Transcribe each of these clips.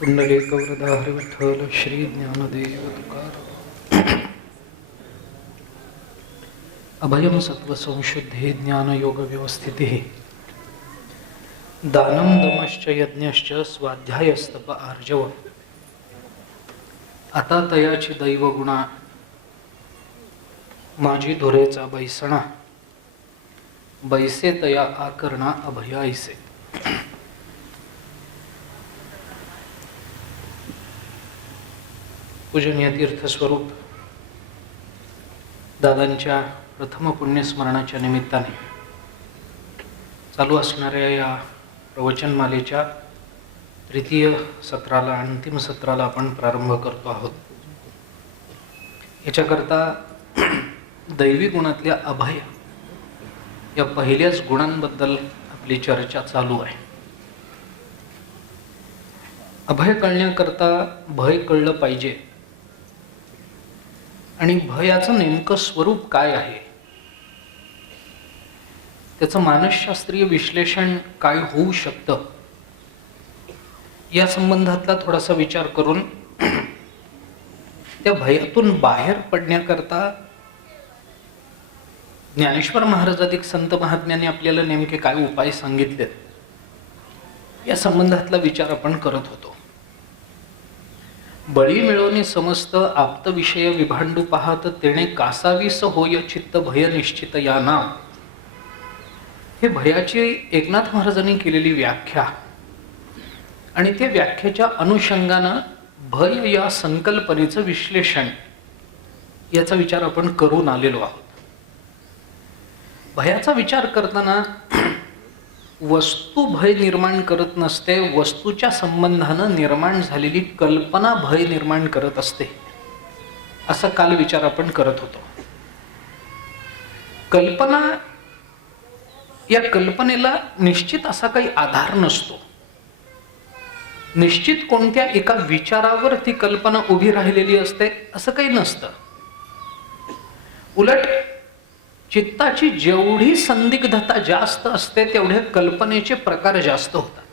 पुंडलिकवरदा हरिविठ्ठल श्री ज्ञानदेव तुकाराम. अभयं सत्त्वसंशुद्धि ज्ञानयोगव्यवस्थितिः दानं दमश्च यज्ञश्च स्वाध्यायस्तप आर्जव. आता तयाची दैवगुणा माझी धुरेचा बैसणा बैसे तया आकरणा अभयाईसे. पूजनीय तीर्थस्वरूप दादांच्या प्रथम पुण्यस्मरणाच्या निमित्ताने चालू असणाऱ्या या प्रवचनमालेच्या तृतीय सत्राला अंतिम सत्राला आपण प्रारंभ करतो आहोत. याच्याकरता दैवी गुणातल्या अभय या पहिल्याच गुणांबद्दल आपली चर्चा चालू आहे. अभय कळण्याकरता भय कळलं पाहिजे आणि भयाचं नेमकं स्वरूप काय आहे, त्याचं मानसशास्त्रीय विश्लेषण काय होऊ शकतं, या संबंधातला थोडासा विचार करून त्या भयातून बाहेर पडण्याकरता ज्ञानेश्वर महाराजाधिक संत महात्म्यांनी आपल्याला नेमके काय उपाय सांगितलेत, या संबंधातला विचार आपण करत होतो. बळी मिळवणे समस्त आप्त विषय विभांडू पाहत तेणे कासावीस होय चित्त भय निश्चित या नाम. हे भयाची एकनाथ महाराजांनी केलेली व्याख्या आणि त्या व्याख्येच्या अनुषंगानं भय या संकल्पनेचं विश्लेषण, याचा विचार आपण करून आलेलो आहोत. भयाचा विचार करताना वस्तू भय निर्माण करत नसते, वस्तूच्या संबंधानं निर्माण झालेली कल्पना भय निर्माण करत असते, असा काल विचार आपण करत होतो. कल्पना, या कल्पनेला निश्चित असा काही आधार नसतो. निश्चित कोणत्या एका विचारावर ती कल्पना उभी राहिलेली असते असं काही नसतं. उलट चित्ताची जेवढी संदिग्धता जास्त असते तेवढे कल्पनेचे प्रकार जास्त होतात.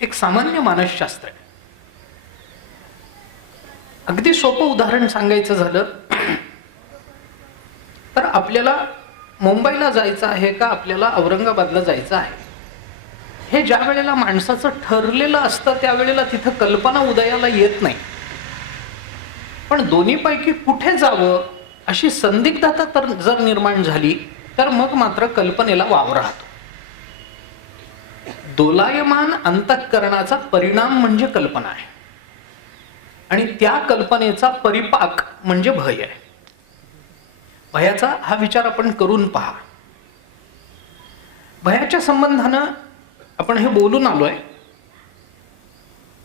एक सामान्य मानसशास्त्र आहे. अगदी सोपं उदाहरण सांगायचं झालं तर आपल्याला मुंबईला जायचं आहे का आपल्याला औरंगाबादला जायचं आहे, हे ज्या वेळेला माणसाचं ठरलेलं असतं त्यावेळेला तिथं कल्पना उदयाला येत नाही. पण दोन्हीपैकी कुठे जावं अशी संदिग्धता तर जर निर्माण झाली तर मग मात्र कल्पनेला वाव राहतो. दोलायमान अंतःकरणाचा परिणाम म्हणजे कल्पना आहे आणि त्या कल्पनेचा परिपाक म्हणजे भय आहे. भयाचा हा विचार आपण करून पहा. भयाच्या संबंधानं आपण हे बोलून आलोय.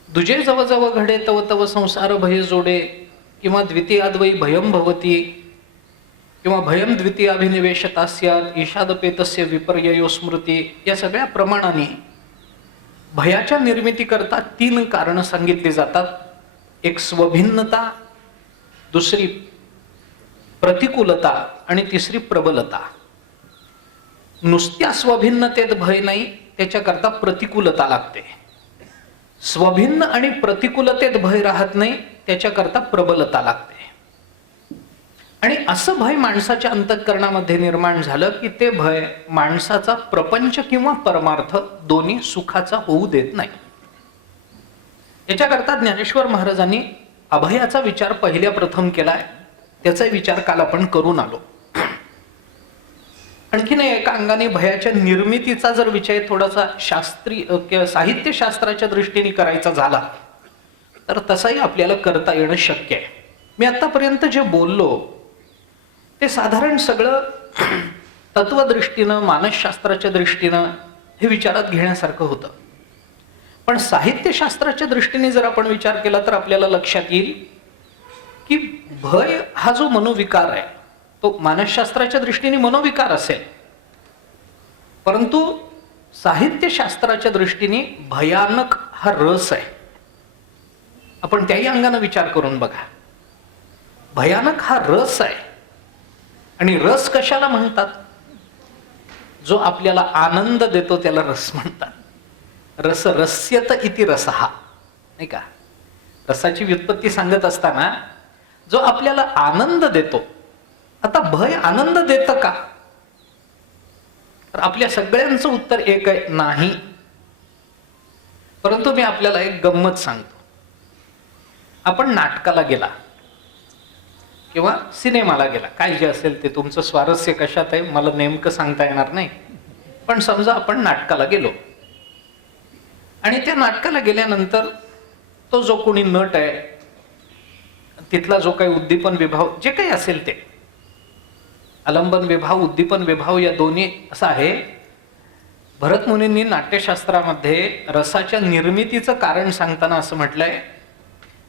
दुजे जव जव घडे तव तव संसार भय जोडे, किंवा द्वितीयाद्वै भयम भवती, किंवा भयम द्वितीयाभिनिवेशता स्यात् ईशादपेतस्य विपर्ययो स्मृती. या सगळ्या प्रमाणाने भयाच्या निर्मितीकरता 3 कारणं सांगितली जातात. एक स्वभिन्नता, दुसरी प्रतिकूलता आणि तिसरी प्रबलता. नुसत्या स्वभिन्नतेत भय नाही, त्याच्याकरता प्रतिकूलता लागते. स्वभिन्न आणि प्रतिकूलतेत भय राहत नाही, त्याच्याकरता प्रबलता लागते. आणि असं भय माणसाच्या अंतःकरणामध्ये निर्माण झालं की ते भय माणसाचा प्रपंच किंवा परमार्थ दोन्ही सुखाचा होऊ देत नाही. याच्याकरता ज्ञानेश्वर महाराजांनी अभयाचा विचार पहिल्या प्रथम केलाय. त्याचा विचार काल आपण करून आलो. आणखीन एका अंगाने भयाच्या निर्मितीचा जर विषय थोडासा शास्त्रीय साहित्यशास्त्राच्या दृष्टीने करायचा झाला तर तसाही आपल्याला करता येणं शक्य आहे. मी आतापर्यंत जे बोललो ते साधारण सगळं तत्वदृष्टीनं मानसशास्त्राच्या दृष्टीनं हे विचारात घेण्यासारखं होतं. पण साहित्यशास्त्राच्या दृष्टीने जर आपण विचार केला तर आपल्याला लक्षात येईल की भय हा जो मनोविकार आहे तो मानसशास्त्राच्या दृष्टीने मनोविकार असेल, परंतु साहित्यशास्त्राच्या दृष्टीने भयानक हा रस आहे. आपण त्याही अंगाने विचार करून बघा. भयानक हा रस आहे. आणि रस कशाला म्हणतात? जो आपल्याला आनंद देतो त्याला रस म्हणतात. रस रस्यत इति रसहा. नाही का? रसाची व्युत्पत्ती सांगत असताना जो आपल्याला आनंद देतो, आता भय आनंद देतं का? तर आपल्या सगळ्यांचं उत्तर एक आहे, नाही. परंतु मी आपल्याला एक गंमत सांगतो. आपण नाटकाला गेला किंवा सिनेमाला गेला, काय जे असेल ते, तुमचं स्वारस्य कशात आहे मला नेमकं सांगता येणार नाही, पण समजा आपण नाटकाला गेलो आणि त्या नाटकाला गेल्यानंतर तो जो कोणी नट आहे, तिथला जो काही उद्दीपन विभाव जे काही असेल ते, आलंबन विभाव उद्दीपन विभाव या दोन्ही असं आहे. भरत मुनींनी नाट्यशास्त्रामध्ये रसाच्या निर्मितीचं कारण सांगताना असं म्हटलंय,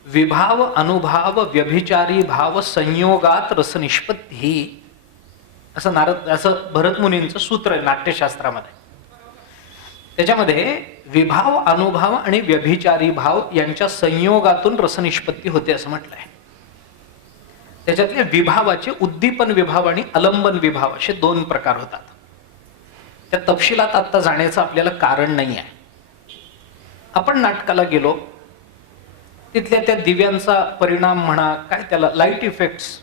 विभाव अनुभाव व्यभिचारी भाव संयोगात रस निष्पत्ती, असं भरत मुनींचं सूत्र आहे नाट्यशास्त्रामध्ये. त्याच्यामध्ये विभाव अनुभाव आणि व्यभिचारी भाव यांच्या संयोगातून रसनिष्पत्ती होते असं म्हटलंय. त्याच्यातले विभावाचे उद्दीपन विभाव आणि अलंबन विभाव असे दोन प्रकार होतात. त्या तपशिलात आता जाण्याचं आपल्याला कारण नाही आहे. आपण नाटकाला गेलो, तिथल्या त्या दिव्यांचा परिणाम म्हणा, काय त्याला लाईट इफेक्ट्स,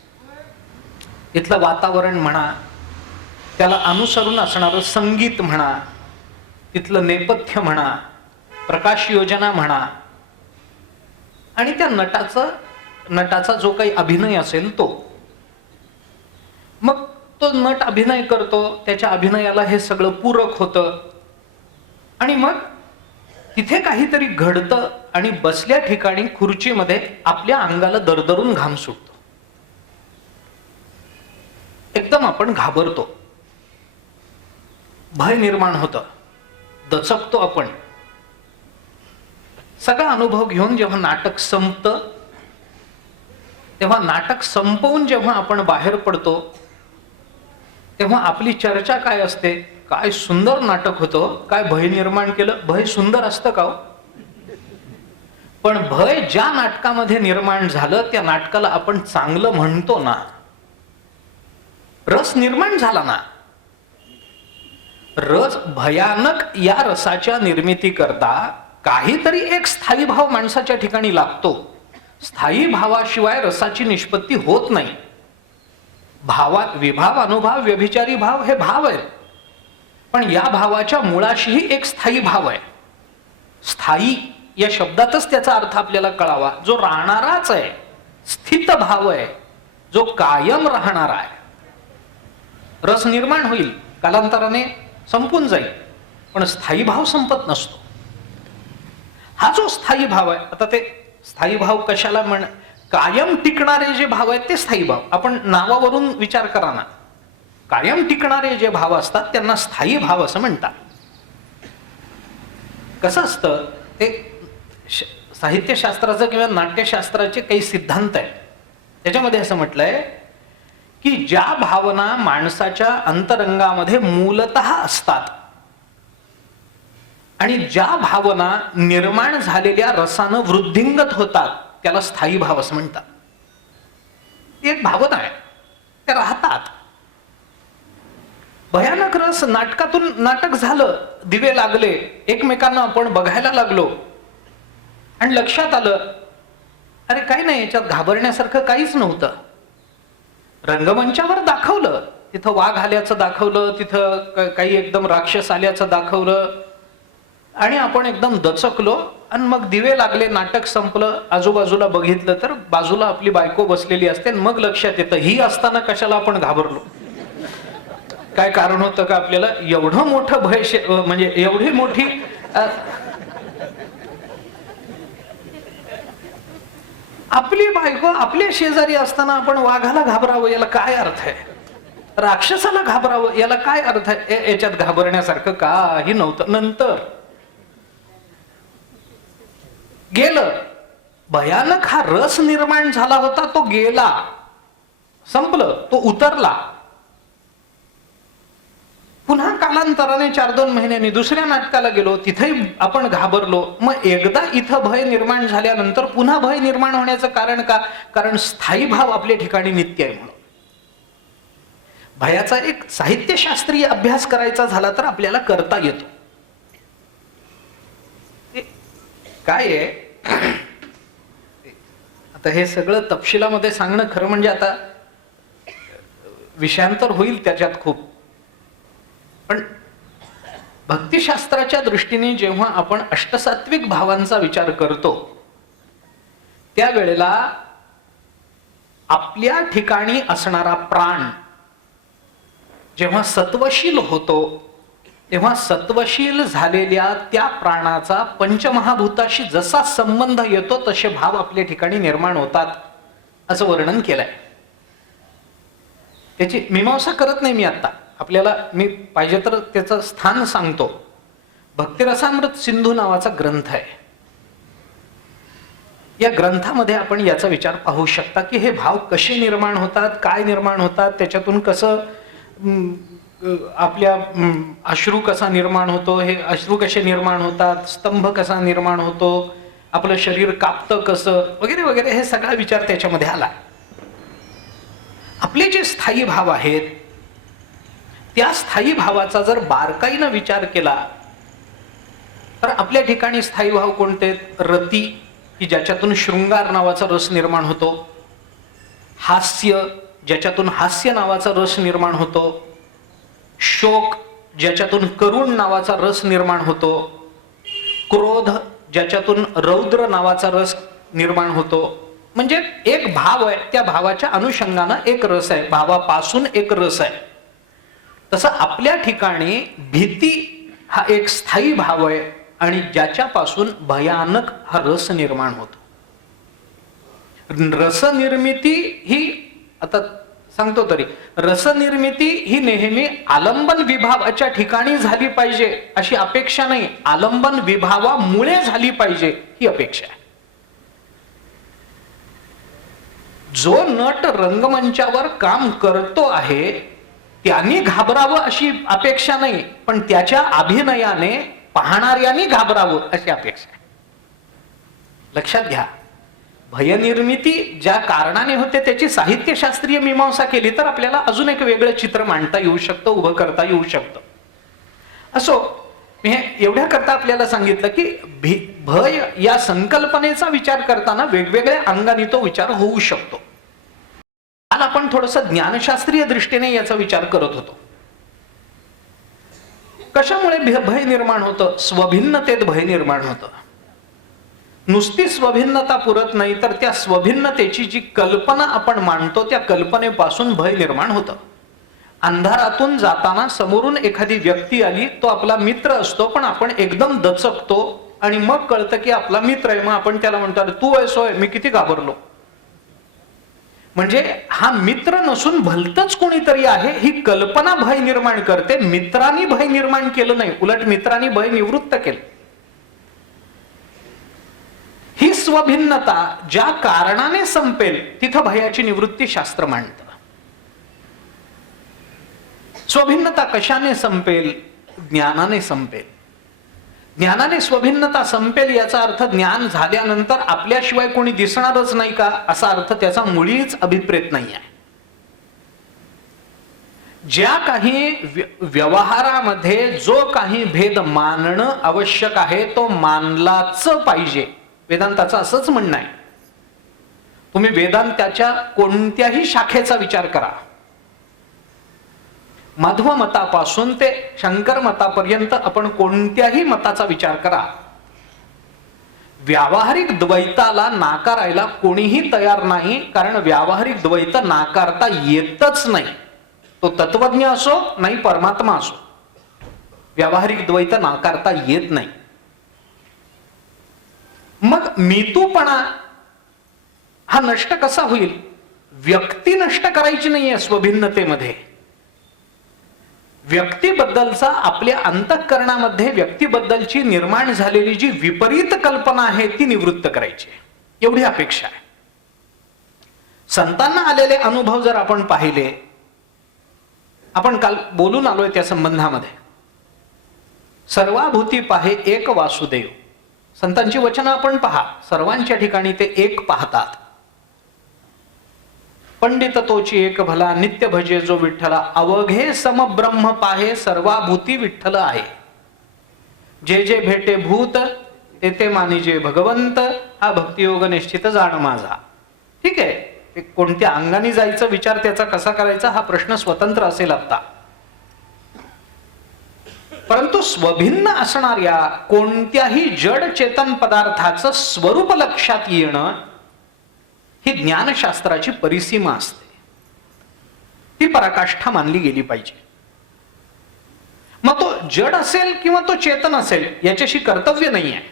तिथलं वातावरण म्हणा, त्याला अनुसरून असणारं संगीत म्हणा, तिथलं नेपथ्य म्हणा, प्रकाश योजना म्हणा, आणि त्या नटाचा जो काही अभिनय असेल तो, मग तो नट अभिनय करतो, त्याच्या अभिनयाला हे सगळं पूरक होतं, आणि मग तिथे काहीतरी घडतं आणि बसल्या ठिकाणी खुर्चीमध्ये आपल्या अंगाला दरदरून घाम सुटतो. एकदम आपण घाबरतो, भय निर्माण होतं, दचकतो आपण. सगळा अनुभव घेऊन जेव्हा नाटक संपतं, तेव्हा नाटक संपवून जेव्हा आपण बाहेर पडतो, तेव्हा आपली चर्चा काय असते, काय सुंदर नाटक होतं, काय भय निर्माण केलं. भय सुंदर असतं का हो? पण भय ज्या नाटकामध्ये निर्माण झालं त्या नाटकाला आपण चांगलं म्हणतो ना, रस निर्माण झाला ना. रस भयानक या रसाच्या निर्मिती करता काहीतरी एक स्थायी भाव माणसाच्या ठिकाणी लागतो. स्थायी भावाशिवाय रसाची निष्पत्ती होत नाही. भावात विभाव अनुभाव व्यभिचारी भाव हे भाव आहेत, पण या भावाच्या मुळाशीही एक स्थायी भाव आहे. स्थायी या शब्दातच त्याचा अर्थ आपल्याला कळावा, जो राहणाराच आहे, स्थित भाव आहे, जो कायम राहणारा आहे. रस निर्माण होईल, कालांतराने संपून जाईल, पण स्थायी भाव संपत नसतो. हा जो स्थायी भाव आहे, आता ते स्थायी भाव कशाला कायम टिकणारे जे भाव आहेत ते स्थायी भाव. आपण नावावरून विचार करा ना, कायम टिकणारे जे भाव असतात त्यांना स्थायी भाव असं म्हणतात. कसं असतं ते, साहित्यशास्त्राचं किंवा नाट्यशास्त्राचे काही सिद्धांत आहेत. त्याच्यामध्ये असं म्हटलंय की ज्या भावना माणसाच्या अंतरंगामध्ये मूलतः असतात आणि ज्या भावना निर्माण झालेल्या रसानं वृद्धिंगत होतात त्याला स्थायी भाव असं म्हणतात. एक भावना आहे, त्या राहतात. भयानक रस, नाटकातून नाटक झालं, दिवे लागले, एकमेकांना आपण बघायला लागलो आणि लक्षात आलं अरे काही नाही, याच्यात घाबरण्यासारखं काहीच नव्हतं. रंगमंचावर दाखवलं, तिथं वाघ आल्याचं दाखवलं, तिथं काही एकदम राक्षस आल्याचं दाखवलं आणि आपण एकदम दचकलो आणि मग दिवे लागले, नाटक संपलं, आजूबाजूला बघितलं तर बाजूला आपली बायको बसलेली असते. मग लक्षात येतं ही असताना कशाला आपण घाबरलो, काय कारण होतं का आपल्याला एवढं मोठं भय, म्हणजे एवढी मोठी आपली बायको आपल्या शेजारी असताना आपण वाघाला घाबरावं याला काय अर्थ आहे, राक्षसाला घाबरावं याला काय अर्थ आहे. याच्यात घाबरण्यासारखं काही नव्हतं. नंतर गेलं, भयानक हा रस निर्माण झाला होता, तो गेला, संपलं, तो उतरला. पुन्हा कालांतराने 4-2 महिन्यांनी दुसऱ्या नाटकाला गेलो, तिथेही आपण घाबरलो. मग एकदा इथं भय निर्माण झाल्यानंतर पुन्हा भय निर्माण होण्याचं कारण का? कारण स्थायी भाव आपल्या ठिकाणी नित्य आहे म्हणून. भयाचा एक साहित्यशास्त्रीय अभ्यास करायचा झाला तर आपल्याला करता येतो. काय आहे आता हे सगळं तपशिलामध्ये सांगणं खरं म्हणजे आता विषयांतर होईल त्याच्यात खूप, पण भक्तिशास्त्राच्या दृष्टीने जेव्हा आपण अष्टसात्विक भावांचा विचार करतो त्यावेळेला आपल्या ठिकाणी असणारा प्राण जेव्हा सत्वशील होतो तेव्हा सत्वशील झालेल्या त्या प्राणाचा पंचमहाभूताशी जसा संबंध येतो तसे भाव आपल्या ठिकाणी निर्माण होतात असं वर्णन केलंय. त्याची मीमांसा करत नाही मी आता, आपल्याला मी पाहिजे तर त्याचं स्थान सांगतो. भक्तिरसामृत सिंधू नावाचा ग्रंथ आहे. या ग्रंथामध्ये आपण याचा विचार पाहू शकता की हे भाव कसे निर्माण होतात, काय निर्माण होतात, त्याच्यातून कसं आपल्या अश्रू कसा निर्माण होतो, हे अश्रू कसे निर्माण होतात, स्तंभ कसा निर्माण होतो, आपलं शरीर कापतं कसं वगैरे वगैरे, हे सगळा विचार त्याच्यामध्ये आला. आपले जे स्थायी भाव आहेत त्या स्थायी भावाचा जर बारकाईनं विचार केला तर आपल्या ठिकाणी स्थायी भाव कोणते? रती, की ज्याच्यातून शृंगार नावाचा रस निर्माण होतो. हास्य, ज्याच्यातून हास्य नावाचा रस निर्माण होतो. शोक, ज्याच्यातून करुण नावाचा रस निर्माण होतो. क्रोध, ज्याच्यातून रौद्र नावाचा रस निर्माण होतो. म्हणजे एक भाव आहे, त्या भावाच्या अनुषंगानं एक रस आहे, भावापासून एक रस आहे. तसं आपल्या ठिकाणी भीती हा एक स्थायी भाव आहे आणि ज्याच्यापासून भयानक हा रस निर्माण होतो. रसनिर्मिती ही, आता सांगतो तरी, रसनिर्मिती ही नेहमी आलंबन विभावाच्या ठिकाणी झाली पाहिजे अशी अपेक्षा नाही, आलंबन विभावामुळे झाली पाहिजे ही अपेक्षा आहे. जो नट रंगमंचावर काम करतो आहे त्यांनी घाबरावं अशी अपेक्षा नाही, पण त्याच्या अभिनयाने पाहणाऱ्यांनी घाबरावं अशी अपेक्षा आहे. लक्षात घ्या, भयनिर्मिती ज्या कारणाने होते त्याची साहित्यशास्त्रीय मीमांसा केली तर आपल्याला अजून एक वेगळं चित्र मांडता येऊ शकतं, उभं करता येऊ शकतं. असो, मी हे एवढ्या करता आपल्याला सांगितलं की भय या संकल्पनेचा विचार करताना वेगवेगळ्या अंगाने तो विचार होऊ शकतो. काल आपण थोडंसं ज्ञानशास्त्रीय दृष्टीने याचा विचार करत होतो. कशामुळे भय निर्माण होतं? स्वभिन्नतेत भय निर्माण होतं. नुसती स्वभिन्नता पुरत नाही तर त्या स्वभिन्नतेची जी कल्पना आपण मांडतो त्या कल्पनेपासून भय निर्माण होतं. अंधारातून जाताना समोरून एखादी व्यक्ती आली, तो आपला मित्र असतो, पण आपण एकदम दचकतो आणि मग कळतं की आपला मित्र आहे. मग आपण त्याला म्हणतो, तू सोय, मी किती घाबरलो. म्हणजे हा मित्र नसून भलतच कोणीतरी आहे ही कल्पना भय निर्माण करते. मित्रांनी भय निर्माण केलं नाही, उलट मित्रांनी भय निवृत्त केलं. ही स्वभिन्नता ज्या कारणाने संपेल तिथं भयाची निवृत्ती शास्त्र मांडतं. स्वभिन्नता कशाने संपेल? ज्ञानाने संपेल. ज्ञानाने स्वभिन्नता संपेल याचा अर्थ ज्ञान झाल्यानंतर आपल्याशिवाय कोणी दिसणारच नाही का असा अर्थ त्याचा मुळीच अभिप्रेत नाही आहे. ज्या काही व्यवहारामध्ये जो काही भेद मानणं आवश्यक आहे तो मानलाच पाहिजे, वेदांताचं असंच म्हणणं आहे. तुम्ही वेदांताच्या कोणत्याही शाखेचा विचार करा, माध्व मतापासून ते शंकर मतापर्यंत आपण कोणत्याही मताचा विचार करा, व्यावहारिक द्वैताला नाकारायला कोणीही तयार नाही. कारण व्यावहारिक द्वैत नाकारता येतच नाही. तो तत्वज्ञ असो नाही परमात्मा असो, व्यावहारिक द्वैत नाकारता येत नाही. मग मीतूपणा हा नष्ट कसा होईल? व्यक्ती नष्ट करायची नाहीये स्वभिन्नतेमध्ये. व्यक्तीबद्दलचा आपल्या अंतःकरणामध्ये व्यक्तीबद्दलची निर्माण झालेली जी विपरीत कल्पना आहे ती निवृत्त करायची, एवढी अपेक्षा आहे. संतांना आलेले अनुभव जर आपण पाहिले, आपण काल बोलून आलोय त्या संबंधामध्ये, सर्वाभूती पाहे एक वासुदेव. संतांची वचनं आपण पहा, सर्वांच्या ठिकाणी ते एक पाहतात. पंडित तोची एक भला, नित्य भजे जो विठ्ठला, अवघे समब्रह्म पाहे सर्वाभूती विठ्ठल आहे. जे जे भेटे भूत ते ते मानिजे भगवंत, हा भक्तियोग निश्चित जाण माझा. ठीक आहे, ते कोणत्या अंगाने जायचा विचार त्याचा कसा करायचा हा प्रश्न स्वतंत्र असेल आता. परंतु स्वभिन्न असणाऱ्या कोणत्याही जड चेतन पदार्थाचं स्वरूप लक्षात येणं ही ज्ञानशास्त्राची परिसीमा असते. ती पराकाष्ठा मानली गेली पाहिजे. मग तो जड असेल किंवा तो चेतन असेल याच्याशी कर्तव्य नाही आहे.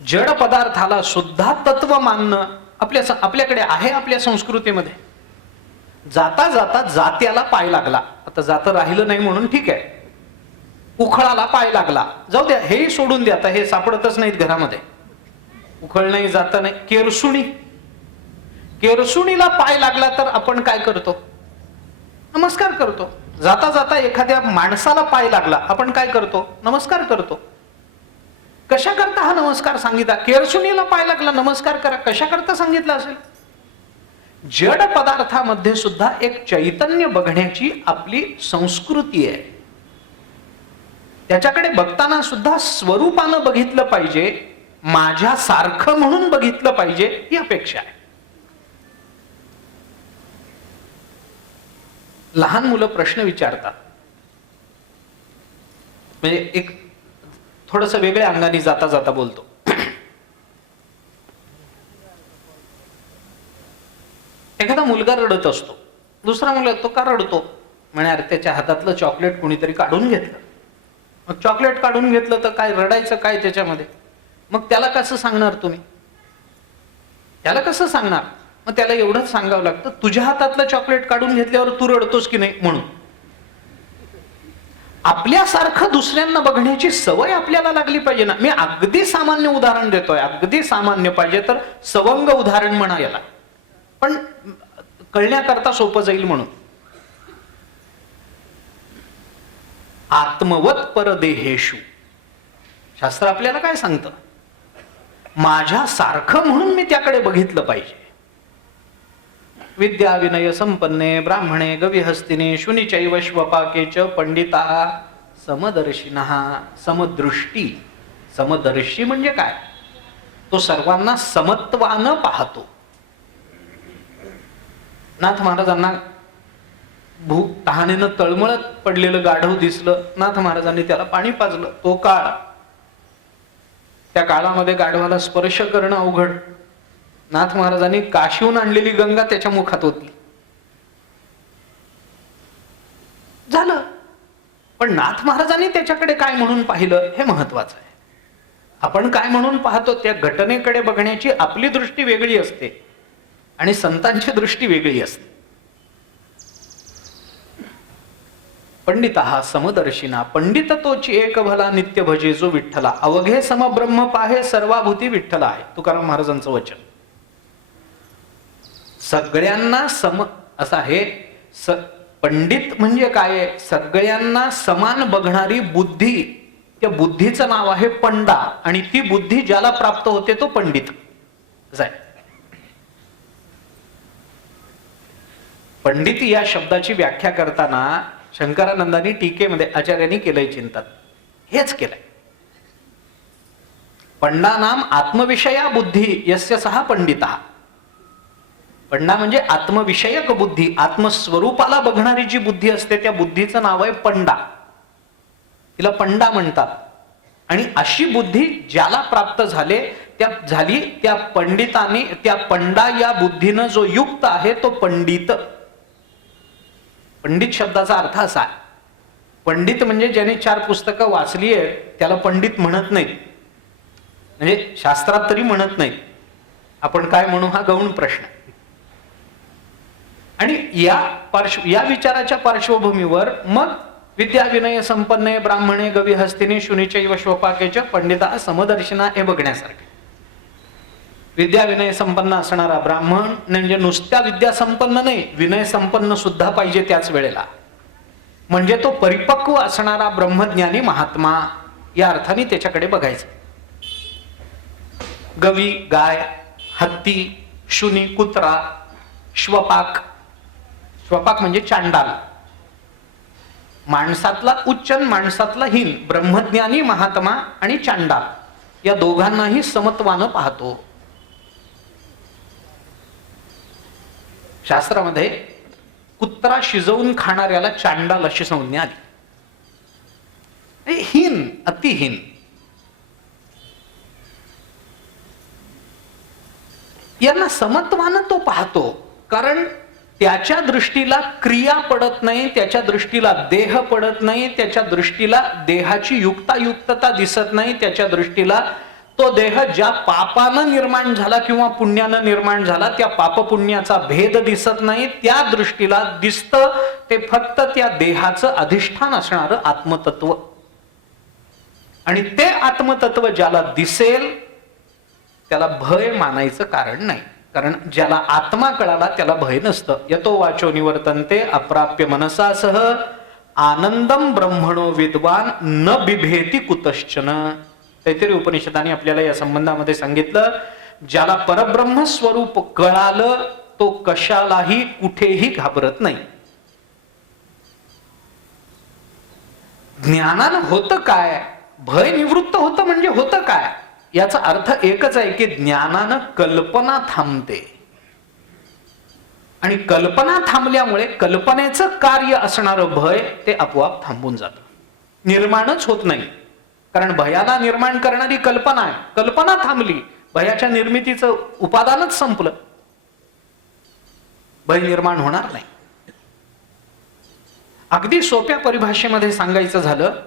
जड पदार्थाला सुद्धा तत्व मानणं आपल्याकडे आहे. आपल्या संस्कृतीमध्ये जाता जाता जात्याला पाय लागला, आता जातं राहिलं नाही म्हणून ठीक आहे, उखळाला पाय लागला, जाऊ द्या, हेही सोडून द्या, आता हे सापडतच नाहीत घरामध्ये. उखळ नाही, जाता नाही. केरसुणीला पाय लागला तर आपण काय करतो? नमस्कार करतो. जाता जाता एखाद्या माणसाला पाय लागला, आपण काय करतो? नमस्कार करतो. कशा करता हा नमस्कार सांगितला? केरसुणीला पाय लागला, नमस्कार करा. कशा करता सांगितलं असेल? जड पदार्थामध्ये सुद्धा एक चैतन्य बघण्याची आपली संस्कृती आहे. त्याच्याकडे बघताना सुद्धा स्वरूपानं बघितलं पाहिजे, माझ्या सारखं म्हणून बघितलं पाहिजे, ही अपेक्षा आहे. लहान मुलं प्रश्न विचारतात, म्हणजे एक थोडस वेगळ्या अंगाने जाता जाता बोलतो. एखादा मुलगा रडत असतो, दुसरा मुलगा तो का रडतो? म्हणे अरे त्याच्या हातातलं चॉकलेट कुणीतरी काढून घेतलं. मग चॉकलेट काढून घेतलं तर काय रडायचं काय त्याच्यामध्ये? मग त्याला कसं सांगणार तुम्ही? त्याला कसं सांगणार? मग त्याला एवढंच सांगावं लागतं, तुझ्या हातातलं चॉकलेट काढून घेतल्यावर तू रडतोस की नाही म्हणून. आपल्यासारखं दुसऱ्यांना बघण्याची सवय आपल्याला लागली पाहिजे ना. मी अगदी सामान्य उदाहरण देतोय, अगदी सामान्य, पाहिजे तर सवंग उदाहरण म्हणा याला, पण कळण्याकरता सोपं जाईल म्हणून. आत्मवत परदेहेषु, शास्त्र आपल्याला काय सांगतं? माझ्या सारखं म्हणून मी त्याकडे बघितलं पाहिजे. विद्या विनय संपन्ने ब्राह्मणे गविहस्तिने शुनिचैव श्वपाके च पंडिता समदर्शिनः. समदृष्टी, समदर्शी म्हणजे काय? तो सर्वांना समत्वानं पाहतो. नाथ महाराजांना भूक तहानेनं तळमळत पडलेलं गाढव दिसलं, नाथ महाराजांनी त्याला पाणी पाजलं. तो काळ, त्या काळामध्ये गाढवाला स्पर्श करणं अवघड. नाथ महाराजांनी काशीहून आणलेली गंगा त्याच्या मुखात होती. झालं. पण नाथ महाराजांनी त्याच्याकडे काय म्हणून पाहिलं हे महत्वाचं आहे. आपण काय म्हणून पाहतो त्या घटनेकडे बघण्याची आपली दृष्टी वेगळी असते आणि संतांची दृष्टी वेगळी असते. पंडिता समदर्शिना, पंडित तोची एक भला नित्य भजे जो विठ्ठला. अवघे सम ब्रह्म पाहे सर्वाभूती विठ्ठला आहे, तुकाराम महाराजांचं वचन. सगळ्यांना सम असं आहे. पंडित म्हणजे काय? सगळ्यांना समान बघणारी बुद्धी, त्या बुद्धीचं नाव आहे पंडा, आणि ती बुद्धी ज्याला प्राप्त होते तो पंडित. असं आहे. पंडित या शब्दाची व्याख्या करताना शंकरानंदांनी टीकेमध्ये आचार्यांनी केलंय चिंतन, हेच केलंय. पंडा नाम आत्मविषया बुद्धी यस्य सहा पंडिता. पंडा म्हणजे आत्मविषयक बुद्धी, आत्मस्वरूपाला बघणारी जी बुद्धी असते त्या बुद्धीचं नाव आहे पंडा. तिला पंडा म्हणतात. आणि अशी बुद्धी ज्याला प्राप्त झाली त्या पंडिताने, त्या पंडा या बुद्धीनं जो युक्त आहे तो पंडित. पंडित शब्दाचा अर्थ असा आहे, पंडित म्हणजे ज्याने 4 पुस्तकं वाचली आहेत त्याला पंडित म्हणत नाहीत, म्हणजे शास्त्रात तरी म्हणत नाहीत. आपण काय म्हणू हा गौण प्रश्न. आणि या विचाराच्या पार्श्वभूमीवर मग विद्या विनय संपन्ने ब्राह्मणे गविहस्तिने शुनिचैव श्वपाके च पंडिता समदर्शिना हे बघण्यासारखे. विद्या विनय संपन्न असणारा ब्राह्मण म्हणजे नुसत्या विद्या संपन्न नाही, विनय संपन्न सुद्धा पाहिजे त्याच वेळेला. म्हणजे तो परिपक्व असणारा ब्रह्मज्ञानी महात्मा या अर्थाने त्याच्याकडे बघायचं. गवी गाय, हत्ती, शुनी कुत्रा, श्वपाक, श्वपाक म्हणजे चांडाल, माणसातला उच्च माणसातला हीन, ब्रह्मज्ञानी महात्मा आणि चांडाल या दोघांनाही समत्वानं पाहतो. शास्त्रामध्ये कुत्रा शिजवून खाणाऱ्याला चांडाल अशी संज्ञा आली. हीन, अतिहीन. यांना समत्वानं तो पाहतो, कारण त्याच्या दृष्टीला क्रिया पडत नाही, त्याच्या दृष्टीला देह पडत नाही, त्याच्या दृष्टीला देहाची युक्तायुक्तता दिसत नाही, त्याच्या दृष्टीला तो देह ज्या पापानं निर्माण झाला किंवा पुण्यानं निर्माण झाला त्या पापपुण्याचा भेद दिसत नाही. त्या दृष्टीला दिसतं ते फक्त त्या देहाचं अधिष्ठान असणारं आत्मतत्व. आणि ते आत्मतत्व ज्याला दिसेल त्याला भय मानायचं कारण नाही, कारण ज्याला आत्मा कळाला त्याला भय नसतं. यतो वाचो निवर्तन्ते अप्राप्य मनसा सह आनंदम ब्रह्मणो विद्वान न बिभेती कुतश्चन. तैत्तिरीय उपनिषदाने आपल्याला या संबंधामध्ये सांगितलं, ज्याला परब्रह्म स्वरूप कळालं तो कशालाही कुठेही घाबरत नाही. ज्ञानानं होतं काय? भय निवृत्त होतं म्हणजे होतं काय? याचा अर्थ एकच आहे की ज्ञानानं कल्पना थांबते, आणि कल्पना थांबल्यामुळे कल्पनेचं कार्य असणारं भय ते आपोआप थांबून जातं, निर्माणच होत नाही. कारण भयाला निर्माण करणारी कल्पना आहे. कल्पना थांबली, भयाच्या निर्मितीचं उपादानच संपलं, भय निर्माण होणार नाही. अगदी सोप्या परिभाषेमध्ये सांगायचं झालं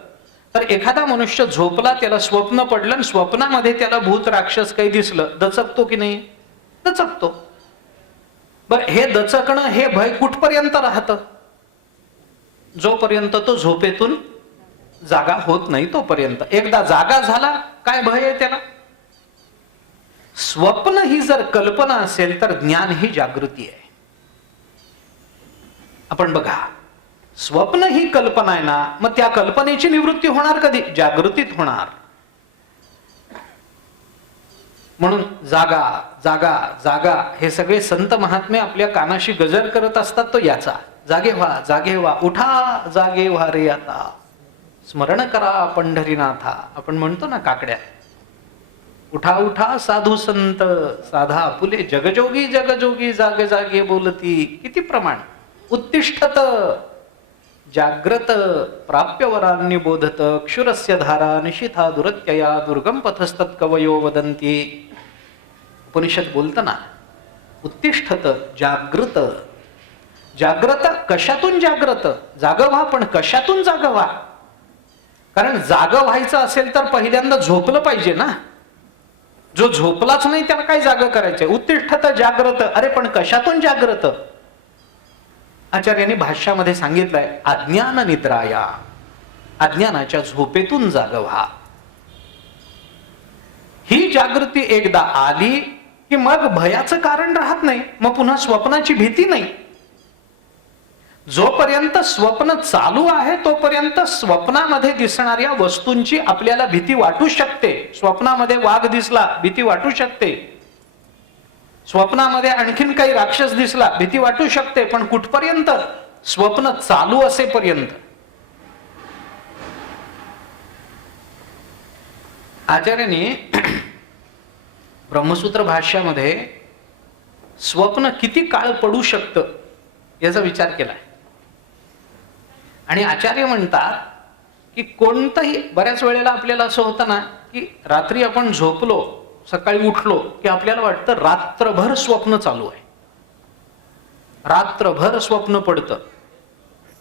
तर एखादा मनुष्य झोपला, त्याला स्वप्न पडलं, स्वप्नामध्ये त्याला भूत राक्षस काही दिसलं, दचकतो की नाही? दचकतो. बरं, हे दचकणं हे भय कुठपर्यंत राहतं? जोपर्यंत तो झोपेतून जागा होत नाही तोपर्यंत. एकदा जागा झाला काय भय आहे त्याला? स्वप्न ही जर कल्पना असेल तर ज्ञान ही जागृती आहे. आपण बघा, स्वप्न ही कल्पना आहे ना, मग त्या कल्पनेची निवृत्ती होणार कधी? जागृतीत होणार. म्हणून जागा जागा जागा हे सगळे संत महात्मे आपल्या कानाशी गजर करत असतात तो याचा. जागे व्हा, उठा जागे व्हा रे आता, स्मरण करा पंढरीनाथा. आपण म्हणतो ना काकड्या, उठा उठा साधू संत, साधा आपुले जगजोगी जगजोगी, जागे जागे बोलती. किती प्रमाण. उत्तिष्ठत जाग्रत प्राप्य वरान्य बोधत, क्षुरस्य धारा निशिथा दुरत्यया, दुर्गम पथस्तत् कवयो वदन्ति. उपनिषद बोलताना उत्तिष्ठत जागृत. जाग्रत कशातून जाग्रत? जागं व्हा, पण कशातून जागं व्हा? कारण जागं व्हायचं असेल तर पहिल्यांदा झोपलं पाहिजे ना. जो झोपलाच नाही त्याला काय जागं करायचंय? उत्तिष्ठत जाग्रत. अरे पण कशातून जाग्रत? आचार्यांनी भाष्यामध्ये सांगितलंय, अज्ञान निद्राया, अज्ञानाच्या झोपेतून जाग व्हा. ही जागृती एकदा आली की मग भयाचं कारण राहत नाही, मग पुन्हा स्वप्नाची भीती नाही. जोपर्यंत स्वप्न चालू आहे तोपर्यंत स्वप्नामध्ये दिसणाऱ्या वस्तूंची आपल्याला भीती वाटू शकते. स्वप्नामध्ये वाघ दिसला, भीती वाटू शकते. स्वप्नामध्ये आणखीन काही राक्षस दिसला, भीती वाटू शकते. पण कुठपर्यंत? स्वप्न चालू असेपर्यंत. आचार्यांनी ब्रह्मसूत्र भाष्यामध्ये स्वप्न किती काळ पडू शकतं याचा विचार केलाय. आणि आचार्य म्हणतात की कोणतंही, बऱ्याच वेळेला आपल्याला असं होतं ना की रात्री आपण झोपलो, सकाळी उठलो की आपल्याला वाटतं रात्रभर स्वप्न चालू आहे, रात्रभर स्वप्न पडतं.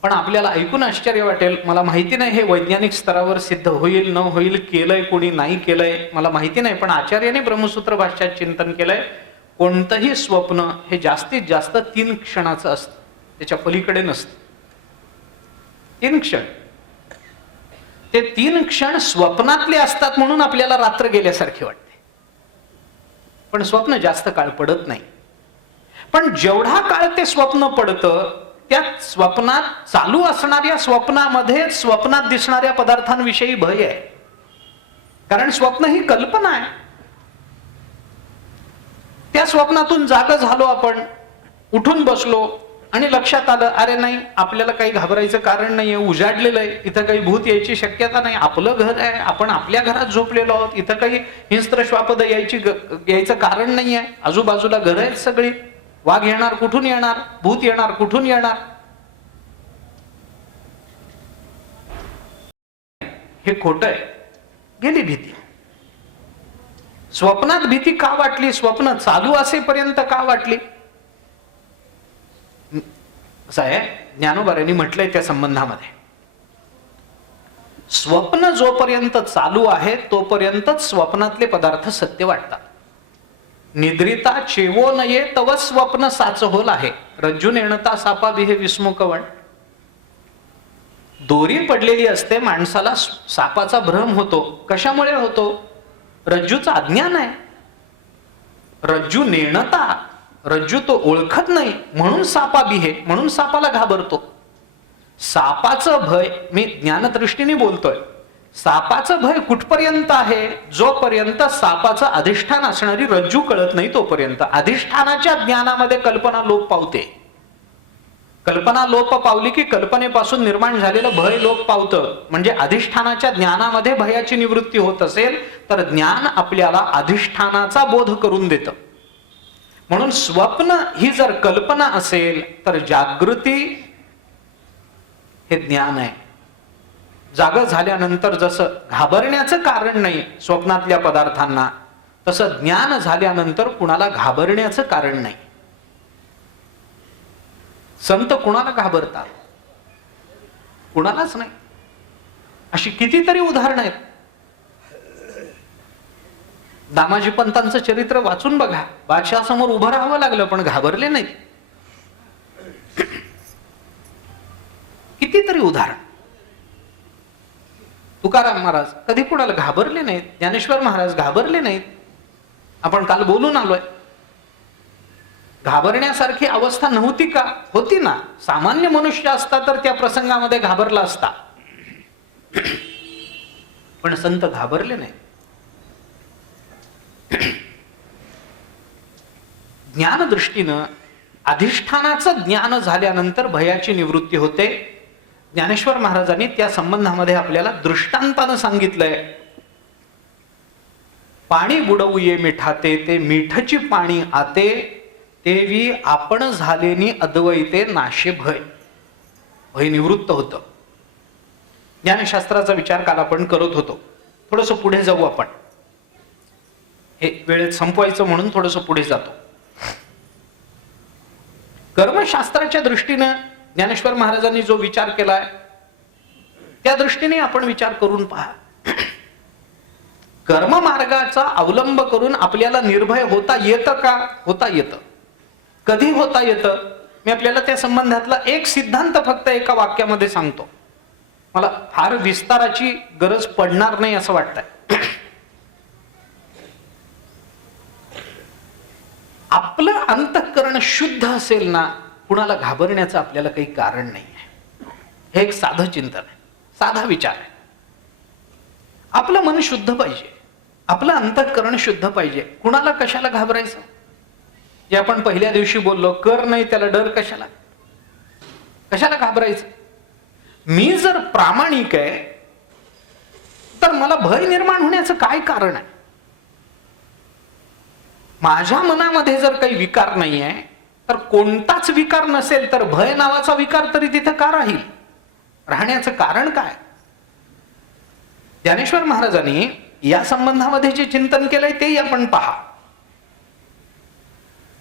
पण आपल्याला ऐकून आश्चर्य वाटेल, मला माहिती नाही हे वैज्ञानिक स्तरावर सिद्ध होईल न होईल, केलंय कोणी नाही केलंय मला माहिती नाही, पण आचार्याने ब्रह्मसूत्र भाष्यात चिंतन केलंय, कोणतंही स्वप्न हे जास्तीत जास्त 3 क्षणाचं असतं, त्याच्या पलीकडे नसतं. 3 क्षण. ते 3 क्षण स्वप्नातले असतात म्हणून आपल्याला रात्र गेल्यासारखे वाटते. पण स्वप्न जास्त काळ पडत नाही. पण जेवढा काळ ते स्वप्न पडतं त्या स्वप्नात चालू असणाऱ्या स्वप्नामध्ये स्वप्नात दिसणाऱ्या पदार्थांविषयी भय आहे. कारण स्वप्न ही कल्पना आहे. त्या स्वप्नातून जाग झालो आपण, उठून बसलो आणि लक्षात आलं, अरे नाही आपल्याला काही घाबरायचं कारण नाहीये, उजाडलेलं आहे, इथं काही भूत यायची शक्यता नाही, आपलं घर आहे, आपण आपल्या घरात झोपलेलो आहोत, इथं काही हिंस्त्र श्वापद यायचं कारण नाहीये, आजूबाजूला घरं आहेत सगळी. वाघ येणार कुठून येणार, भूत येणार कुठून येणार, हे खोट आहे. गेली भीती. स्वप्नात भीती का वाटली, स्वप्न चालू असेपर्यंत का वाटली? असं आहे, ज्ञानोबाऱ्यांनी म्हटलंय त्या संबंधामध्ये, स्वप्न जोपर्यंत चालू आहे तोपर्यंतच स्वप्नातले पदार्थ सत्य वाटतात. निद्रिता चेवो नये तव स्वप्न साच होल आहे, रज्जू नेणता सापा बिहे विस्मुकवण. दोरी पडलेली असते, माणसाला सापाचा भ्रम होतो. कशामुळे होतो? रज्जूचं अज्ञान आहे. रज्जू नेणता, रज्जू तो ओळखत नाही म्हणून सापा बिहे, म्हणून सापाला घाबरतो. सापाचं भय, मी ज्ञानदृष्टीने बोलतोय, सापाचं भय कुठपर्यंत आहे? जोपर्यंत सापाचं अधिष्ठान असणारी रज्जू कळत नाही तोपर्यंत. अधिष्ठानाच्या ज्ञानामध्ये कल्पना लोप पावते. कल्पना लोप पावली की कल्पनेपासून निर्माण झालेलं भय लोप पावतं. म्हणजे अधिष्ठानाच्या ज्ञानामध्ये भयाची निवृत्ती होत असेल तर ज्ञान आपल्याला अधिष्ठानाचा बोध करून देतं. म्हणून स्वप्न ही जर कल्पना असेल तर जागृती हे ज्ञान आहे. जाग झाल्यानंतर जसं घाबरण्याचं कारण नाही स्वप्नातल्या पदार्थांना, तसं ज्ञान झाल्यानंतर कुणाला घाबरण्याचं कारण नाही. संत कुणाला घाबरतात? कुणालाच नाही. अशी कितीतरी उदाहरणं आहेत. दामाजी पंतांचं चरित्र वाचून बघा. बादशाह समोर उभं राहावं लागलं पण घाबरले नाहीत. कितीतरी उदाहरण. तुकाराम महाराज कधी कुणाला घाबरले नाहीत. ज्ञानेश्वर महाराज घाबरले नाहीत. आपण काल बोलून आलोय. घाबरण्यासारखी अवस्था नव्हती का? होती ना. सामान्य मनुष्य असता तर त्या प्रसंगामध्ये घाबरला असता, पण संत घाबरले नाही. ज्ञानदृष्टीनं अधिष्ठानाचं ज्ञान झाल्यानंतर भयाची निवृत्ती होते. ज्ञानेश्वर महाराजांनी त्या संबंधामध्ये आपल्याला दृष्टांतानं सांगितलंय. पाणी बुडवू ये मिठाते, ते मिठची पाणी आते, तेवी आपण झालेनी अद्वैते नाशे भय. भय निवृत्त होतं. ज्ञानशास्त्राचा विचार काल आपण करत होतो. थोडस पुढे जाऊ आपण. हे वेळेत संपवायचं म्हणून थोडस पुढे जातो. कर्मशास्त्राच्या दृष्टीनं ज्ञानेश्वर महाराजांनी जो विचार केलाय त्या दृष्टीने आपण विचार करून पहा. कर्म मार्गाचा अवलंब करून आपल्याला निर्भय होता येतं का? होता येतं. कधी होता येतं? मी आपल्याला त्या संबंधातला एक सिद्धांत फक्त एका वाक्यामध्ये सांगतो. मला फार विस्ताराची गरज पडणार नाही असं वाटतंय. आपलं अंतःकरण शुद्ध असेल ना, कुणाला घाबरण्याचं आपल्याला काही कारण नाही आहे. हे एक साधं चिंतन आहे, साधा विचार आहे. आपलं मन शुद्ध पाहिजे, आपलं अंतःकरण शुद्ध पाहिजे. कुणाला कशाला घाबरायचं? जे आपण पहिल्या दिवशी बोललो, कर नाही त्याला डर कशाला? कशाला घाबरायचं? मी जर प्रामाणिक आहे तर मला भय निर्माण होण्याचं काय कारण आहे? माझ्या मनामध्ये जर काही विकार नाही आहे तर कोणताच विकार नसेल तर भय नावाचा विकार तरी तिथं का राहील? राहण्याचं कारण काय? ज्ञानेश्वर महाराजांनी या संबंधामध्ये जे चिंतन केलंय ते आपण पहा.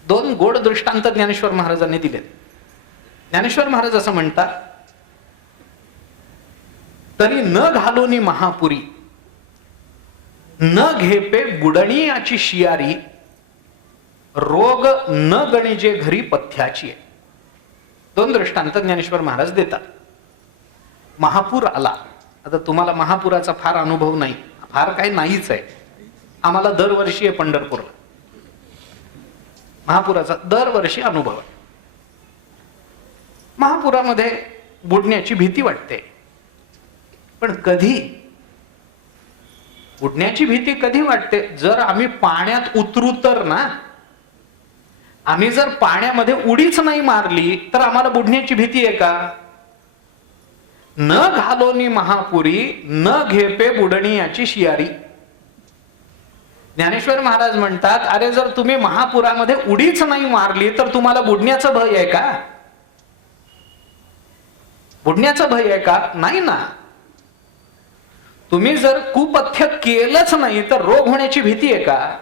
दोन गोड दृष्टांत ज्ञानेश्वर महाराजांनी दिलेत. ज्ञानेश्वर महाराज असं म्हणतात, तरी न घालोनी महापुरी, न घेपे बुडणी याची शियारी, रोग न गणिजे घरी पथ्याची. दोन दृष्टांत ज्ञानेश्वर महाराज देतात. महापूर आला. आता तुम्हाला महापुराचा फार अनुभव नाही, फार काही नाहीच आहे. आम्हाला दरवर्षी आहे पंढरपूरला. महापुराचा दरवर्षी अनुभव आहे. महापुरामध्ये बुडण्याची भीती वाटते. पण कधी बुडण्याची भीती कधी वाटते? जर आम्ही पाण्यात उतरू तर ना. आम्ही जर पाण्यामध्ये उडीच नाही मारली तर आम्हाला बुडण्याची भीती आहे का? न घालोनी महापुरी, न घेपे बुडणी याची शियारी. ज्ञानेश्वर महाराज म्हणतात, अरे जर तुम्ही महापुरामध्ये उडीच नाही मारली तर तुम्हाला बुडण्याचं भय आहे का? बुडण्याचं भय आहे का? नाही ना. तुम्ही जर कुपथ्य केलंच नाही तर रोग होण्याची भीती आहे का?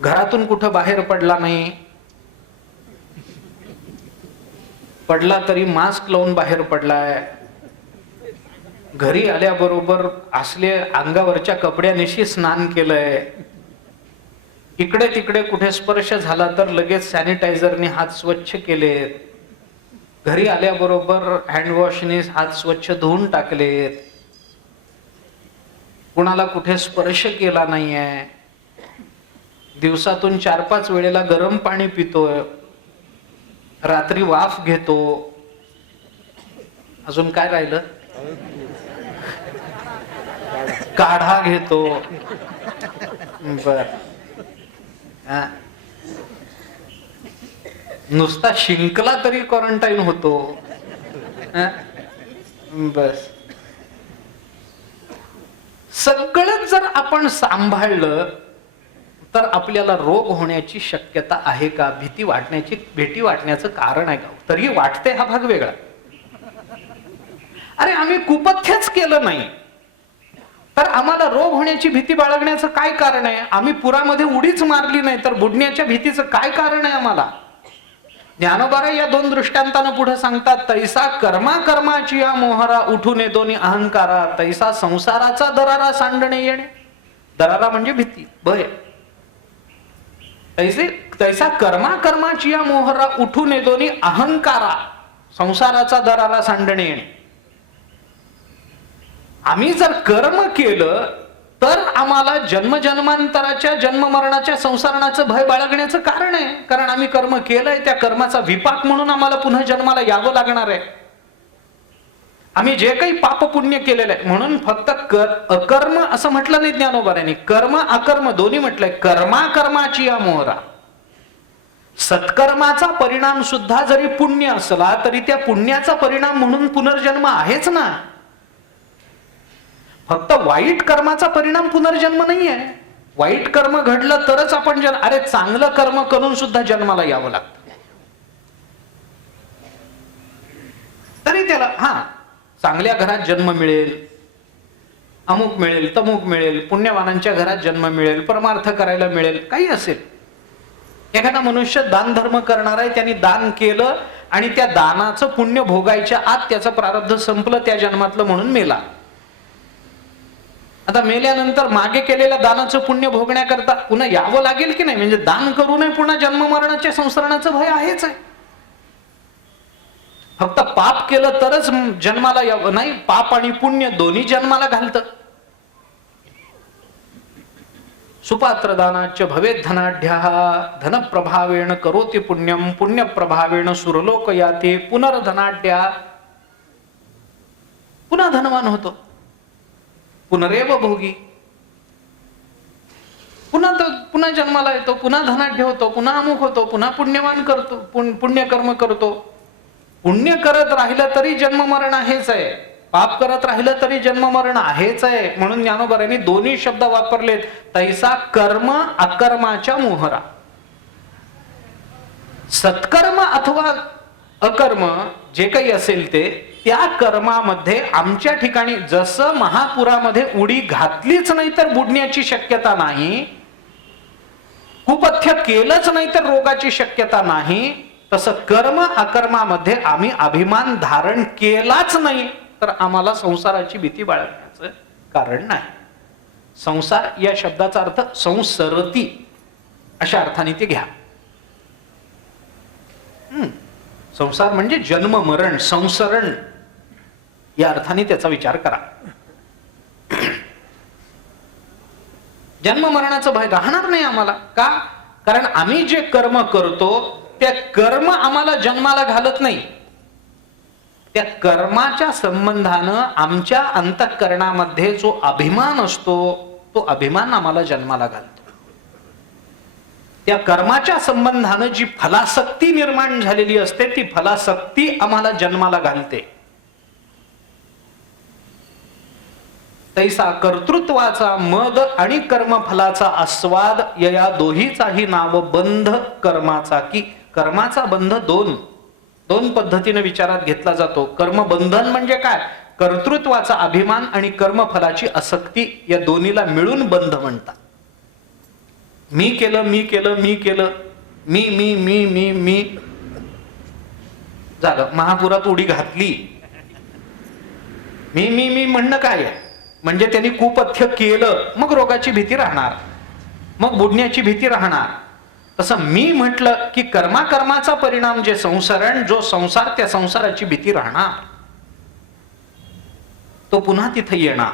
घरातून कुठं बाहेर पडला नाही, पडला तरी मास्क लावून बाहेर पडलाय, घरी आल्याबरोबर असले अंगावरच्या कपड्यानिशी स्नान केलंय, इकडे तिकडे कुठे स्पर्श झाला तर लगेच सॅनिटायझरने हात स्वच्छ केलेत, घरी आल्याबरोबर हँडवॉशने हात स्वच्छ धुवून टाकलेत, कुणाला कुठे स्पर्श केला नाहीये, दिवसातून 4-5 वेळेला गरम पाणी पितोय, रात्री वाफ घेतो, अजून काय राहिलं, काढा घेतो, बर, नुसता शिंकला तरी क्वारंटाईन होतो, बस. सगळंच जर आपण सांभाळलं तर आपल्याला रोग होण्याची शक्यता आहे का? भीती वाटण्याचं कारण आहे का? तरी वाटते हा भाग वेगळा. अरे आम्ही कुपथ्यच केलं नाही तर आम्हाला रोग होण्याची भीती बाळगण्याचं काय कारण आहे? आम्ही पुरामध्ये उडीच मारली नाही तर बुडण्याच्या भीतीचं काय कारण आहे आम्हाला? ज्ञानोबा या 2 दृष्टांतानं पुढे सांगतात, तैसा कर्माची या मोहरा उठून येतो नि अहंकारा, तैसा संसाराचा दरारा सांडणे येणे. दरारा म्हणजे भीती, भय. तैसा कर्माची या मोहरा उठून येतो नि अहंकारा, संसाराचा दरारा सांडणे येणे. आम्ही जर कर्म केलं तर आम्हाला जन्मजन्मांतराच्या जन्म मरणाच्या संसारणाचं भय बाळगण्याचं कारण आहे. कारण आम्ही कर्म केलंय, त्या कर्माचा विपाक म्हणून आम्हाला पुन्हा जन्माला यावं लागणार आहे. आम्ही जे काही पाप पुण्य केलेलं आहे म्हणून फक्त अकर्म असं म्हटलं नाही ज्ञानोबांनी, कर्म अकर्म दोन्ही म्हटलंय. कर्माची या मोहरा, सत्कर्माचा परिणाम सुद्धा जरी पुण्य असला तरी त्या पुण्याचा परिणाम म्हणून पुनर्जन्म आहेच ना. फक्त वाईट कर्माचा परिणाम पुनर्जन्म नाहीये. वाईट कर्म घडलं तरच आपण अरे चांगलं कर्म करून सुद्धा जन्माला यावं लागतं. तरी त्याला चांगल्या घरात जन्म मिळेल, अमुक मिळेल, तमुक मिळेल, पुण्यवानांच्या घरात जन्म मिळेल, परमार्थ करायला मिळेल, काही असेल. एखादा मनुष्य दान धर्म करणार आहे, त्यांनी दान केलं आणि त्या दानाचं पुण्य भोगायच्या आत त्याचं प्रारब्ध संपलं त्या जन्मातलं म्हणून मेला. आता मेल्यानंतर मागे केलेल्या दानाचं पुण्य भोगण्याकरता पुन्हा यावं लागेल की नाही? म्हणजे दान करू नये पुन्हा जन्म मरणाच्या संसरणाचं भय आहेच आहे. फक्त पाप केलं तरच जन्माला यावं नाही, पाप आणि पुण्य दोन्ही जन्माला घालतं. सुपात्र दानाच्य भवेत धनाढ्यः धन प्रभावेण करोति पुण्यम पुण्य प्रभावेण सुरलोक याते पुनर्धनाढ्या. पुन्हा धनवान होतो, पुनरेव भोगी, पुन्हा जन्माला येतो, पुन्हा धनाढ्य होतो, पुन्हा अमुक होतो, पुन्हा पुण्यवान करतो, पुण्यकर्म करतो. पुण्य करत राहिलं तरी जन्म मरण आहेच आहे, पाप करत राहिलं तरी जन्म मरण आहेच आहे. म्हणून ज्ञानोबांनी दोन्ही शब्द वापरलेत, तैसा कर्म अकर्माच्या मोहरा. सत्कर्म अथवा अकर्म जे काही असेल ते, त्या कर्मामध्ये आमच्या ठिकाणी जसं महापुरामध्ये उडी घातलीच नाही तर बुडण्याची शक्यता नाही, कुपथ्य केलंच नाही तर रोगाची शक्यता नाही, तसं कर्म अकर्मामध्ये आम्ही अभिमान धारण केलाच नाही तर आम्हाला संसाराची भीती बाळगण्याचं कारण नाही. संसार या शब्दाचा अर्थ संसरती अशा अर्थाने ते घ्या. संसार म्हणजे जन्म मरण, संसरण या अर्थाने त्याचा विचार करा. जन्म मरणाचं भय राहणार नाही आम्हाला. का? कारण आम्ही जे कर्म करतो त्या कर्म आम्हाला जन्माला घालत नाही. त्या कर्माच्या संबंधानं आमच्या अंतःकरणामध्ये जो अभिमान असतो तो अभिमान आम्हाला जन्माला घालतो. त्या कर्माच्या संबंधानं जी फलासक्ती निर्माण झालेली असते ती फलासक्ती आम्हाला जन्माला घालते. तैसा कर्तृत्वाचा मद आणि कर्मफलाचा आस्वाद या दोहीचाही नाव बंध कर्माचा, की कर्माचा बंध दोन पद्धतीने विचारात घेतला जातो. कर्मबंधन म्हणजे काय? कर्तृत्वाचा अभिमान आणि कर्मफलाची आसक्ती, या दोन्हीला मिळून बंध म्हणतात. मी केलं मी केलं मी केलं, मी मी मी मी मी झालं, महापुरात उडी घातली. मी मी मी म्हणणं काय आहे? म्हणजे त्यांनी कुपथ्य केलं, मग रोगाची भीती राहणार, मग बुडण्याची भीती राहणार. तसं मी म्हटलं की कर्माचा परिणाम जे संसरण, जो संसार, त्या संसाराची भीती राहणार, तो पुन्हा तिथे येणार.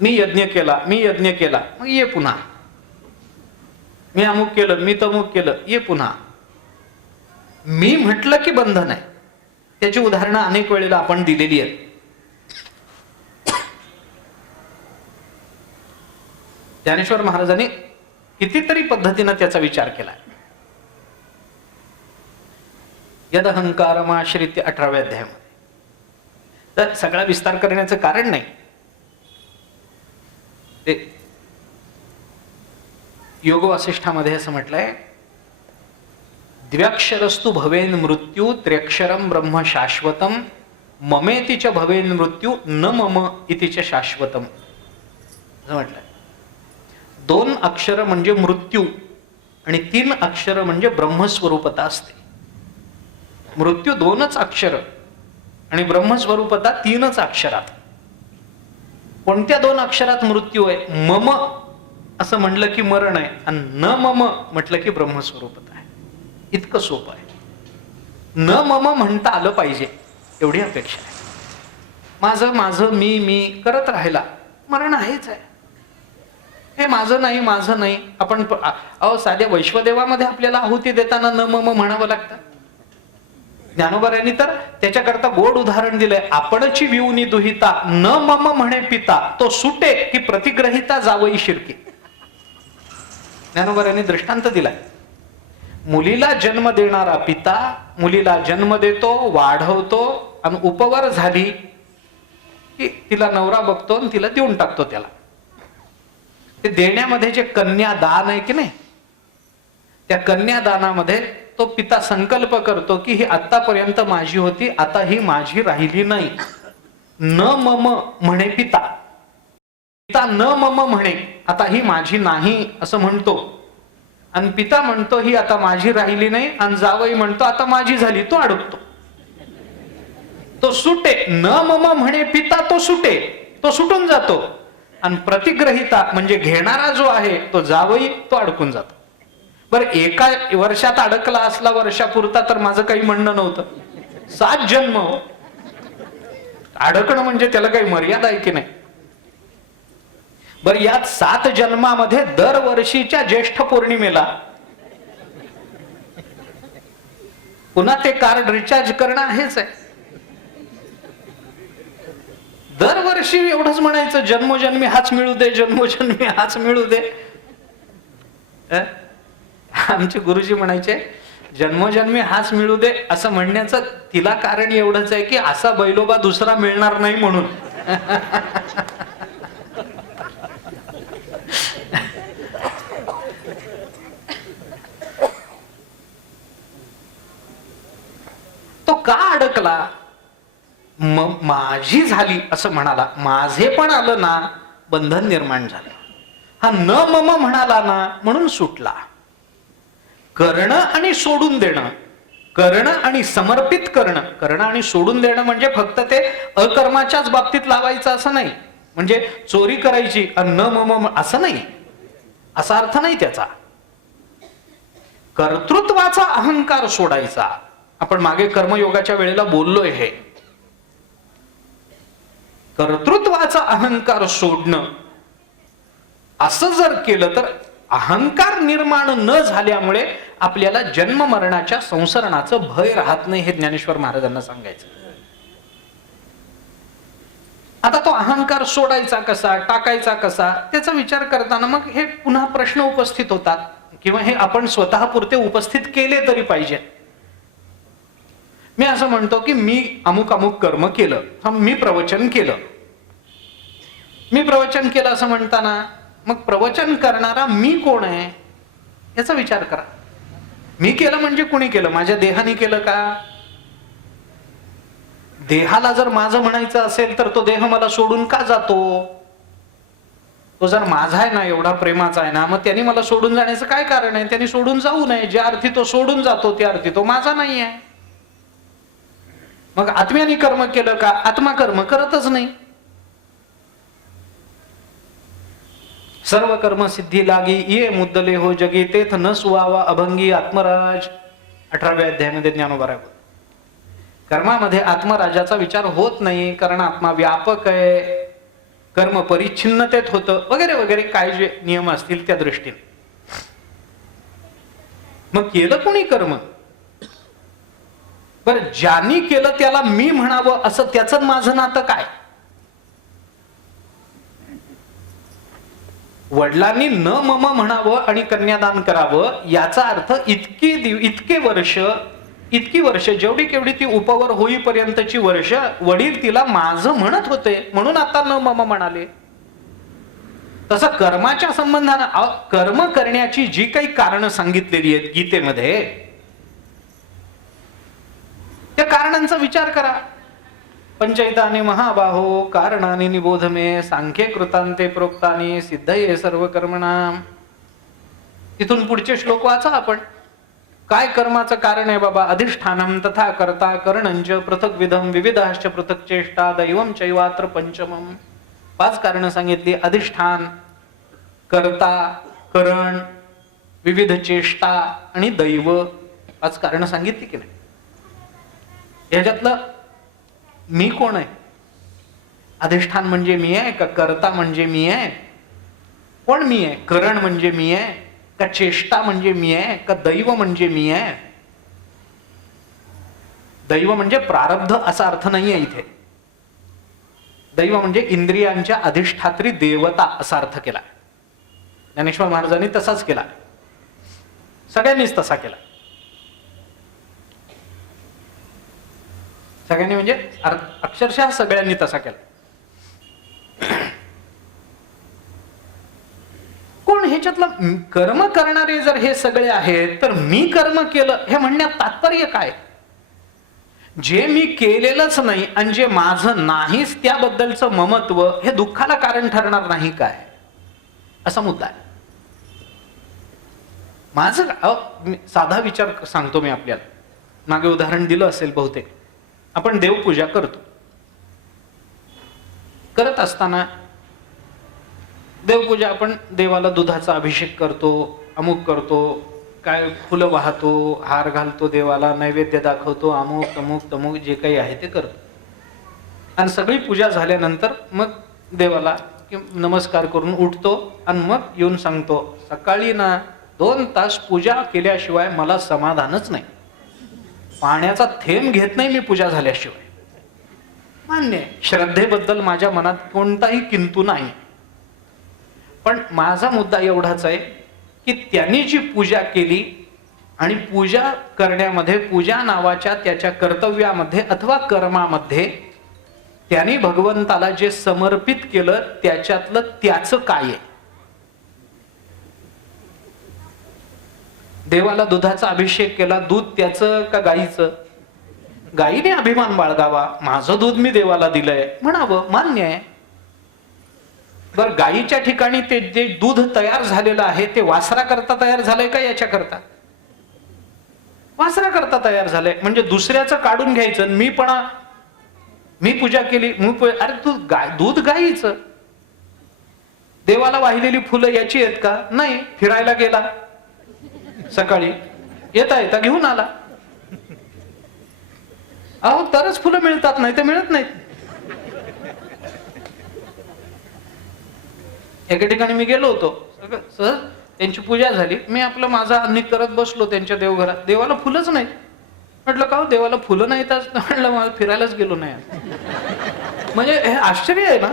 मी यज्ञ केला मग ये पुन्हा. मी अमुक केलं, मी तमुक केलं, ये पुन्हा. मी म्हटलं की बंधन आहे. त्याची उदाहरणं अनेक वेळेला आपण दिलेली आहेत. ज्ञानेश्वर महाराजांनी कितीतरी पद्धतीनं त्याचा विचार केला. यदहंकारमाश्रित्य 18व्या अध्यायामध्ये. तर सगळा विस्तार करण्याचं कारण नाही, ते योग वासिष्ठामध्ये असं म्हटलंय, द्व्यक्षरस्तु भवेन मृत्यू त्र्यक्षरम ब्रह्म शाश्वतम ममेतीच भवेन मृत्यू न मम इतिच शाश्वतम असं म्हटलंय. 2 अक्षर म्हणजे मृत्यू आणि 3 अक्षर म्हणजे ब्रह्मस्वरूपता असते. मृत्यू 2च अक्षर आणि ब्रह्मस्वरूपता 3च अक्षरात. कोणत्या 2 अक्षरात मृत्यू आहे? मम असं म्हटलं की मरण आहे, आणि न मम म्हटलं की ब्रह्मस्वरूपता आहे. इतकं सोपं आहे. न मम म्हणता आलं पाहिजे एवढी अपेक्षा आहे. माझं माझं मी मी करत राहिला, मरण आहेच आहे. हे माझं नाही. आपण साध्या वैश्वदेवामध्ये आपल्याला आहुती देताना न मम म्हणावं लागतं. ज्ञानोबाऱ्यांनी तर त्याच्याकरता गोड उदाहरण दिलंय. आपणची विऊनी दुहिता न मम म्हणे पिता, तो सुटे की प्रतिग्रहिता जावई शिरकी. ज्ञानोबाऱ्यांनी दृष्टांत दिलाय. मुलीला जन्म देणारा पिता मुलीला जन्म देतो, वाढवतो, आणि उपवर झाली की तिला नवरा बघतो आणि तिला देऊन टाकतो. त्याला ते देण्यामध्ये जे कन्यादान आहे की नाही, त्या कन्यादानामध्ये तो पिता संकल्प करतो की ही आतापर्यंत माझी होती, आता ही माझी राहिली नाही. न मम म्हणे पिता न मम म्हणे आता ही माझी नाही असं म्हणतो, आणि पिता म्हणतो ही आता माझी राहिली नाही, आणि जावई म्हणतो आता माझी झाली. तो अडकतो, तो सुटे. न मम म्हणे पिता, तो सुटे, तो सुटून जातो. आणि प्रतिग्रहिता म्हणजे घेणारा जो आहे तो जावई, तो अडकून जातो. बरं, एका वर्षात अडकला असला वर्षापुरता तर माझं काही म्हणणं नव्हतं. 7 जन्म अडकणं म्हणजे त्याला काही मर्यादा आहे की नाही? बरं, यात 7 जन्मामध्ये दरवर्षीच्या ज्येष्ठ पौर्णिमेला पुन्हा ते कार्ड रिचार्ज करणं आहेच आहे. दरवर्षी एवढंच म्हणायचं, जन्मोजन्मी हाच मिळू दे, जन्मोजन्मी हाच मिळू दे. आमचे गुरुजी म्हणायचे, जन्मोजन्मी हाच मिळू दे असं म्हणण्याचं तिला कारण एवढंच आहे की असा बैलोबा दुसरा मिळणार नाही म्हणून. तो का अडकला? माझी झाली असं म्हणाला, माझे पण आलं ना, बंधन निर्माण झालं. हा न मम म्हणाला ना, म्हणून सुटला. करणं आणि सोडून देणं, करणं आणि समर्पित करणं आणि सोडून देणं म्हणजे फक्त ते अकर्माच्याच बाबतीत लावायचं असं नाही. म्हणजे चोरी करायची न मम असं नाही, असा अर्थ नाही त्याचा. कर्तृत्वाचा अहंकार सोडायचा. आपण मागे कर्मयोगाच्या वेळेला बोललोय हे. कर्तृत्वाचा अहंकार सोडणं असं जर केलं तर अहंकार निर्माण न झाल्यामुळे आपल्याला जन्म मरणाच्या संसरणाचं भय राहत नाही, हे ज्ञानेश्वर महाराजांना सांगायचं. आता तो अहंकार सोडायचा कसा, टाकायचा कसा, त्याचा विचार करताना मग हे पुन्हा प्रश्न उपस्थित होतात, किंवा हे आपण स्वतःपुरते उपस्थित केले तरी पाहिजे. मी असं म्हणतो की मी अमुक अमुक कर्म केलं, मी प्रवचन केलं. मी प्रवचन केलं असं म्हणताना मग प्रवचन करणारा मी कोण आहे याचा विचार करा. मी केलं म्हणजे कुणी केलं? माझ्या देहाने केलं का? देहाला जर माझं म्हणायचं असेल तर तो देह मला सोडून का जातो? तो जर माझा आहे ना, एवढा प्रेमाचा आहे ना, मग त्यांनी मला सोडून जाण्याचं काय कारण आहे? त्यांनी सोडून जाऊ नये. ज्या अर्थी तो सोडून जातो त्या अर्थी तो माझा नाही आहे. मग आत्म्याने कर्म केलं का? आत्मा कर्म करतच नाही. सर्व कर्म सिद्धी लागी ये मुद्दले हो जगी तेथ न सुवावा अभंगी आत्मराज. 18व्या अध्यायामध्ये ज्ञानोबा राय. कर्मामध्ये आत्मराजाचा विचार होत नाही, कारण आत्मा व्यापक आहे, कर्म परिच्छिन्नतेत होतं वगैरे वगैरे काय जे नियम असतील त्या दृष्टीने. मग केलं कोणी कर्म? बरं, ज्यांनी केलं त्याला मी म्हणावं असं त्याचं माझं नातं काय? वडिलांनी न मम म्हणावं आणि कन्यादान करावं याचा अर्थ इतकी वर्ष जेवढी केवढी ती उपवर होईपर्यंतची वर्ष वडील तिला माझं म्हणत होते, म्हणून आता न मम म्हणाले. तसं कर्माच्या संबंधानं कर्म करण्याची जी काही कारणं सांगितलेली आहेत गीतेमध्ये, त्या कारणांचा विचार करा. पंचैतानि महाबाहो कारणानि निबोध मे सांख्ये कृतांते प्रोक्तानि सिद्धये सर्व कर्मणाम. इथून पुढचे श्लोक वाचा आपण. काय कर्माचं कारण आहे बाबा? अधिष्ठानम तथा कर्ता करणंच पृथक विधम विविधाश्च पृथक चेष्टा दैवम चैवात्र पंचमम. 5 कारण सांगितली. अधिष्ठान, कर्ता, करण, विविध चेष्टा आणि दैव. 5 कारण सांगितली की नाही? ह्याच्यातलं मी कोण आहे? अधिष्ठान म्हणजे मी आहे का? कर्ता म्हणजे मी आहे? कोण मी आहे? करण म्हणजे मी आहे का? चेष्टा म्हणजे मी आहे का? दैव म्हणजे मी आहे? दैव म्हणजे प्रारब्ध असा अर्थ नाहीये इथे. दैव म्हणजे इंद्रियांच्या अधिष्ठात्री देवता असा अर्थ केला. ज्ञानेश्वर महाराजांनी तसाच केला, सगळ्यांनीच तसा केला. सगळ्यांनी म्हणजे अक्षरशः सगळ्यांनी तसा केला. कोण ह्याच्यातलं कर्म करणारे जर हे सगळे आहेत, तर मी कर्म केलं हे म्हणण्यात तात्पर्य काय? जे मी केलेलंच नाही आणि जे माझं नाहीच त्याबद्दलचं ममत्व हे दुःखाला कारण ठरणार नाही काय? असा मुद्दा आहे. माझं साधा विचार सांगतो मी आपल्याला. मागे उदाहरण दिलं असेल बहुतेक. आपण देवपूजा करतो. करत असताना देवपूजा आपण देवाला दुधाचा अभिषेक करतो, अमुक करतो, काय फुलं वाहतो, हार घालतो, देवाला नैवेद्य दाखवतो, अमुक अमुक तमुक जे काही आहे ते करतो. आणि सगळी पूजा झाल्यानंतर मग देवाला नमस्कार करून उठतो आणि मग येऊन सांगतो, सकाळी ना 2 तास पूजा केल्याशिवाय मला समाधानच नाही. पाण्याचा थेंब घेत नाही मी पूजा झाल्याशिवाय. मान्य आहे, श्रद्धेबद्दल माझ्या मनात कोणताही किंतु नाही. पण माझा मुद्दा एवढाच आहे की त्यांनी जी पूजा केली आणि पूजा करण्यामध्ये, पूजा नावाच्या त्याच्या कर्तव्यामध्ये अथवा कर्मामध्ये त्यांनी भगवंताला जे समर्पित केलं त्याच्यातलं त्याचं काय आहे? देवाला दुधाचा अभिषेक केला, दूध त्याचं का गाईचं? गाईने अभिमान बाळगावा, माझं दूध मी देवाला दिलंय म्हणावं, मान्य आहे. बर, गाईच्या ठिकाणी ते जे दूध तयार झालेलं आहे ते वासरा करता तयार झालंय का याच्या करता? वासरा करता तयार झालंय. म्हणजे दुसऱ्याचं काढून घ्यायचं. मी पूजा केली, अरे तू दूध गाईचं. देवाला वाहिलेली फुलं याची आहेत का? नाही. फिरायला गेला सकाळी, येता येता घेऊन आला. अहो तरच फुलं मिळतात, नाही तर मिळत नाहीत. एका ठिकाणी मी गेलो होतो, सहज त्यांची पूजा झाली, मी आपलं माझा अन्निक करत बसलो त्यांच्या देवघरात. देवाला फुलंच नाही. म्हटलं का देवाला फुलं नाहीत? म्हटलं मला फिरायलाच गेलो नाही. म्हणजे हे आश्चर्य आहे ना.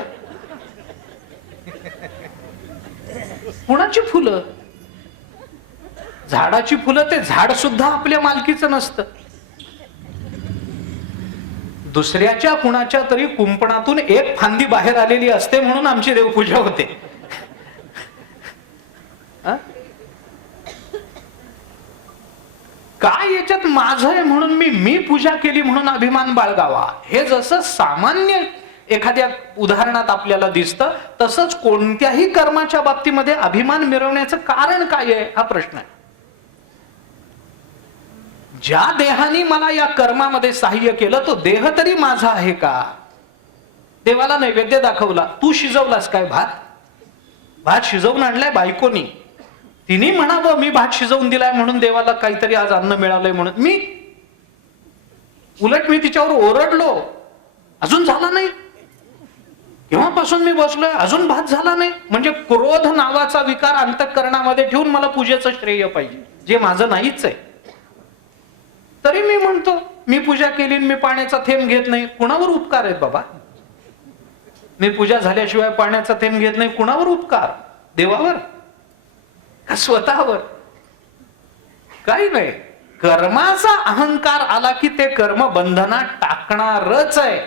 कुणाची फुलं? झाडाची फुलं. ते झाड सुद्धा आपल्या मालकीचं नसतं. दुसऱ्याच्या कुणाच्या तरी कुंपणातून एक फांदी बाहेर आलेली असते म्हणून आमची देवपूजा होते. काय याच्यात माझं आहे म्हणून मी पूजा केली म्हणून अभिमान बाळगावा, हे जसं सामान्य एखाद्या उदाहरणात आपल्याला दिसतं, तसंच कोणत्याही कर्माच्या बाबतीमध्ये अभिमान मिरवण्याचं कारण काय आहे हा प्रश्न आहे. ज्या देहाने मला या कर्मामध्ये सहाय्य केलं तो देह तरी माझा आहे का? देवाला नैवेद्य दाखवला, तू शिजवलास काय भात? भात शिजवून आणलाय बायकोनी, तिने म्हणावं मी भात शिजवून दिलाय म्हणून देवाला काहीतरी आज अन्न मिळालंय म्हणून. उलट मी तिच्यावर ओरडलो, अजून झाला नाही, केव्हापासून मी बसलोय अजून भात झाला नाही. म्हणजे क्रोध नावाचा विकार अंतःकरणामध्ये ठेवून मला पूजेचं श्रेय पाहिजे, जे माझं नाहीच आहे. तरी मी म्हणतो मी पूजा केली, मी पाण्याचा थेंब घेत नाही. कुणावर उपकार आहेत बाबा? मी पूजा झाल्याशिवाय पाण्याचा थेंब घेत नाही, कुणावर उपकार? देवावर का स्वतःवर? काही नाही. कर्माचा अहंकार आला की ते कर्म बंधनात टाकणारच आहे.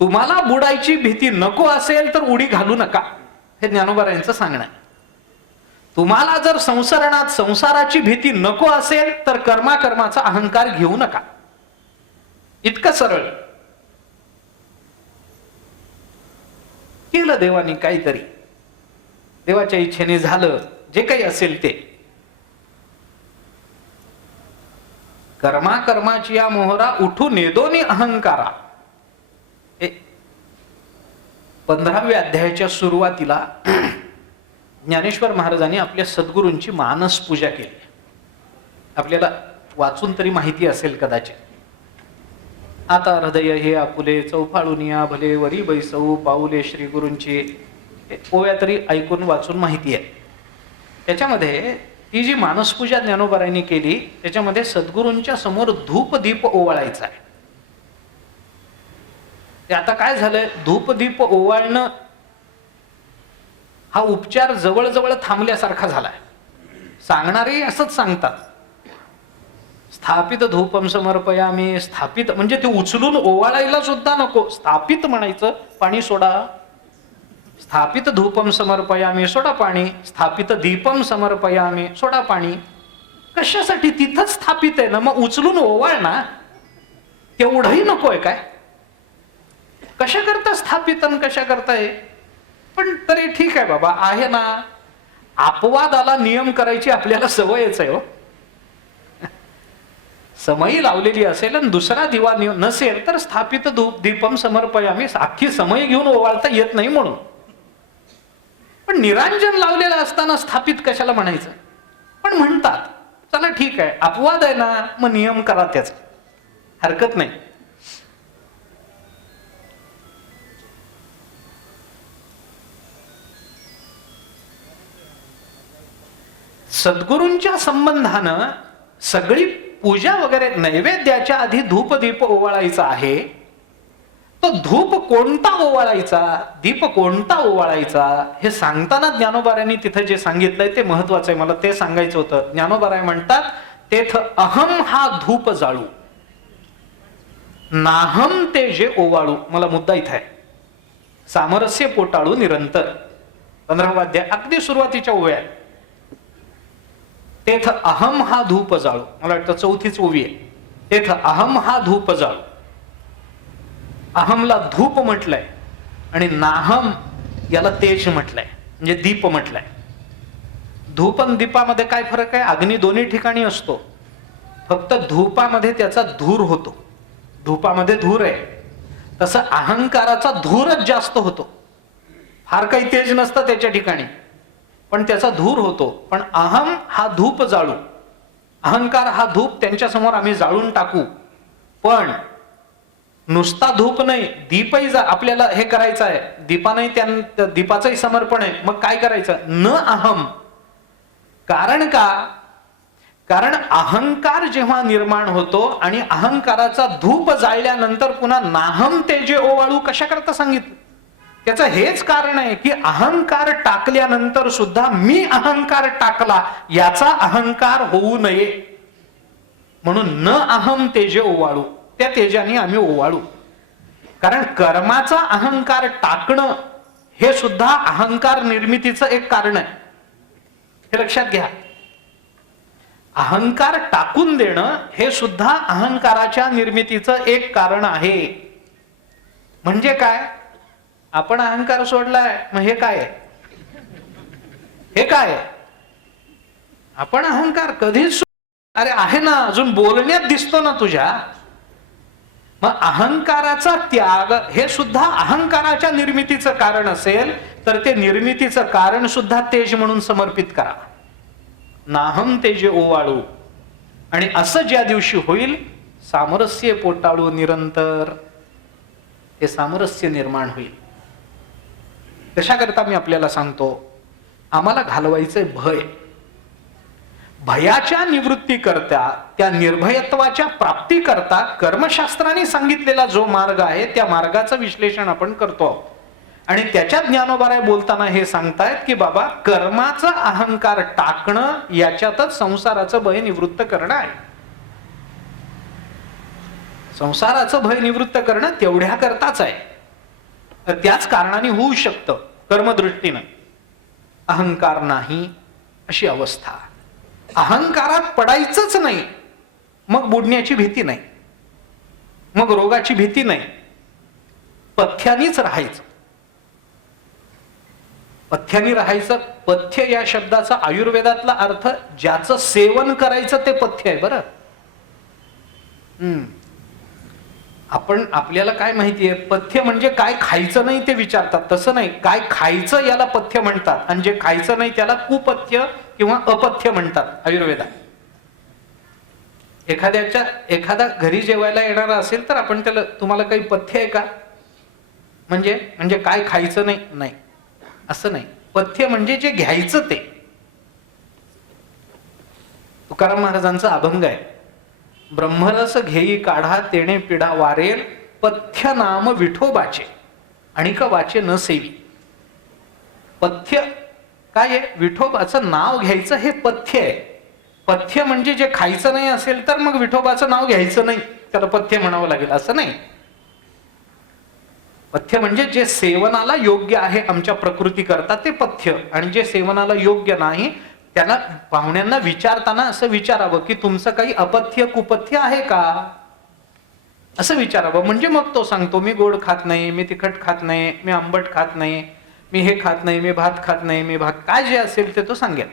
तुम्हाला बुडायची भीती नको असेल तर उडी घालू नका, हे ज्ञानोबारायांचं सांगणं आहे. तुम्हाला जर संसरणात संसाराची भीती नको असेल तर कर्माचा अहंकार घेऊ नका. इतकं सरळ. केलं देवानी काहीतरी, देवाच्या इच्छेने झालं जे काही असेल ते. कर्माची या मोहरा उठू नेदोनी अहंकारा. 15व्या अध्यायाच्या सुरुवातीला ज्ञानेश्वर महाराजांनी आपल्या सद्गुरूंची मानस पूजा केली. आपल्याला वाचून तरी माहिती असेल कदाचित. आता हृदय हे आपुले चौफाळुनिया भले वरी बैसऊ पाऊले श्री गुरूंची. ओव्या तरी ऐकून वाचून माहिती आहे. त्याच्यामध्ये ती जी मानसपूजा ज्ञानोबारायांनी केली त्याच्यामध्ये सद्गुरूंच्या समोर धूप दीप ओवाळायचा आहे. ते आता काय झालंय, धूप दीप ओवाळणं हा उपचार जवळजवळ थांबल्यासारखा झालाय. सांगणारे असंच सांगतात, स्थापित धूपम समर्पयामी. स्थापित म्हणजे ते उचलून ओवाळायला सुद्धा नको, स्थापित म्हणायचं, पाणी सोडा. स्थापित धूपम समर्पयामी, सोडा पाणी. स्थापित दीपम समर्पयामी, सोडा पाणी. कशासाठी? तिथंच स्थापित आहे ना, मग उचलून ओवाळ ना. तेवढंही नकोय काय? कशा करता स्थापित आणि कशा करताय? पण तरी ठीक आहे बाबा, आहे ना. अपवादाला नियम करायची आपल्याला सवयच आहे हो. समयी लावलेली असेल आणि दुसरा दिवा नसेल तर स्थापित धूप दीपम समर्पयामी. अख्खी समय घेऊन ओवाळता येत नाही म्हणून. पण निरांजन लावलेलं असताना स्थापित कशाला म्हणायचं? पण म्हणतात. चला ठीक आहे, अपवाद आहे ना, मग नियम करा त्याचा, हरकत नाही. सद्गुरूंच्या संबंधानं सगळी पूजा वगैरे नैवेद्याच्या आधी धूप दीप ओवाळायचा आहे. तो धूप कोणता ओवाळायचा, दीप कोणता ओवाळायचा हे सांगताना ज्ञानोबारायांनी तिथे जे सांगितलंय ते महत्वाचं आहे. मला ते सांगायचं होतं. ज्ञानोबाराय म्हणतात, तेथ अहम हा धूप जाळू, नाहम ते जे ओवाळू. मला मुद्दा इथं आहे. सामरस्य पोटाळू निरंतर, 15वा अध्याय अगदी सुरुवातीच्या ओव्या. तेथ अहम हा धूप जाळू. मला वाटतं 4थीच ओवी आहे. तेथ अहम हा धूप जाळू. अहमला धूप म्हटलंय आणि नाहम याला तेज म्हटलंय, म्हणजे दीप म्हटलंय. धूप आणि दीपामध्ये काय फरक आहे? अग्नी दोन्ही ठिकाणी असतो, फक्त धूपामध्ये त्याचा धूर होतो. धूपामध्ये धूर आहे, तसं अहंकाराचा धूरच जास्त होतो. फार काही तेज नसतं त्याच्या ठिकाणी, पण त्याचा धूर होतो. पण अहम हा धूप जाळू, अहंकार हा धूप त्यांच्या समोर आम्ही जाळून टाकू. पण नुसता धूप नाही, दीपही आपल्याला हे करायचं आहे. दीपाने त्या दीपाचंही समर्पण आहे. मग काय करायचं? न अहम. कारण का? कारण अहंकार जेव्हा निर्माण होतो आणि अहंकाराचा धूप जाळल्यानंतर पुन्हा नाहम ते जे ओवाळू कशा करता सांगितलं? त्याचं हेच कारण आहे की अहंकार टाकल्यानंतर सुद्धा मी अहंकार टाकला याचा अहंकार होऊ नये म्हणून न अहम तेजे ओवाळू. त्या तेजाने आम्ही ओवाळू. कारण कर्माचा अहंकार टाकणं हे सुद्धा अहंकार निर्मितीचं एक कारण आहे. हे लक्षात घ्या. अहंकार टाकून देणं हे सुद्धा अहंकाराच्या निर्मितीचं एक कारण आहे. म्हणजे काय? आपण अहंकार सोडलाय, मग हे काय आहे? हे काय आहे? आपण अहंकार कधीच अरे आहे ना, अजून बोलण्यात दिसतो ना तुझ्या. मग अहंकाराचा त्याग हे सुद्धा अहंकाराच्या निर्मितीचं कारण असेल तर ते निर्मितीचं कारण सुद्धा तेज म्हणून समर्पित करा. नाहम तेजे ओवाळू. आणि असं ज्या दिवशी होईल, सामरस्य पोटाळू निरंतर, हे सामरस्य निर्माण होईल. कशाकरता मी आपल्याला सांगतो? आम्हाला घालवायचंय भय. भयाच्या निवृत्ती करता, त्या निर्भयत्वाच्या प्राप्ती करता कर्मशास्त्राने सांगितलेला जो मार्ग आहे त्या मार्गाचं विश्लेषण आपण करतो. आणि त्याच्या ज्ञानोबाराय बोलताना हे सांगतायत की बाबा, कर्माचा अहंकार टाकणं याच्यातच संसाराचं भय निवृत्त करणं आहे. संसाराचं भय निवृत्त करणं तेवढ्या करताच आहे. तर त्याच कारणाने होऊ शकतं कर्मदृष्टीनं. अहंकार नाही अशी अवस्था. अहंकारात पडायचंच नाही, मग बुडण्याची भीती नाही, मग रोगाची भीती नाही. पथ्यानीच राहायचं. पथ्यानी राहायचं. पथ्य या शब्दाचा आयुर्वेदातला अर्थ ज्याचं सेवन करायचं ते पथ्य आहे. बरं, आपल्याला काय माहितीये? पथ्य म्हणजे काय खायचं नाही ते विचारतात. तसं नाही, काय खायचं याला पथ्य म्हणतात, आणि जे खायचं नाही त्याला कुपथ्य किंवा अपथ्य म्हणतात आयुर्वेदात. एखादा घरी जेवायला येणारा असेल तर आपण त्याला, तुम्हाला काही पथ्य आहे का, म्हणजे काय खायचं नाही, असं नाही. पथ्य म्हणजे जे घ्यायचं ते. तुकाराम महाराजांचा अभंग आहे, ब्रह्मरस घेई काढा तेणे पिढा वारेल, पथ्य नाम विठोबाचे आणि का वाचे न सेवी. पथ्य काय आहे? विठोबाचं नाव घ्यायचं हे पथ्य आहे. पथ्य म्हणजे जे खायचं नाही असेल तर मग विठोबाचं नाव घ्यायचं नाही, त्याला पथ्य म्हणावं लागेल असं नाही. पथ्य म्हणजे जे सेवनाला योग्य आहे आमच्या प्रकृती करता ते पथ्य, आणि जे सेवनाला योग्य नाही त्यांना पाहुण्यांना विचारताना असं विचारावं की तुमचं काही अपथ्य कुपथ्य आहे का, असं विचारावं. म्हणजे मग तो सांगतो मी गोड खात नाही, मी तिखट खात नाही, मी आंबट खात नाही, मी हे खात नाही, मी भात खात नाही, मी भात, काय जे असेल ते तो सांगेल.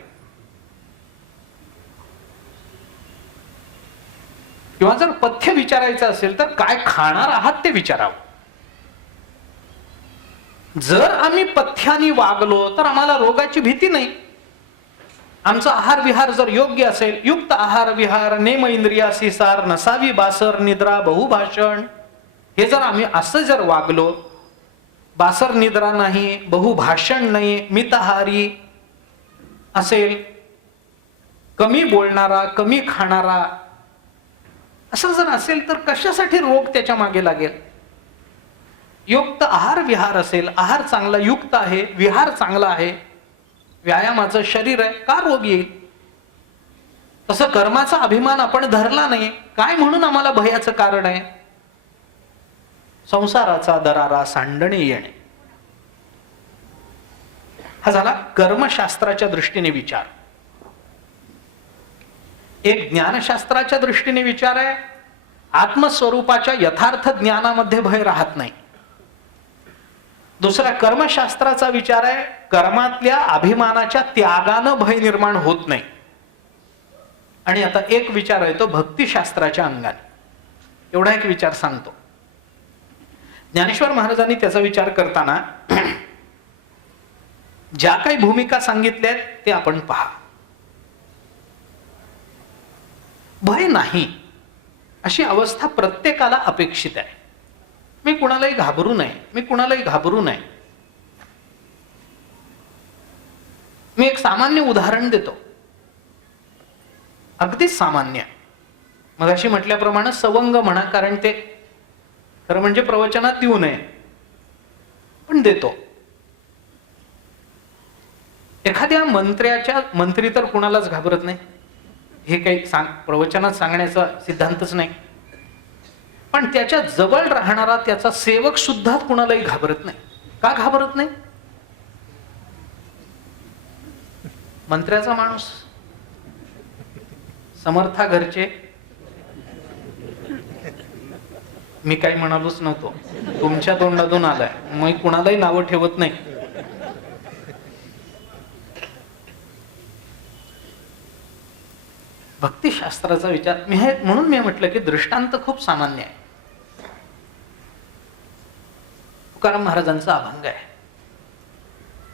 किंवा जर पथ्य विचारायचं असेल तर काय खाणार आहात ते विचारावं. जर आम्ही पथ्याने वागलो तर आम्हाला रोगाची भीती नाही. आमचा आहार विहार जर योग्य असेल, युक्त आहार विहार, नेम इंद्रियासी सार, नसावी बासर निद्रा बहुभाषण, हे जर आम्ही असं जर वागलो, बासर निद्रा नाही, बहुभाषण नाही, मिताहारी असेल, कमी बोलणारा, कमी खाणारा, असं जर असेल तर कशासाठी रोग त्याच्या मागे लागेल? युक्त आहार विहार असेल, आहार चांगला युक्त आहे, विहार चांगला आहे, व्यायामाचं शरीर आहे, का रोग येईल? तसं कर्माचा अभिमान आपण धरला नाही, काय म्हणून आम्हाला भयाचं कारण आहे? संसाराचा दरारा सांडणे येणे. हा झाला कर्मशास्त्राच्या दृष्टीने विचार. एक ज्ञानशास्त्राच्या दृष्टीने विचार आहे, आत्मस्वरूपाच्या यथार्थ ज्ञानामध्ये भय राहत नाही. दुसरा कर्मशास्त्राचा विचार आहे, कर्मातल्या अभिमानाच्या त्यागानं भय निर्माण होत नाही. आणि आता एक विचार आहे तो भक्तिशास्त्राच्या अंगाने. एवढा एक विचार सांगतो. ज्ञानेश्वर महाराजांनी त्याचा विचार करताना ज्या काही भूमिका सांगितल्या आहेत ते आपण पहा. भय नाही अशी अवस्था प्रत्येकाला अपेक्षित आहे. मी कुणालाही घाबरू नये, मी कुणालाही घाबरू नये. मी एक सामान्य उदाहरण देतो, अगदीच सामान्य. मगाशी म्हटल्याप्रमाणे सवंग म्हणा, कारण ते खरं म्हणजे प्रवचनात देऊ नये, पण देतो. एखाद्या मंत्री तर कुणालाच घाबरत नाही, हे काही प्रवचनात सांगण्याचा सिद्धांतच नाही. पण त्याच्या जवळ राहणारा त्याचा सेवक सुद्धा कुणालाही घाबरत नाही. का घाबरत नाही? मंत्र्याचा माणूस, समर्था घरचे, मी काही म्हणालोच नव्हतो, तुमच्या तोंडातून आलाय, मी कुणालाही नावं ठेवत नाही. भक्तिशास्त्राचा विचार म्हणून मी म्हटलं की दृष्टांत खूप सामान्य आहे. तुकाराम महाराजांचा अभंग आहे,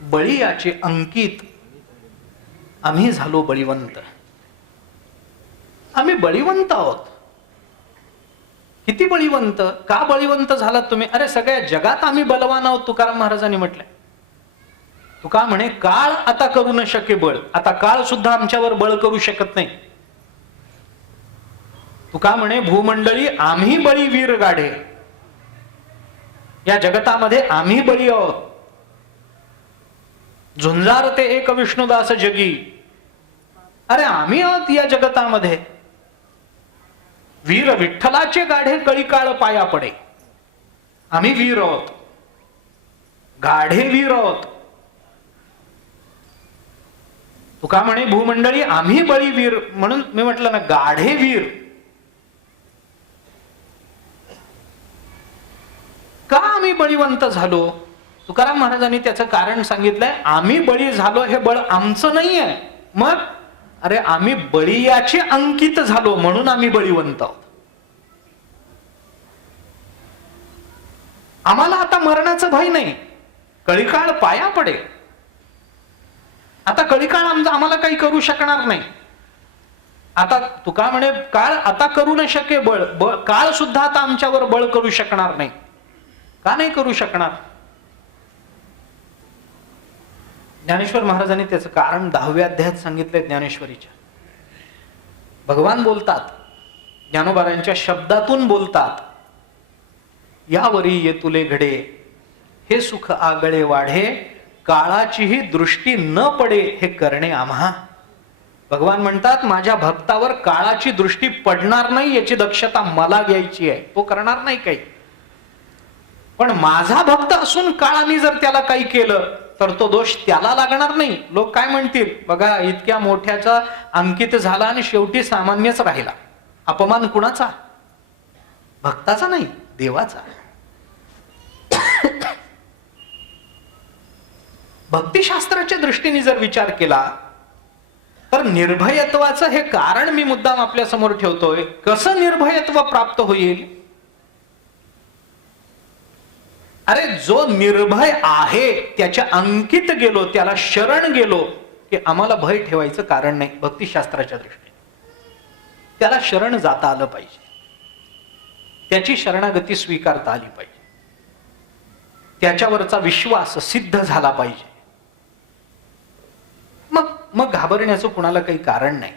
बळी याचे अंकित आम्ही झालो बळीवंत. आम्ही बळीवंत आहोत. किती बळीवंत? का बळीवंत झालात तुम्ही? अरे सगळ्या जगात आम्ही बलवान आहोत, तुकाराम महाराजांनी म्हटलंय. तुका म्हणे काळ आता करू न शके बळ. आता काळ सुद्धा आमच्यावर बळ करू शकत नाही. तुका म्हणे भूमंडळी आम्ही बळी वीर गाढे. या जगतामध्ये आम्ही बळी आहोत. झुंजार ते एक विष्णुदास जगी. अरे आम्ही आहोत या जगतामध्ये. वीर विठ्ठलाचे गाढे कळी काळ पाया पडे. आम्ही वीर आहोत, गाढे वीर आहोत. तुका म्हणे भूमंडळी आम्ही बळी वीर. म्हणून मी म्हटलं ना, गाढे वीर. का आम्ही बळीवंत झालो? तुकाराम महाराजांनी त्याचं कारण सांगितलंय. आम्ही बळी झालो हे बळ आमचं नाहीये. मग अरे आम्ही बळीयाचे अंकित झालो म्हणून आम्ही बळीवंत आहोत. आम्हाला आता मरणाचं भय नाही. कळीकाळ पाया पडे. आता कळीकाळ आम्हाला काही करू शकणार नाही. आता तुका म्हणे काळ आता करू न शके बळ. काळ सुद्धा आता आमच्यावर बळ करू शकणार नाही. का नाही करू शकणार? ज्ञानेश्वर महाराजांनी त्याचं कारण 10व्या अध्यायात सांगितलंय. ज्ञानेश्वरीच्या भगवान बोलतात, ज्ञानोबारांच्या शब्दातून बोलतात. यावरी येतुले घडे हे सुख आगळे वाढे. काळाचीही दृष्टी न पडे हे करणे आम्हा. भगवान म्हणतात माझ्या भक्तावर काळाची दृष्टी पडणार नाही याची दक्षता मला घ्यायची आहे. तो करणार नाही काही. पण माझा भक्त असून काळाने जर त्याला काही केलं तर तो दोष त्याला लागणार नाही. लोक काय म्हणतील, बघा इतक्या मोठ्याचा अंकित झाला आणि शेवटी सामान्यच राहिला. अपमान कुणाचा? भक्ताचा नाही, देवाचा. भक्तिशास्त्राच्या दृष्टीने जर विचार केला तर निर्भयत्वाचं हे कारण मी मुद्दाम आपल्या समोर ठेवतोय. कसं निर्भयत्व प्राप्त होईल? अरे जो निर्भय आहे त्याच्या अंकित गेलो, त्याला शरण गेलो की आम्हाला भय ठेवायचं कारण नाही. भक्तिशास्त्राच्या दृष्टीने त्याला शरण जाता आलं पाहिजे. त्याची शरणागती स्वीकारता आली पाहिजे. त्याच्यावरचा विश्वास सिद्ध झाला पाहिजे. मग घाबरण्याचं कुणाला काही कारण नाही.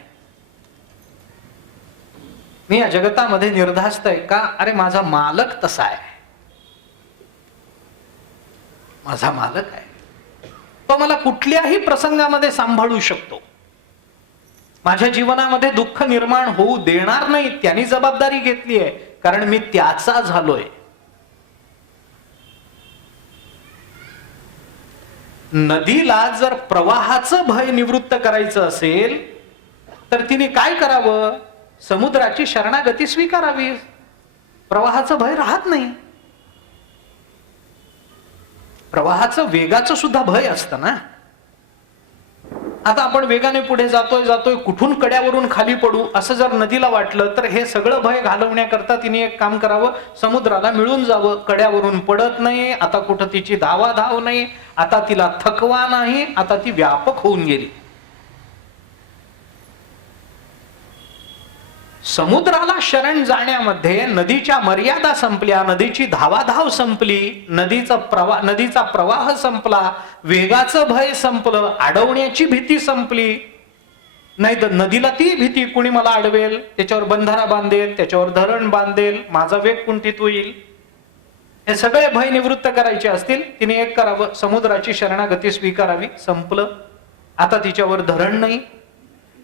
मी या जगतामध्ये निर्धास्त आहे का? अरे माझा मालक तसा आहे. माझा मालक आहे, तो मला कुठल्याही प्रसंगामध्ये सांभाळू शकतो. माझ्या जीवनामध्ये दुःख निर्माण होऊ देणार नाही. त्यांनी जबाबदारी घेतली आहे कारण मी त्याचा झालोय. नदीला जर प्रवाहाचं भय निवृत्त करायचं असेल तर तिने काय करावं? समुद्राची शरणागती स्वीकारावी. प्रवाहाचं भय राहत नाही. प्रवाहाचं वेगाचं सुद्धा भय असतं ना. आता आपण वेगाने पुढे जातोय कुठून कड्यावरून खाली पडू असं जर नदीला वाटलं तर हे सगळं भय घालवण्याकरता तिने एक काम करावं, समुद्राला मिळून जावं. कड्यावरून पडत नाही, आता कुठं तिची धावाधाव नाही, आता तिला थकवा नाही, आता ती व्यापक होऊन गेली. समुद्राला शरण जाण्यामध्ये नदीच्या मर्यादा संपल्या, नदीची धावाधाव संपली, नदीचा प्रवाह संपला, वेगाचं भय संपलं, अडवण्याची भीती संपली. नाही तर नदीला ती भीती, कुणी मला अडवेल, त्याच्यावर बंधारा बांधेल, त्याच्यावर धरण बांधेल, माझा वेग कुंठित होईल. हे सगळे भय निवृत्त करायचे असतील तिने एक करावं, समुद्राची शरणागती स्वीकारावी. संपलं. आता तिच्यावर धरण नाही,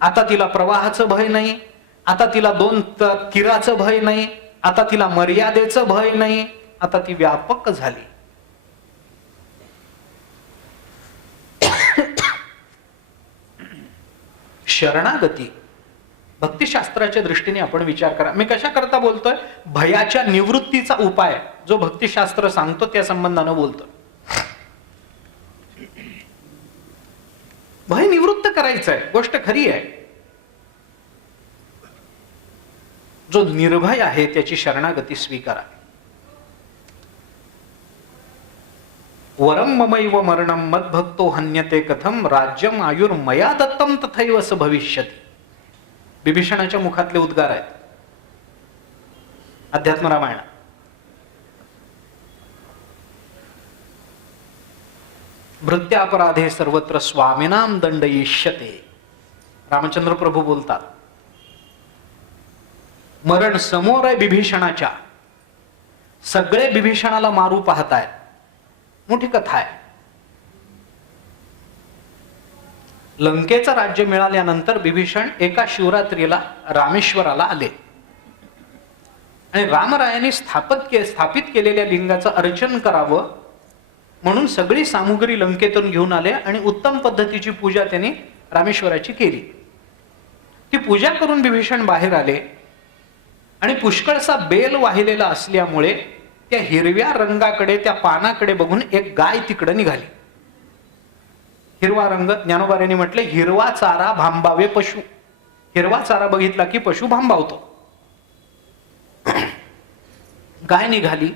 आता तिला प्रवाहाचं भय नाही, आता तिला दोन तीराचं भय नाही, आता तिला मर्यादेचं भय नाही, आता ती व्यापक झाली. शरणागती भक्तिशास्त्राच्या दृष्टीने आपण विचार करा. मी कशा करता बोलतोय? भयाच्या निवृत्तीचा उपाय जो भक्तिशास्त्र सांगतो त्या संबंधानं बोलतोय. भय निवृत्त करायचंय, गोष्ट खरी आहे. जो निर्भय आहे त्याची शरणागती स्वीकारा. वरम ममैव मरणम मद्भक्तो हन्यते कथम राज्यम आयुर्मया दत्तम तथैव स भविष्यति. बिभीषणाच्या मुखातले उद्गार आहेत अध्यात्म रामायण. भृत्यापराधे सर्वत्र स्वामिनाम दंडयिष्यते. रामचंद्र प्रभू बोलतात, मरण समोर आहे बिभीषणाच्या, सगळे बिभीषणाला मारू पाहतायत. मोठी कथा आहे. लंकेचं राज्य मिळाल्यानंतर बिभीषण एका शिवरात्रीला रामेश्वराला आले आणि रामरायांनी स्थापित केलेल्या लिंगाचं अर्चन करावं म्हणून सगळी सामुग्री लंकेतून घेऊन आले आणि उत्तम पद्धतीची पूजा त्यांनी रामेश्वराची केली. ती पूजा करून बिभीषण बाहेर आले आणि पुष्कळसा बेल वाहिलेला असल्यामुळे त्या हिरव्या रंगाकडे, त्या पानाकडे बघून एक गाय तिकडे निघाली. हिरवा रंग, ज्ञानोबाऱ्यांनी म्हटले हिरवा चारा भांबावे पशु. हिरवा चारा बघितला की पशु भांबावतो. गाय निघाली.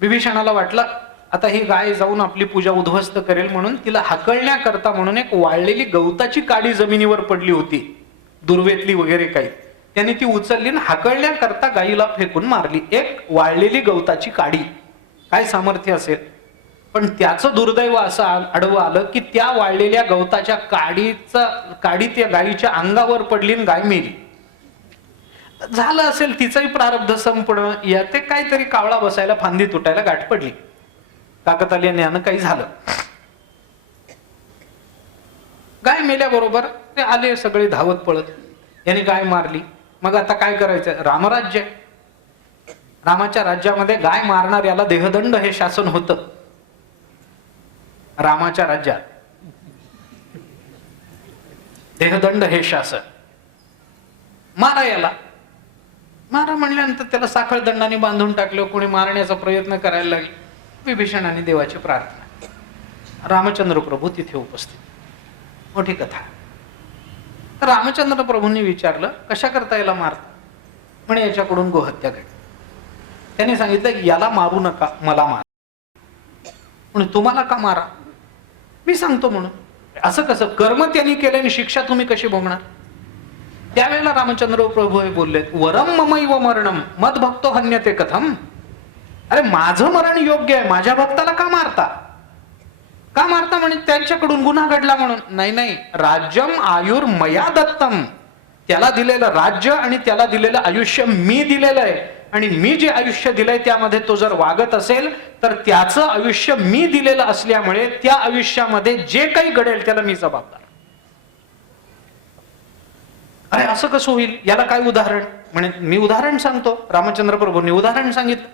बिभीषणाला वाटलं आता ही गाय जाऊन आपली पूजा उद्ध्वस्त करेल, म्हणून तिला हाकलण्याकरता म्हणून एक वाळलेली गवताची काडी जमिनीवर पडली होती, दुर्वेतली वगैरे काही, त्यांनी ती उचलली आणि हाकलण्याकरता गायीला फेकून मारली. एक वाळलेली गवताची काडी, काय सामर्थ्य असेल. पण त्याचं दुर्दैव असं आडवं आलं की त्या वाळलेल्या गवताच्या काडी त्या गायीच्या अंगावर पडली आणि गाय मेली. झालं असेल तिचंही प्रारब्ध संपणं, याते काहीतरी कावळा बसायला, फांदी तुटायला गाठ पडली, काकतालीयानं काही झालं. गाय मेल्याबरोबर ते आले सगळे धावत पळत, यांनी गाय मारली. मग आता काय करायचं? रामराज्य, रामाच्या राज्यामध्ये गाय मारणाऱ्याला देहदंड हे शासन होतं. रामाच्या राज्यात देहदंड हे शासन. मारा याला. मारा म्हणल्यानंतर त्याला साखळ दंडाने बांधून टाकलं. कोणी मारण्याचा प्रयत्न करायला लागले. विभीषणाने देवाची प्रार्थना. रामचंद्र प्रभू तिथे उपस्थित. मोठी कथा. तर रामचंद्र प्रभूंनी विचारलं कशा करता याला मारता? म्हणे याच्याकडून गोहत्या घडली. त्यांनी सांगितलं याला मारू नका, मला मारा. म्हणून तुम्हाला का मारा? मी सांगतो म्हणून. असं कसं? कर्म त्यांनी केल्याने शिक्षा तुम्ही कशी भोगणार? त्यावेळेला रामचंद्र प्रभू हे बोललेत, वरम ममैव मरणम मद्भक्तो हन्यते कथम. अरे माझं मरण योग्य आहे, माझ्या भक्ताला का मारता? का मारता? म्हणे त्यांच्याकडून गुन्हा घडला म्हणून. नाही नाही, राज्यम आयुर्मया दत्तम. त्याला दिलेलं राज्य आणि त्याला दिलेलं आयुष्य मी दिलेलं आहे, आणि मी जे आयुष्य दिलंय त्यामध्ये तो जर वागत असेल तर त्याचं आयुष्य मी दिलेलं असल्यामुळे त्या आयुष्यामध्ये जे काही घडेल त्याला मी जबाबदार. अरे असं कसं होईल? याला काय उदाहरण? म्हणे मी उदाहरण सांगतो. रामचंद्र प्रभूंनी उदाहरण सांगितलं.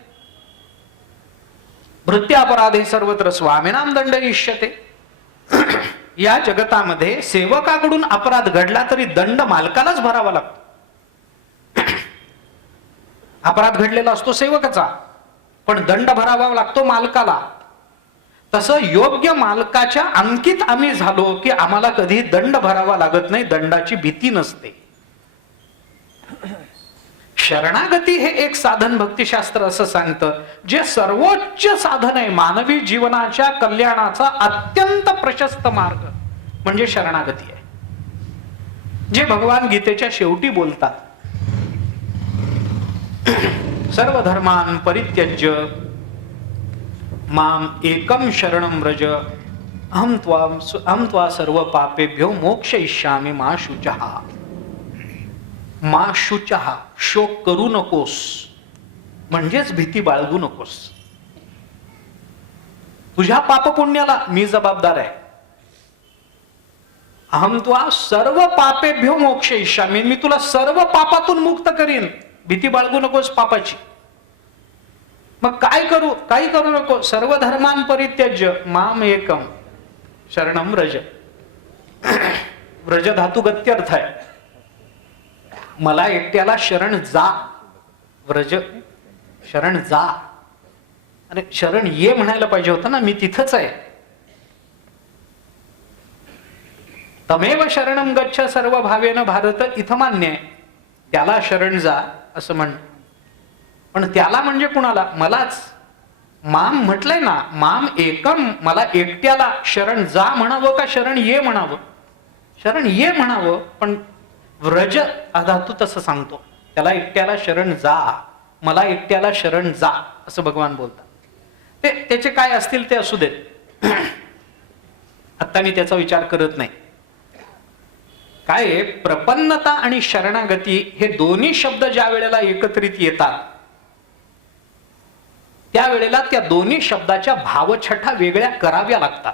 भृत्यापराधे सर्वत्र स्वामिनाम दंडयिष्यते. या जगतामध्ये सेवकाकडून अपराध घडला तरी दंड मालकालाच भरावा लागतो. अपराध घडलेला असतो सेवकाचा, पण दंड भरावा लागतो मालकाला. तसं योग्य मालकाच्या अंकित आम्ही झालो की आम्हाला कधी दंड भरावा लागत नाही, दंडाची भीती नसते. शरणागती हे एक साधन भक्तिशास्त्र असं सांगतं, जे सर्वोच्च साधन आहे मानवी जीवनाच्या कल्याणाचा अत्यंत प्रशस्त मार्ग म्हणजे शरणागती आहे. जे भगवान गीतेच्या शेवटी बोलतात, सर्व धर्मान परित्यज्य माम एकम शरणम व्रज अहम त्वा सर्व पापेभ्यो मोक्षयिष्यामि मा शुचः. मा शुचः, शोक करू नकोस म्हणजेच भीती बाळगू नकोस. तुझ्या पापपुण्याला मी जबाबदार आहे. अहम त्वा सर्व पापेभ्यो मोक्षयिष्यामि, मी तुला सर्व पापातून मुक्त करीन. भीती बाळगू नकोस पापाची. मग काय करू? काही करू नको. सर्व धर्मान परित्यज्य माम एकम शरणम व्रज. व्रज धातू गत्यर्थ आहे. मला एकट्याला शरण जा. व्रज शरण जा. अरे शरण ये म्हणायला पाहिजे होतं ना, मी तिथंच आहे. तमेव शरणम गच्छ सर्व भावेन भारत इथं मान्य आहे. त्याला शरण जा असं म्हण. पण त्याला म्हणजे कुणाला? मलाच. माम म्हटलंय ना, माम एकम, मला एकट्याला शरण जा म्हणावं का शरण ये म्हणावं? शरण ये म्हणावं, पण व्रज धातू तसं सांगतो. त्याला एकट्याला शरण जा, मला एकट्याला शरण जा असं भगवान बोलतात. ते त्याचे काय असतील ते असू देत. आता मी त्याचा विचार करत नाही. काय प्रपन्नता आणि शरणागती हे दोन्ही शब्द ज्या वेळेला एकत्रित येतात त्यावेळेला त्या दोन्ही शब्दाच्या भावछटा वेगळ्या कराव्या लागतात.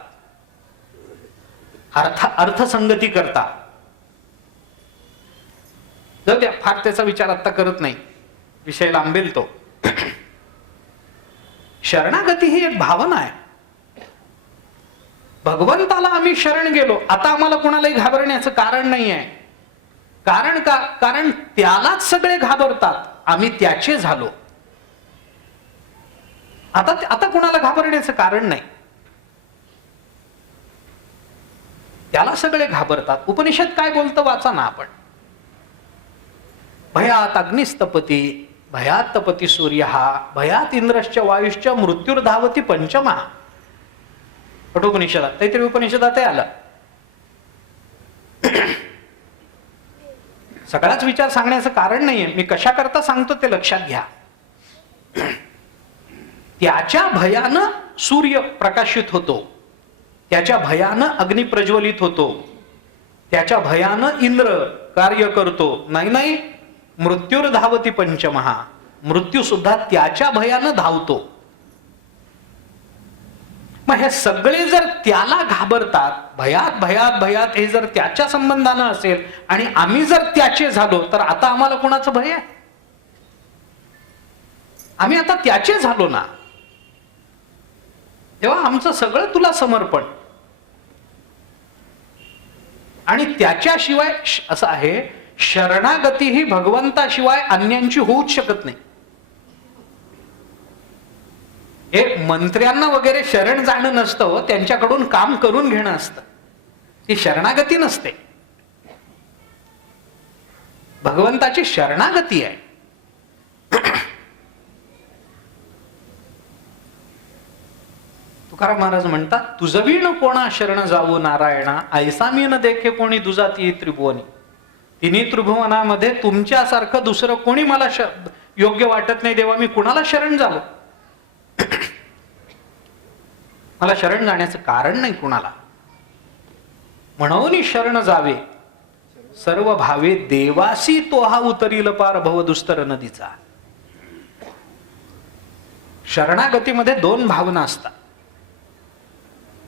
अर्थसंगती करता. जाऊ द्या, फार त्याचा विचार आता करत नाही, विषय लांबेल तो. शरणागती ही एक भावना आहे. भगवंताला आम्ही शरण गेलो, आता आम्हाला कोणालाही घाबरण्याचं कारण नाही आहे. कारण का? कारण त्यालाच सगळे घाबरतात, आम्ही त्याचे झालो. आता कोणाला घाबरण्याचं कारण नाही. त्याला सगळे घाबरतात. उपनिषद काय बोलतं वाचा ना आपण. भयात अग्निस्तपती भयात तपती सूर्य भयात इंद्रश्च वायुश्च मृत्युर्धावती पंचमा. कठोपनिषदात, काहीतरी उपनिषदात आलं. सगळाच विचार सांगण्याचं कारण नाहीये, मी कशा करता सांगतो ते लक्षात घ्या. त्याच्या भयानं सूर्य प्रकाशित होतो, त्याच्या भयानं अग्नी प्रज्वलित होतो, त्याच्या भयानं इंद्र कार्य करतो. नाही, मृत्युर्धावती पंचमहा, मृत्यू सुद्धा त्याच्या भयानं धावतो. मग हे सगळे जर त्याला घाबरतात, भयात भयात भयात, हे जर त्याच्या संबंधानं असेल आणि आम्ही जर त्याचे झालो, तर आता आम्हाला कोणाचं भय आहे? आम्ही आता त्याचे झालो ना, तेव्हा आमचं सगळं तुला समर्पण. आणि त्याच्याशिवाय असं आहे, शरणागती ही भगवंताशिवाय अन्यांची होऊच शकत नाही. हे मंत्र्यांना वगैरे शरण जाणं नसतं, त्यांच्याकडून काम करून घेणं असतं. ती शरणागती नसते, भगवंताची शरणागती आहे. तुकाराम महाराज म्हणतात, तुझवीण कोणा शरण जाऊ नारायणा, ऐसा मी न देखे कोणी दुजा ती त्रिभुवनी. तिन्ही त्रिभुवनामध्ये तुमच्यासारखं दुसरं कोणी मला योग्य वाटत नाही देवा, मी कुणाला शरण जावं? मला शरण जाण्याचं कारण नाही कुणाला. म्हणून शरण जावे सर्व भावे, देवासी तो हा उतरील पार भव दुस्तर नदीचा. शरणागतीमध्ये दोन भावना असतात.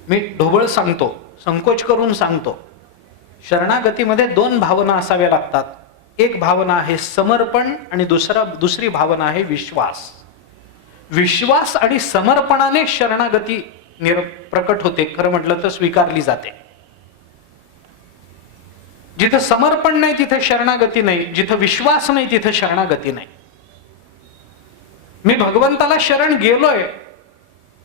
मी ढोबळ सांगतो, संकोच करून सांगतो. शरणागतीमध्ये दोन भावना असाव्या लागतात. एक भावना आहे समर्पण आणि दुसरी भावना आहे विश्वास. विश्वास आणि समर्पणाने शरणागती प्रकट होते, खरं म्हटलं तर स्वीकारली जाते. जिथं समर्पण नाही तिथे शरणागती नाही, जिथं विश्वास नाही तिथं शरणागती नाही. मी भगवंताला शरण गेलोय,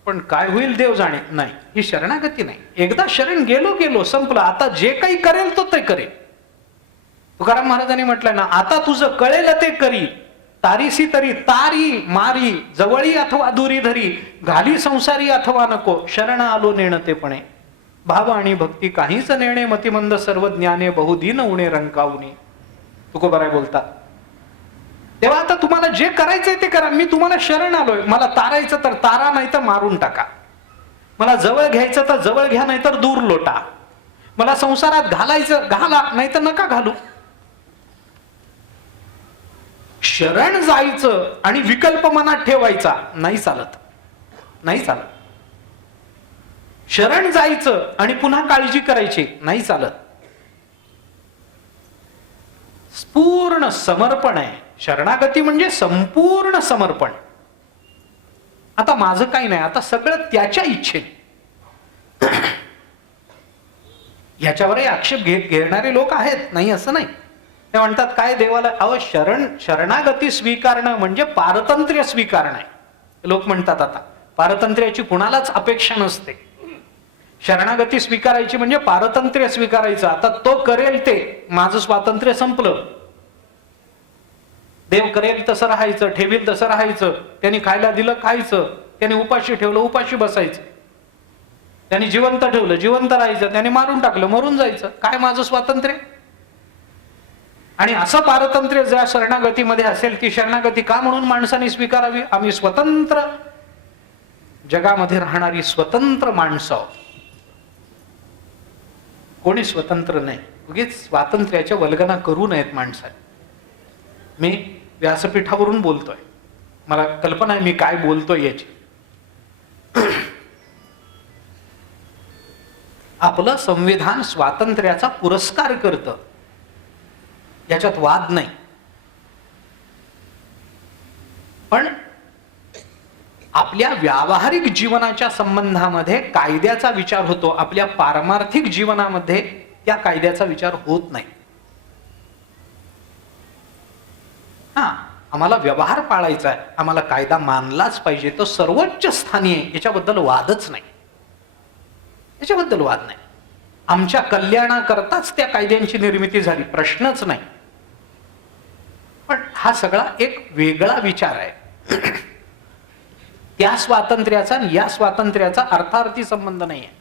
पण काय होईल देव जाणे, नाही, ही शरणागती नाही. एकदा शरण गेलो संपलं. आता जे काही करेल तो ते करेल. तुकाराम महाराजांनी म्हटलंय ना, आता तुझं कळेल ते करी, तारीसी तरी तारी मारी, जवळी अथवा दुरी धरी, घाली संसारी अथवा नको, शरण आलो नेणतेपणे. भाव आणि भक्ती काहीच नेणे, मतिमंद सर्व ज्ञाने, बहुदीन उणे रंकावणे. तुकोबाराय बोलतात. तेव्हा आता तुम्हाला जे करायचंय ते करा. मी तुम्हाला शरण आलोय. मला तारायचं तर तारा, नाही तर मारून टाका. मला जवळ घ्यायचं तर जवळ घ्या, नाही तर दूर लोटा. मला संसारात घालायचं घाला, नाही तर नका घालू. शरण जायचं आणि विकल्प मनात ठेवायचा नाही चालत, नाही चालत. शरण जायचं आणि पुन्हा काळजी करायची नाही चालत. पूर्ण समर्पण आहे शरणागती म्हणजे, संपूर्ण समर्पण. आता माझं काही नाही, आता सगळं त्याच्या इच्छेने. ह्याच्यावरही आक्षेप घेणारे लोक आहेत, नाही असं नाही. ते म्हणतात काय देवाला, अहो शरणागती स्वीकारणं म्हणजे पारतंत्र्य स्वीकारणं आहे. लोक म्हणतात आता पारतंत्र्याची कुणालाच अपेक्षा नसते. शरणागती स्वीकारायची म्हणजे पारतंत्र्य स्वीकारायचं. आता तो करेल ते, माझं स्वातंत्र्य संपलं. देव करेल तसं राहायचं, ठेवील तसं राहायचं. त्यांनी खायला दिलं खायचं, त्यांनी उपाशी ठेवलं उपाशी बसायचं, त्यांनी जिवंत ठेवलं जिवंत राहायचं, त्यांनी मारून टाकलं मरून जायचं. काय माझं स्वातंत्र्य? आणि असं पारतंत्र्य ज्या शरणागतीमध्ये असेल, ती शरणागती का म्हणून माणसाने स्वीकारावी? आम्ही स्वतंत्र जगामध्ये राहणारी स्वतंत्र माणसं आहोत. कोणी स्वतंत्र नाही. उगीच स्वातंत्र्याच्या वल्गना करू नयेत माणसाने. मी व्यासपीठावरून बोलतोय, मला कल्पना आहे मी काय बोलतोय याची. आपलं संविधान स्वातंत्र्याचा पुरस्कार करतं, याच्यात वाद नाही. पण आपल्या व्यावहारिक जीवनाच्या संबंधामध्ये कायद्याचा विचार होतो, आपल्या पारमार्थिक जीवनामध्ये त्या कायद्याचा विचार होत नाही. आम्हाला व्यवहार पाळायचा आहे, आम्हाला कायदा मानलाच पाहिजे, तो सर्वोच्च स्थानी आहे, याच्याबद्दल वादच नाही. याच्याबद्दल वाद नाही. आमच्या कल्याणाकरताच त्या कायद्यांची निर्मिती झाली, प्रश्नच नाही. पण हा सगळा एक वेगळा विचार आहे. त्या स्वातंत्र्याचा आणि या स्वातंत्र्याचा अर्थार्थी संबंध नाही आहे.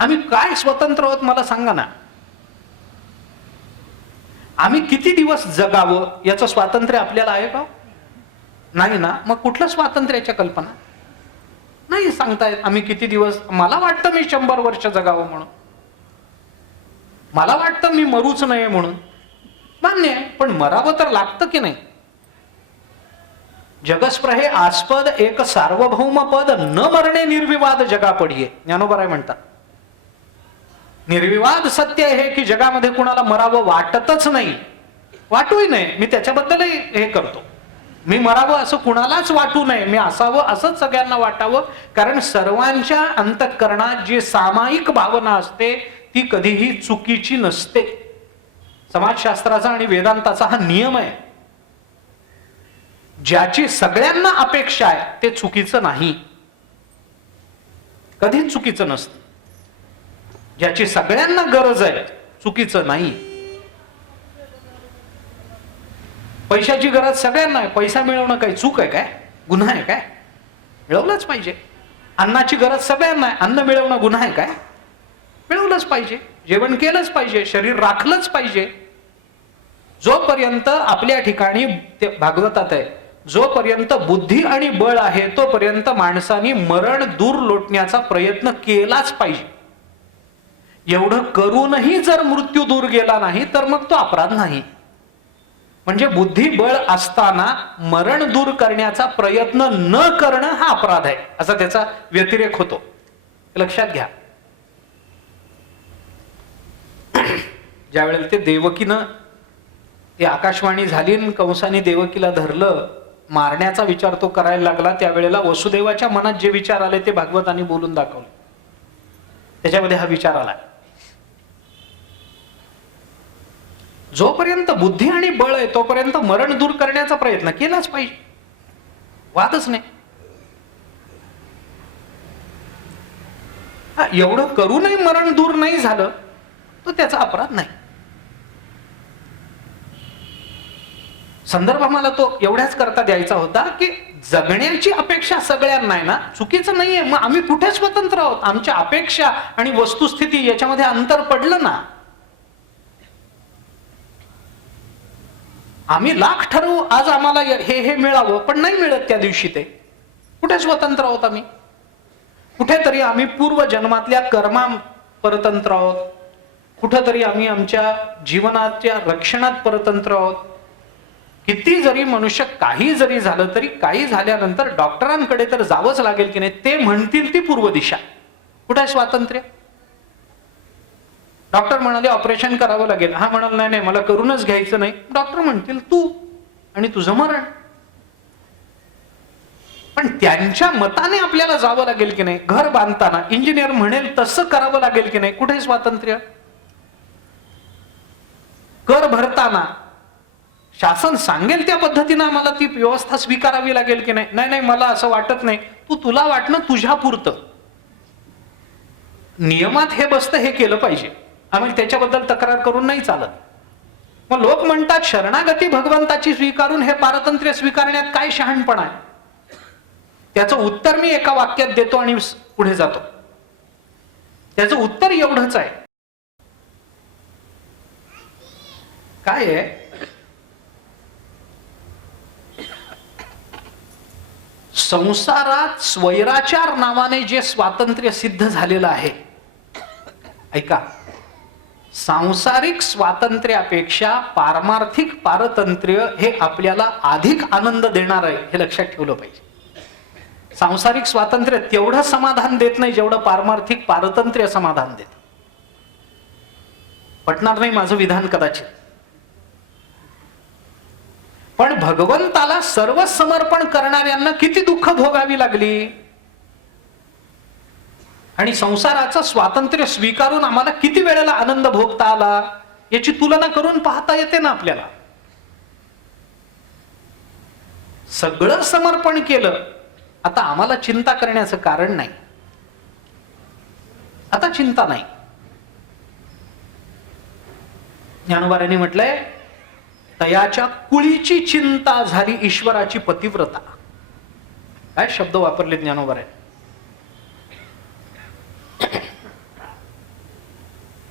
आम्ही काय स्वतंत्र आहोत मला सांगा ना. आम्ही किती दिवस जगावं याचं स्वातंत्र्य आपल्याला आहे का? नाही ना. मग कुठलं स्वातंत्र्याच्या कल्पना नाही सांगतायत. आम्ही किती दिवस, मला वाटतं मी 100 वर्ष जगावं म्हणून, मला वाटतं मी मरूच नये म्हणून, मान्य आहे. पण मरावं तर लागतं की नाही? जगस्प्रहे आस्पद एक सार्वभौम पद, न मरणे निर्विवाद जगा पडिये, ज्ञानोबराय म्हणतात. निर्विवाद सत्य हे की जगामध्ये कुणाला मरावं वाटतच नाही, वाटूही नये. मी त्याच्याबद्दलही हे करतो, मी मरावं असं कुणालाच वाटू नये, मी असावं असंच सगळ्यांना वाटावं. कारण सर्वांच्या अंतःकरणात जी सामायिक भावना असते ती कधीही चुकीची नसते. समाजशास्त्राचा आणि वेदांताचा हा नियम आहे. ज्याची सगळ्यांना अपेक्षा आहे ते चुकीचं नाही, कधीच चुकीचं नसतं. ज्याची सगळ्यांना गरज आहे चुकीचं नाही. पैशाची गरज सगळ्यांना आहे, पैसा मिळवणं काही चूक आहे काय? गुन्हा आहे काय? मिळवलंच पाहिजे. अन्नाची गरज सगळ्यांना आहे, अन्न मिळवणं गुन्हा आहे काय? मिळवलंच पाहिजे. जेवण केलंच पाहिजे, शरीर राखलंच पाहिजे. जोपर्यंत आपल्या ठिकाणी ते भागवतात आहे, जोपर्यंत बुद्धी आणि बळ आहे तोपर्यंत माणसाने मरण दूर लोटण्याचा प्रयत्न केलाच पाहिजे. एवढं करूनही जर मृत्यू दूर गेला नाही तर मग तो अपराध नाही. म्हणजे बुद्धिबळ असताना मरण दूर करण्याचा प्रयत्न न करणं हा अपराध आहे, असा त्याचा व्यतिरेक होतो. लक्षात घ्या. ज्या वेळेला ते देवकीनं, ती आकाशवाणी झाली आणि कंसाने देवकीला धरलं, मारण्याचा विचार तो करायला लागला, त्यावेळेला वसुदेवाच्या मनात जे विचार आले ते भागवतांनी बोलून दाखवले. त्याच्यामध्ये हा विचार आला, जोपर्यंत बुद्धी आणि बळ आहे तोपर्यंत मरण दूर करण्याचा प्रयत्न केलाच पाहिजे, वादच नाही. एवढं करूनही मरण दूर नाही झालं तो त्याचा अपराध नाही. संदर्भ मला तो एवढ्याच करता द्यायचा होता की जगण्याची अपेक्षा सगळ्यांना आहे ना, चुकीचं नाहीये. मग आम्ही कुठे स्वतंत्र आहोत? आमच्या अपेक्षा आणि वस्तुस्थिती याच्यामध्ये अंतर पडलं ना. आम्ही लाख ठरवू आज आम्हाला हे मिळावं, पण नाही मिळत त्या दिवशी. ते कुठे स्वतंत्र आहोत आम्ही? कुठेतरी आम्ही पूर्व जन्मातल्या कर्मा परतंत्र आहोत, कुठेतरी आम्ही आमच्या जीवनाच्या रक्षणात परतंत्र आहोत. किती जरी मनुष्य काही जरी झालं तरी काही झाल्यानंतर डॉक्टरांकडे तर जावंच लागेल की नाही, ते म्हणतील ती पूर्व दिशा. कुठे स्वातंत्र्य? डॉक्टर म्हणाले ऑपरेशन करावं लागेल, हा म्हणाल नाही नाही मला करूनच घ्यायचं नाही, डॉक्टर म्हणतील तू आणि तुझं मरण. पण त्यांच्या मताने आपल्याला जावं लागेल की नाही? घर बांधताना इंजिनियर म्हणेल तसं करावं लागेल की नाही? कुठे स्वातंत्र्य? कर भरताना शासन सांगेल त्या पद्धतीनं आम्हाला ती व्यवस्था स्वीकारावी लागेल की नाही? नाही मला असं वाटत नाही, तुला वाटणं तुझ्या पुरतं. नियमात हे बसतं, हे केलं पाहिजे, आम्ही त्याच्याबद्दल तक्रार करून नाही चालत. मग लोक म्हणतात शरणागती भगवंताची स्वीकारून हे पारतंत्र्य स्वीकारण्यात काय शहाणपणा आहे? त्याचं उत्तर मी एका वाक्यात देतो आणि पुढे जातो. त्याचं उत्तर एवढंच आहे. काय आहे? संसारात स्वैराचार नावाने जे स्वातंत्र्य सिद्ध झालेलं आहे, ऐका, सांसारिक स्वातंत्र्यापेक्षा पारमार्थिक पारतंत्र्य हे आपल्याला अधिक आनंद देणार आहे, हे लक्षात ठेवलं पाहिजे. सांसारिक स्वातंत्र्य तेवढं समाधान देत नाही जेवढं पारमार्थिक पारतंत्र्य समाधान देत. पटणार नाही माझं विधान कदाचित, पण भगवंताला सर्व समर्पण करणाऱ्यांना किती दुःख भोगावी लागली आणि संसाराचं स्वातंत्र्य स्वीकारून आम्हाला किती वेळेला आनंद भोगता आला, याची तुलना करून पाहता येते ना आपल्याला. सगळं समर्पण केलं, आता आम्हाला चिंता करण्याचं कारण नाही, आता चिंता नाही. ज्ञानोबारांनी म्हटलंय, तयाच्या कुळीची चिंता झाली ईश्वराची पतिव्रता. काय शब्द वापरले ज्ञानोबारांनी?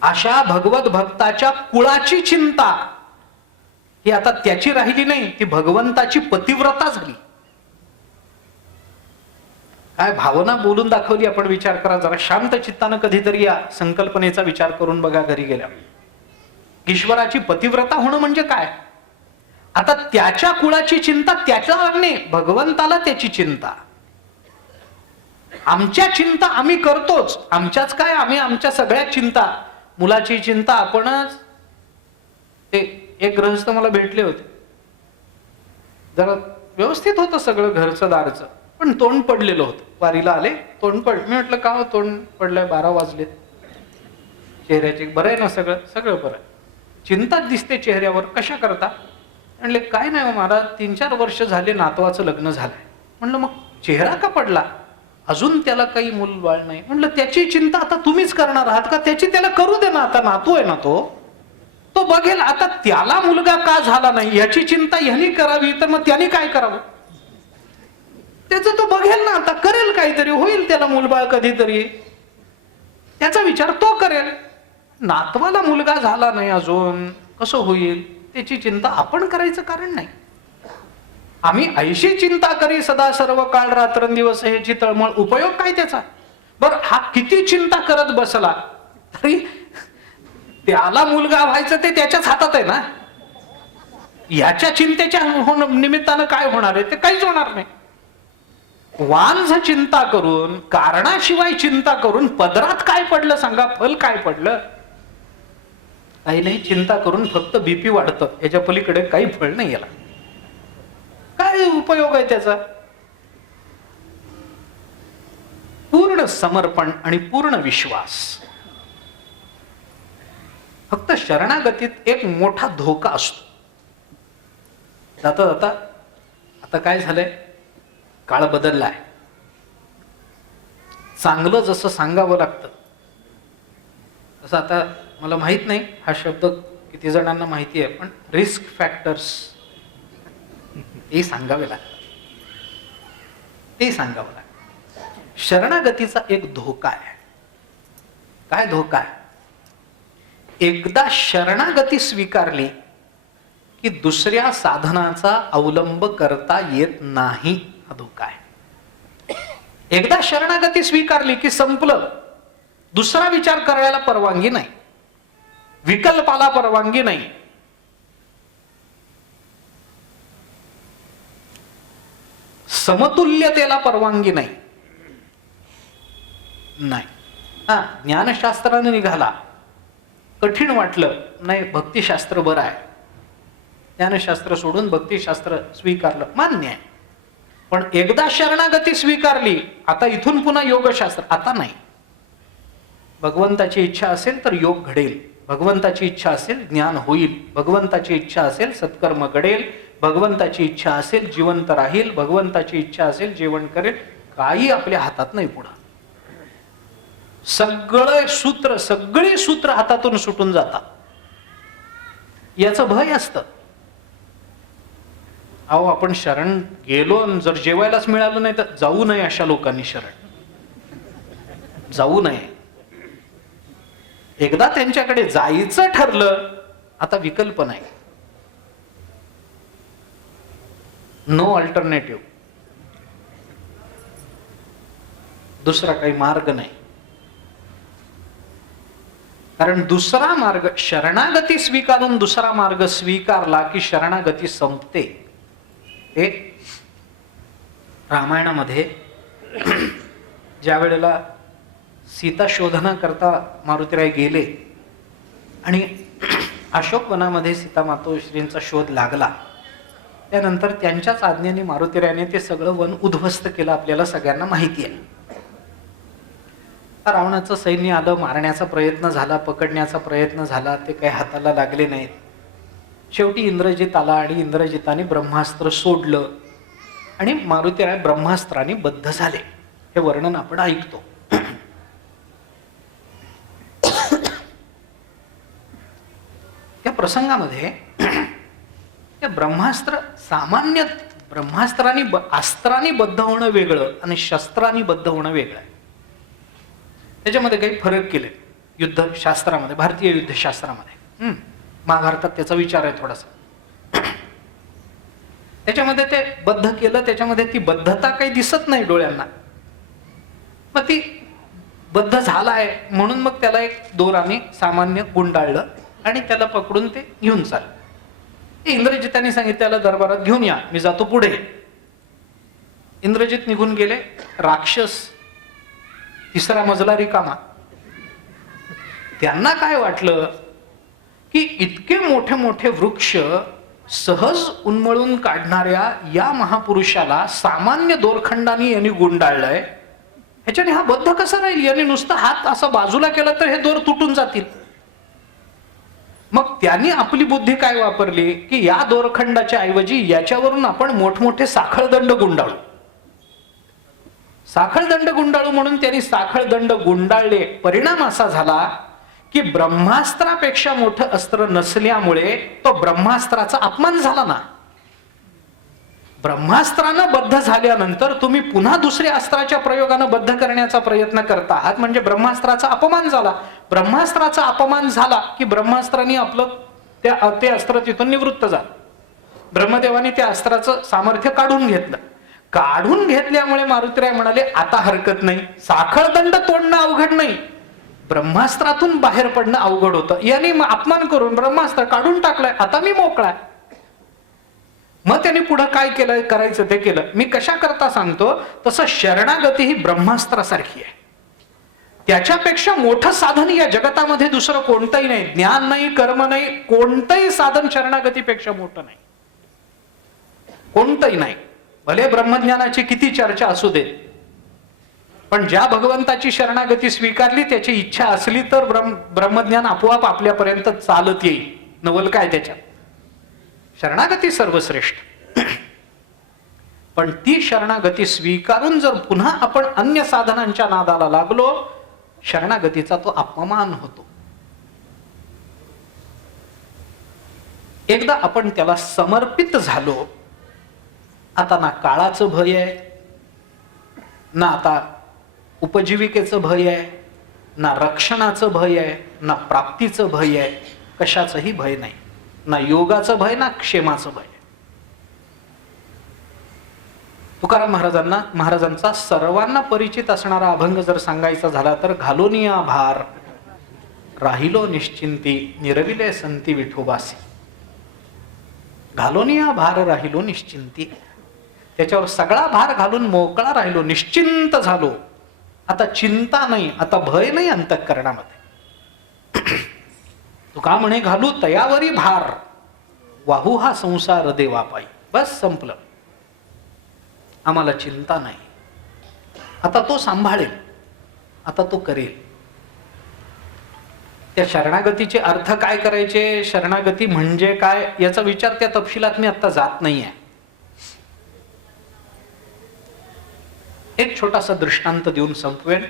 अशा भगवत भक्ताच्या कुळाची चिंता ही आता त्याची राहिली नाही, ती भगवंताची पतिव्रता झाली. काय भावना बोलून दाखवली आपण, विचार करा जरा शांत चित्तानं. कधीतरी या संकल्पनेचा विचार करून बघा घरी गेल्या. ईश्वराची पतिव्रता होणं म्हणजे काय? आता त्याच्या कुळाची चिंता त्याच्यावर नाही, भगवंताला त्याची चिंता. आमच्या चिंता आम्ही करतोच, आमच्याच काय, आम्ही आमच्या सगळ्या चिंता, मुलाची चिंता आपणच. एक गृहस्थ मला भेटले होते, जरा व्यवस्थित होतं सगळं घरचं दारचं, पण तोंड पडलेलं होतं. वारीला आले, तोंड पड. मी म्हटलं का हो तोंड पडलंय? 12 वाजलेत. चेहऱ्याचे बरं आहे ना? सगळं बरं आहे. चिंताच दिसते चेहऱ्यावर, कशा करता? म्हणले काय नाही महाराज, 3-4 वर्ष झाले नातवाचं लग्न झालंय. म्हणलं मग चेहरा का पडला? अजून त्याला काही मूल बाळ नाही. म्हणलं त्याची चिंता आता तुम्हीच करणार आहात का? त्याची त्याला करू दे ना, आता नातू आहे ना तो बघेल. आता त्याला मुलगा का झाला नाही याची चिंता ह्यानी करावी, तर मग त्याने काय करावं? त्याचं तो बघेल ना, आता करेल काहीतरी, होईल त्याला मूलबाळ कधीतरी, त्याचा विचार तो करेल. नातवाला मुलगा झाला नाही अजून, कसं होईल त्याची चिंता आपण करायचं कारण नाही. आम्ही ऐशी चिंता करी सदा सर्व काळ रात्रंदिवस ह्याची तळमळ, उपयोग काय त्याचा? बर हा किती चिंता करत बसला तरी त्याला मुलगा व्हायचं ते त्याच्याच हातात आहे ना. ह्याच्या चिंतेच्या निमित्तानं काय होणार आहे? ते काहीच होणार नाही. वांझ चिंता करून, कारणाशिवाय चिंता करून पदरात काय पडलं सांगा? फल काय पडलं? काही नाही. चिंता करून फक्त बीपी वाढतं, याच्या पलीकडे काही फळ नाही. याला काय उपयोग आहे त्याचा? पूर्ण समर्पण आणि पूर्ण विश्वास. फक्त शरणागतीत एक मोठा धोका असतो. जाता जाता आता काय झालंय, काळ बदललाय. चांगलं जसं सांगावं लागतं तसं, आता मला माहित नाही हा शब्द किती जणांना माहिती आहे, पण रिस्क फॅक्टर्स हे सांगावे लागतात, ते सांगावं लागतं. शरणागतीचा एक धोका आहे. काय धोका आहे? एकदा शरणागती स्वीकारली की दुसऱ्या साधनाचा अवलंब करता येत नाही, हा धोका आहे. एकदा शरणागती स्वीकारली की संपलं. दुसरा विचार करायला परवानगी नाही, विकल्पाला परवानगी नाही. समतुल्यतेला परवानगी नाही. हा ज्ञानशास्त्राने निघाला, कठीण वाटलं, नाही भक्तिशास्त्र बरं आहे, ज्ञानशास्त्र सोडून भक्तिशास्त्र स्वीकारलं, मान्य आहे. पण एकदा शरणागती स्वीकारली, आता इथून पुन्हा योगशास्त्र आता नाही. भगवंताची इच्छा असेल तर योग घडेल, भगवंताची इच्छा असेल ज्ञान होईल, भगवंताची इच्छा असेल सत्कर्म घडेल, भगवंताची इच्छा असेल जिवंत राहील, भगवंताची इच्छा असेल जेवण करेल. काही आपल्या हातात नाही. पुढं सगळी सूत्र हातातून सुटून जातात. याचं भय असतं. अहो, आपण शरण गेलो आणि जर जेवायलाच मिळालं नाही तर जाऊ नये. अशा लोकांनी शरण जाऊ नये. एकदा त्यांच्याकडे जायचं ठरलं, आता विकल्प नाही. No alternative. दुसरा काही मार्ग नाही. कारण दुसरा मार्ग, शरणागती स्वीकारून दुसरा मार्ग स्वीकारला की शरणागती संपते. हे रामायणामध्ये ज्या वेळेला सीता शोधना करता मारुतीराय गेले आणि अशोक वनामध्ये सीता मातोश्रींचा शोध लागला, त्यानंतर त्यांच्याच आज्ञेने मारुतीरायाने ते सगळं वन उद्ध्वस्त केलं. आपल्याला सगळ्यांना माहिती आहे. रावणाचं सैन्य आलं, मारण्याचा प्रयत्न झाला, पकडण्याचा प्रयत्न झाला, ते काही हाताला लागले नाहीत. शेवटी इंद्रजित आला आणि इंद्रजिताने ब्रह्मास्त्र सोडलं आणि मारुतीराय ब्रह्मास्त्राने बद्ध झाले. हे वर्णन आपण ऐकतो. त्या प्रसंगामध्ये त्या ब्रह्मास्त्र, सामान्य अस्त्राने बद्ध होणं वेगळं आणि शस्त्राने बद्ध होणं वेगळं. त्याच्यामध्ये काही फरक केले युद्धशास्त्रामध्ये, भारतीय युद्धशास्त्रामध्ये. महाभारतात त्याचा विचार आहे थोडासा. त्याच्यामध्ये ते बद्ध केलं, त्याच्यामध्ये ती बद्धता काही दिसत नाही डोळ्यांना. मग ती बद्ध झालाय म्हणून मग त्याला एक दोराने सामान्य गुंडाळलं आणि त्याला पकडून ते घेऊन चाललं. इंद्रजिताने सांगितलं त्याला दरबारात घेऊन या, मी जातो पुढे. इंद्रजित निघून गेले. राक्षस तिसरा मजला रिकामा. त्यांना काय वाटलं की इतके मोठे मोठे वृक्ष सहज उन्मळून काढणाऱ्या या महापुरुषाला सामान्य दोरखंडाने यांनी गुंडाळलंय, ह्याच्याने हा बद्ध कसा राहील? यांनी नुसता हात असा बाजूला केला तर हे दोर तुटून जातील. मग त्यांनी आपली बुद्धी काय वापरली की या दोरखंडाच्या ऐवजी याच्यावरून आपण मोठमोठे साखळदंड गुंडाळू. साखळदंड गुंडाळू म्हणून त्यांनी साखळदंड गुंडाळले. परिणाम असा झाला की ब्रह्मास्त्रापेक्षा मोठं अस्त्र नसल्यामुळे तो ब्रह्मास्त्राचा अपमान झाला ना. ब्रह्मास्त्रानं बद्ध झाल्यानंतर तुम्ही पुन्हा दुसऱ्या अस्त्राच्या प्रयोगानं बद्ध करण्याचा प्रयत्न करता आहात, म्हणजे ब्रह्मास्त्राचा अपमान झाला. ब्रह्मास्त्राचा अपमान झाला की ब्रह्मास्त्राने आपलं ते अस्त्र तिथून निवृत्त झालं. ब्रह्मदेवाने त्या अस्त्राचं सामर्थ्य काढून घेतलं. काढून घेतल्यामुळे मारुतीराय म्हणाले आता हरकत नाही, साखळदंड तोडणं अवघड नाही, ब्रह्मास्त्रातून बाहेर पडणं अवघड होतं. यांनी अपमान करून ब्रह्मास्त्र काढून टाकलाय, आता मी मोकळा. मग त्यांनी पुढे काय केलं, करायचं ते केलं. मी कशा करता सांगतो, तसं शरणागती ही ब्रह्मास्त्रासारखी आहे. त्याच्यापेक्षा मोठं साधन या जगतामध्ये दुसरं कोणतंही नाही. ज्ञान नाही, कर्म नाही, कोणतंही साधन शरणागतीपेक्षा मोठं नाही. कोणतंही नाही. भले ब्रह्मज्ञानाची किती चर्चा असू दे, पण ज्या भगवंताची शरणागती स्वीकारली, त्याची इच्छा असली तर ब्रह्मज्ञान आपोआप आपल्यापर्यंत चालत येईल. नवल काय त्याच्यात. शरणागती सर्वश्रेष्ठ. पण ती शरणागती स्वीकारून जर पुन्हा आपण अन्य साधनांच्या नादाला लागलो, शरणागतीचा तो अपमान होतो. एकदा आपण त्याला समर्पित झालो, आता ना काळाचं भय आहे, ना आता उपजीविकेचं भय आहे, ना रक्षणाचं भय आहे, ना प्राप्तीचं भय आहे, कशाचंही भय नाही. ना योगाचं भय, ना क्षेमाचं भय. तुकाराम महाराजांचा सर्वांना परिचित असणारा अभंग जर सांगायचा झाला तर, घालोनिया भार राहिलो निश्चिंती, निरविले संती विठोबासी. घालोनिया भार राहिलो निश्चिंती, त्याच्यावर सगळा भार घालून मोकळा राहिलो, निश्चिंत झालो. आता चिंता नाही, आता भय नाही अंतःकरणामध्ये. तुका म्हणे घालू तयावरी भार, वाहू हा संसार देवा पायी. बस संपलं. आम्हाला चिंता नाही. आता तो सांभाळेल, आता तो करेल. त्या शरणागतीचे अर्थ काय करायचे, शरणागती म्हणजे काय याचा विचार त्या तपशिलात मी आता जात नाहीये. एक छोटासा दृष्टांत देऊन संपवेल.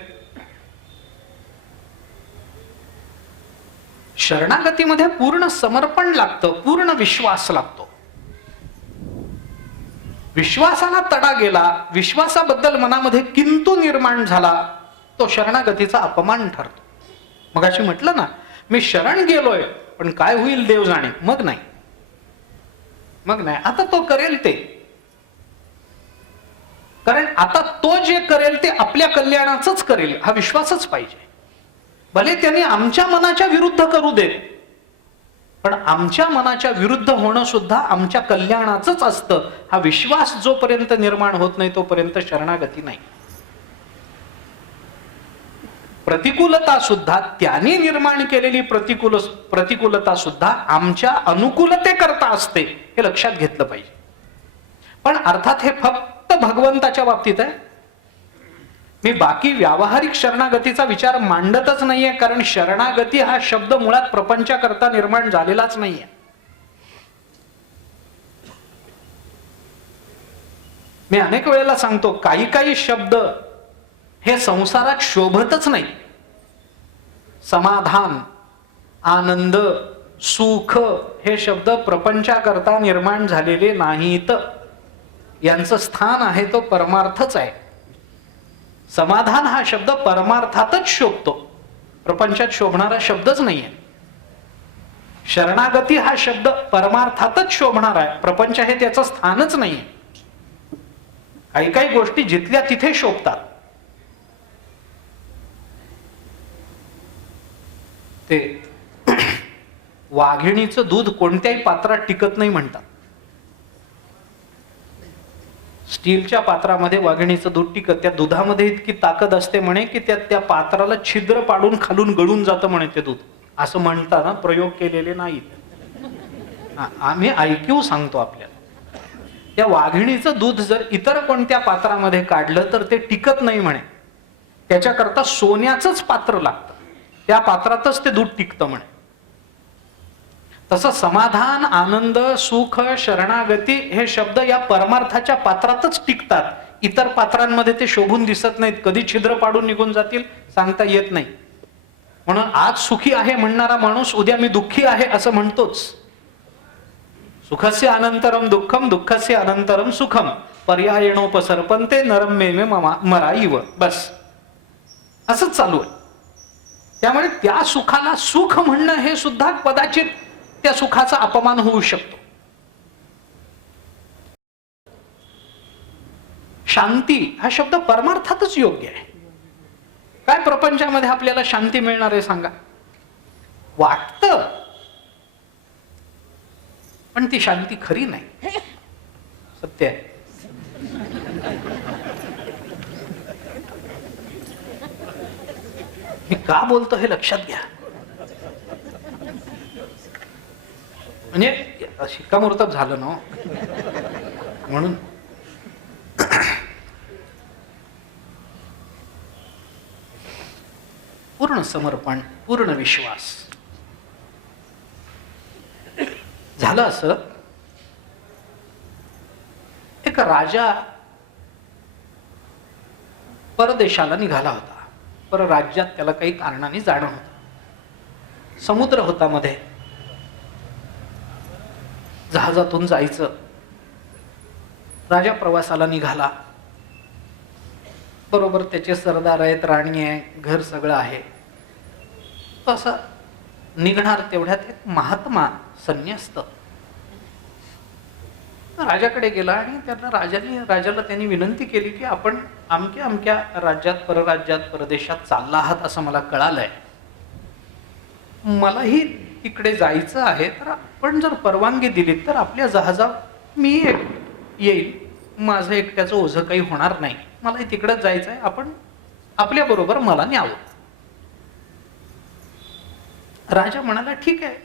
शरणागतीमध्ये पूर्ण समर्पण लागतं, पूर्ण विश्वास लागतो. विश्वासाला तडा गेला, विश्वासाबद्दल मनामध्ये किंतु निर्माण झाला, तो शरणागतीचा अपमान ठरतो. मगाशी म्हटलं ना, मी शरण गेलोय पण काय होईल देव जाणे. मग नाही, आता तो करेल ते. कारण आता तो जे करेल ते आपल्या कल्याणाचंच करेल हा विश्वासच पाहिजे. भले त्यांनी आमच्या मनाच्या विरुद्ध करू देत, पण आमच्या मनाच्या विरुद्ध होणं सुद्धा आमच्या कल्याणाचंच असतं. हा विश्वास जोपर्यंत निर्माण होत नाही तोपर्यंत शरणागती नाही. प्रतिकूलता सुद्धा, त्याने निर्माण केलेली प्रतिकूलता सुद्धा आमच्या अनुकूलतेकरता असते, हे लक्षात घेतलं पाहिजे. पण अर्थात हे फक्त भगवंताच्या बाबतीत आहे. मी बाकी व्यावहारिक शरणागतीचा विचार मांडतच नाहीये, कारण शरणागती हा शब्द मुळात प्रपंचाकरता निर्माण झालेलाच नाहीये. मी अनेक वेळेला सांगतो, काही शब्द हे संसारात शोभतच नाही. समाधान, आनंद, सुख हे शब्द प्रपंचाकरता निर्माण झालेले नाहीत. यांचं स्थान आहे तो परमार्थच आहे. समाधान हा शब्द परमार्थातच शोभतो, प्रपंचात शोभणारा शब्दच नाहीये. शरणागती हा शब्द परमार्थातच शोभणार आहे, प्रपंच हे त्याचं स्थानच नाहीये. काही गोष्टी जिथल्या तिथे शोभतात. ते वाघिणीचं दूध कोणत्याही पात्रात टिकत नाही म्हणतात. स्टीलच्या पात्रामध्ये वाघिणीचं दूध टिकत, त्या दुधामध्ये इतकी ताकद असते म्हणे की त्या पात्राला छिद्र पाडून खालून गळून जातं म्हणे ते दूध. असं म्हणताना प्रयोग केलेले नाहीत. आम्ही ऐकू सांगतो आपल्याला. त्या वाघिणीचं दूध जर इतर कोणत्या पात्रामध्ये काढलं तर ते टिकत नाही म्हणे. त्याच्याकरता सोन्याचंच पात्र लागतं, त्या पात्रातच ते दूध टिकतं म्हणे. तसं समाधान, आनंद, सुख, शरणागती हे शब्द या परमार्थाच्या पात्रातच टिकतात. इतर पात्रांमध्ये ते शोभून दिसत नाहीत. कधी छिद्र पाडून निघून जातील सांगता येत नाही. म्हणून आज सुखी आहे म्हणणारा माणूस उद्या मी दुःखी आहे असं म्हणतोच. सुखस्य अनंतरम दुःखम, दुःखस्य अनंतरम सुखम, पर्यायणोपसर्पन्ते नरम मे मराईव. बस असंच चालू आहे. त्यामुळे त्या सुखाला सुख म्हणणं हे सुद्धा कदाचित त्या सुखाचा अपमान होऊ शकतो. शांती हा शब्द परमार्थातच योग्य आहे. काय प्रपंचामध्ये आपल्याला शांती मिळणार आहे सांगा? वाटतं, पण ती शांती खरी नाही. सत्य आहे. मी का बोलतो हे लक्षात घ्या. म्हणजे शिक्कामोर्तब झालं ना म्हणून. पूर्ण समर्पण, पूर्ण विश्वास. झालं असं, एक राजा परदेशाला निघाला होता. परराज्यात त्याला काही कारणाने जाणं होतं. समुद्र होता मध्ये, जहाजातून जायचं. राजा प्रवासाला निघाला. बरोबर त्याचे सरदार आहेत, राणी आहे, घर सगळं आहे. तो असं निघणार तेवढ्यात एक महात्मा संन्यस्त राजाकडे गेला आणि राजाला त्यांनी विनंती केली की आपण अमक्या राज्यात, परराज्यात, परदेशात चालला आहात असं मला कळालंय. मलाही तिकडे जायचं आहे, तर आपण जर परवानगी दिली तर आपल्या जहाजात मी येईल. माझं एकट्याचं ओझं काही होणार नाही. मलाही तिकडेच जायचं आहे, आपण आपल्या बरोबर मला न्यावं. राजा म्हणाला ठीक आहे